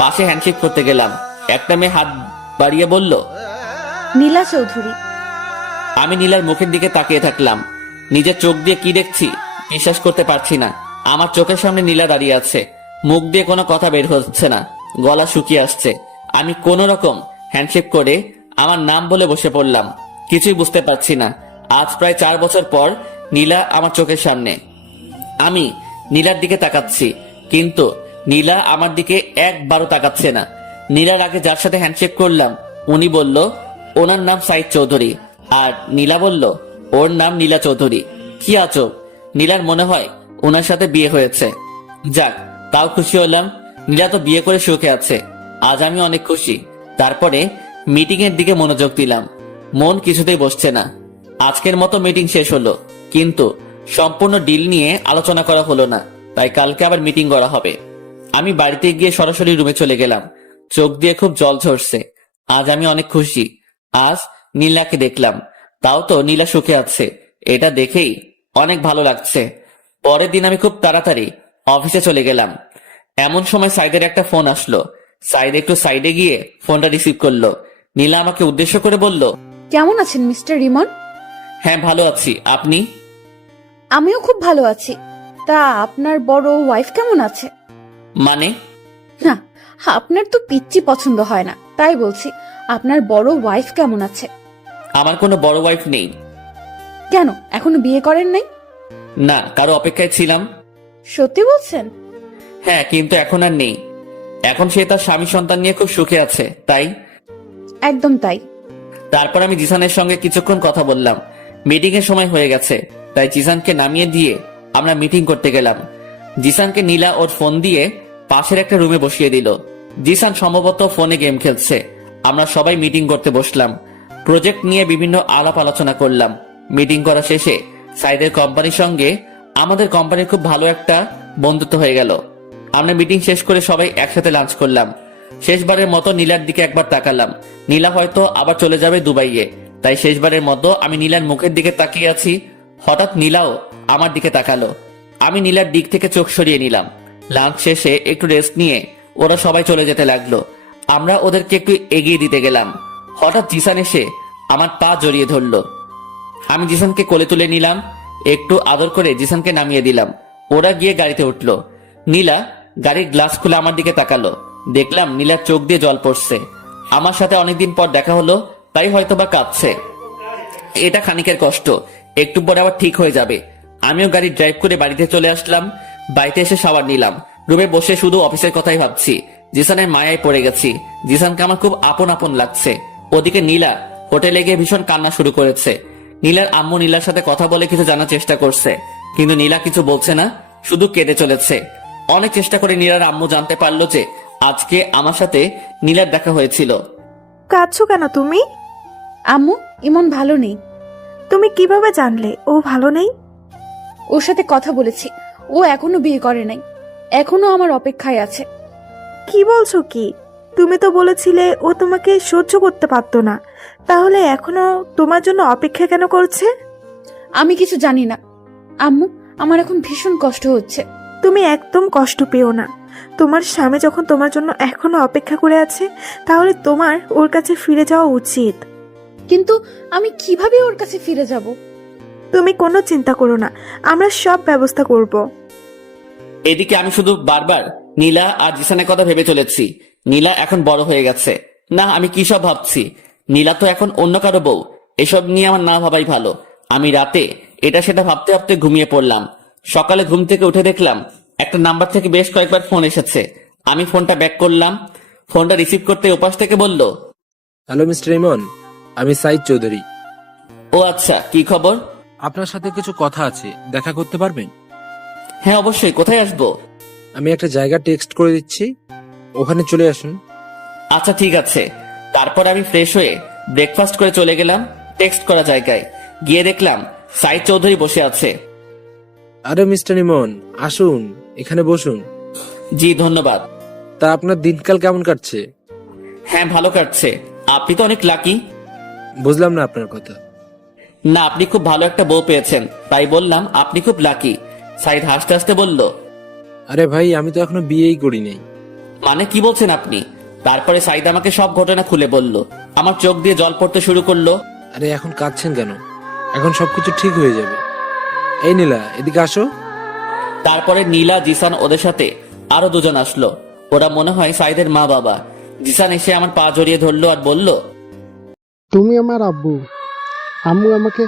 পাশে হ্যান্ডশেক করতে গেলাম, একটা মেয়ে হাত বাড়িয়ে বলল, নীলা চৌধুরী। আমি নীলার মুখের দিকে তাকিয়ে থাকলাম। নিজের চোখ দিয়ে কি দেখছি বিশ্বাস করতে পারছি না। আমার চোখের সামনে নীলা দাঁড়িয়ে আছে, মুখ দিয়ে কোনো কথা বের হচ্ছে না, গলা শুকিয়ে আসছে। আমি কোন রকম হ্যান্ডশেক করে আমার নাম বলে বসে পড়লাম। কিছুই বুঝতে পারছি না। আজ প্রায় 4 বছর পর নীলা আমার চোখের সামনে। আমি নীলার দিকে তাকাচ্ছি, কিন্তু নীলা আমার দিকে একবারও তাকাচ্ছে না। নীলার আগে যার সাথে হ্যান্ডশেক করলাম উনি বলল ওনার নাম সাইদ চৌধুরী, আর নীলা বলল ওর নাম নীলা চৌধুরী। কি আজব, নীলার মনে হয় ওনার সাথে বিয়ে হয়েছে। যাক, তাও খুশি হলাম। নীলা তো বিয়ে করে সুখে আছে, আজ আমি অনেক খুশি। তারপরে মিটিং এর দিকে মনোযোগ দিলাম। মন কিছুতেই বসছে না। আজকের মতো মিটিং শেষ হলো, কিন্তু সম্পূর্ণ ডিল নিয়ে আলোচনা করা হলো না, তাই কালকে আবার মিটিং করা হবে। আমি বাড়িতে গিয়ে সরাসরি রুমে চলে গেলাম। চোখ দিয়ে খুব জল ঝরছে। আজ আমি অনেক খুশি। আজ নীলাকে দেখলাম, তাও তো নীলা সুখে আছে, এটা দেখেই অনেক ভালো লাগছে। পরের দিন আমি খুব তাড়াতাড়ি অফিসে চলে গেলাম। এমন সময় সাইদের একটা ফোন আসলো। সাইদ একটু সাইডে গিয়ে ফোনটা রিসিভ করলো। নীলা আমাকে উদ্দেশ্য করে বলল, কেমন আছেন মিস্টার রিমন? হ্যাঁ ভালো আছি, আপনি? আমিও খুব ভালো আছি। তা আপনার বড় ওয়াইফ কেমন আছে? মানে? না, আপনার তো পিচ্চি পছন্দ হয় না, তাই বলছি আপনার বড় ওয়াইফ কেমন আছে? আমার কোনো বড় ওয়াইফ নেই। কেন, এখনো বিয়ে করেন নাই? না, কারো অপেক্ষায় ছিলাম। সত্যি বলছেন? হ্যাঁ, কিন্তু এখন আর নেই। এখন সে তার স্বামী সন্তান নিয়ে খুব সুখে আছে, তাই। একদম তাই। তারপর আমি জিসানের সঙ্গে কিছুক্ষণ কথা বললাম। মিটিং এর সময় হয়ে গেছে, তাই জিসানকে নামিয়ে দিয়ে আমরা মিটিং করতে গেলাম। জিসানকে নীলা ওর ফোন দিয়ে পাশের একটা রুমে বসিয়ে দিল। জিসান সম্ভবত ফোনে গেম খেলছে। আমরা সবাই মিটিং করতে বসলাম। প্রজেক্ট নিয়ে বিভিন্ন আলাপ আলোচনা করলাম। মিটিং করা শেষে সাইদের কোম্পানির সঙ্গে আমাদের কোম্পানির খুব ভালো একটা বন্ধুত্ব হয়ে গেল। আমরা মিটিং শেষ করে সবাই একসাথে লাঞ্চ করলাম। শেষবারের মতো নীলার দিকে একবার তাকালাম। নীলা হয়তো আবার চলে যাবে দুবাইয়ে, তাই শেষবারের মতো আমি নীলার মুখের দিকে তাকিয়ে আছি। হঠাৎ নীলাও আমার দিকে তাকালো। আমি নীলার দিক থেকে চোখ সরিয়ে নিলাম। লাঞ্চ শেষে একটু রেস্ট নিয়ে ওরা সবাই চলে যেতে লাগলো। আমরা ওদেরকে একটু এগিয়ে দিতে গেলাম। হঠাৎ জিসান এসে আমার পা জড়িয়ে ধরলো। আমি জিসানকে কোলে তুলে নিলাম। একটু আদর করে জিসানকে নামিয়ে দিলাম। ওরা গিয়ে গাড়িতে উঠলো। নীলা গাড়ির গ্লাস খুলে আমার দিকে তাকালো। দেখলাম নীলার চোখ দিয়ে জল পড়ছে। আমার সাথে অনেকদিন পর দেখা হলো, তাই হয়তোবা কাঁদছে। এটা খানিকের কষ্ট, একটু পরে আবার ঠিক হয়ে যাবে। আমিও গাড়ি ড্রাইভ করে বাড়িতে চলে আসলাম। বাড়িতে এসে শাওয়ার নিলাম। রুমে বসে শুধু অফিসের কথাই ভাবছি। জিসানের মায়ায় পড়ে গেছি। জিসানকে আমার খুব আপন আপন লাগছে। ওদিকে নীলা হোটেলে গিয়ে ভীষণ কান্না শুরু করেছে। নীলার আম্মু নীলার সাথে কথা বলে কিছু জানার চেষ্টা করছে, কিন্তু নীলা কিছু বলছে না, শুধু কেঁদে চলেছে। অনেক চেষ্টা করে নীলার আম্মু জানতে পারলো যে আজকে আমার সাথে নীলার দেখা হয়েছিল। কাঁদছো কেন তুমি? আম্মু, ইমন ভালো নেই। তুমি কিভাবে জানলে ও ভালো নেই? ওর সাথে কথা বলেছি, ও এখনো বিয়ে করে নাই, এখনো আমার অপেক্ষায় আছে। কি বলছো কি? তুমি তো বলেছিলে ও তোমাকে সহ্য করতে পারতো না, তাহলে এখনো তোমার জন্য অপেক্ষা কেন করছে? আমি কিছু জানি না আম্মু, আমার এখন ভীষণ কষ্ট হচ্ছে। তুমি একদম কষ্ট পেও না। তোমার স্বামী যখন তোমার জন্য এখনো অপেক্ষা করে আছে, তাহলে তোমার ওর কাছে ফিরে যাওয়া উচিত। কিন্তু আমি কিভাবে ওর কাছে ফিরে যাব? তুমি কোনো চিন্তা করো না, আমরা সব ব্যবস্থা করব। এদিকে আমি শুধু বারবার নীলা আর জিসানের কথা ভেবে চলেছি। নীলা এখন বড় হয়ে গেছে। না, আমি কি সব ভাবছি। নীলা তো এখন অন্য কারো বউ। এসব নিয়ে আমার না ভাবাই ভালো। আমি রাতে এটা সেটা ভাবতে ভাবতে ঘুমিয়ে পড়লাম। সকালে ঘুম থেকে উঠে দেখলাম একটা নাম্বার থেকে বেশ কয়েকবার ফোন এসেছে। আমি ফোনটা ব্যাক করলাম। ফোনটা রিসিভ করতে ওপাশ থেকে বলল, হ্যালো মিস্টার ইমন, আমি সাইদ চৌধুরী। ও আচ্ছা, কি খবর? আপনার সাথে কিছু কথা আছে, দেখা করতে পারবেন? হ্যাঁ অবশ্যই, কোথায় আসবো? আমি একটা জায়গা টেক্সট করে দিচ্ছি, ওখানে চলে আসুন। আচ্ছা ঠিক আছে। তারপর আমি ফ্রেশ হয়ে ব্রেকফাস্ট করে চলে গেলাম টেক্সট করা জায়গায়। গিয়ে দেখলাম সাইদ চৌধুরী বসে আছে। আরে মিস্টার ইমন, আসুন, এখানে বসুন। জি ধন্যবাদ। তা আপনার দিনকাল কেমন কাটছে? হ্যাঁ ভালো কাটছে। আপনি তো অনেক লাকি। বুঝলাম না আপনার কথা। না, আপনি খুব ভালো একটা বউ পেয়েছেন, তাই বললাম আপনি খুব লাকি। সাইদ হাসতে হাসতে বলল, আরে ভাই, আমি তো এখনো বিয়েই করি নাই। মানে কি বলছেন আপনি? তারপরে সাইদ আমাকে সব ঘটনা খুলে বলল। আমার চোখ দিয়ে জল পড়তে শুরু করলো। আরে এখন কাঁদছেন কেন? এখন সবকিছু ঠিক হয়ে যাবে। এই নীলা, এদিকে আসো। তারপরে নীলা, জিসান, ওদের সাথে আরো দুজন আসলো। ওরা মনে হয় সাইদের মা বাবা। জিসান এসে আমার পা জড়িয়ে ধরলো আর বলল, তুমি আমার আব্বু। আম্মু আমাকে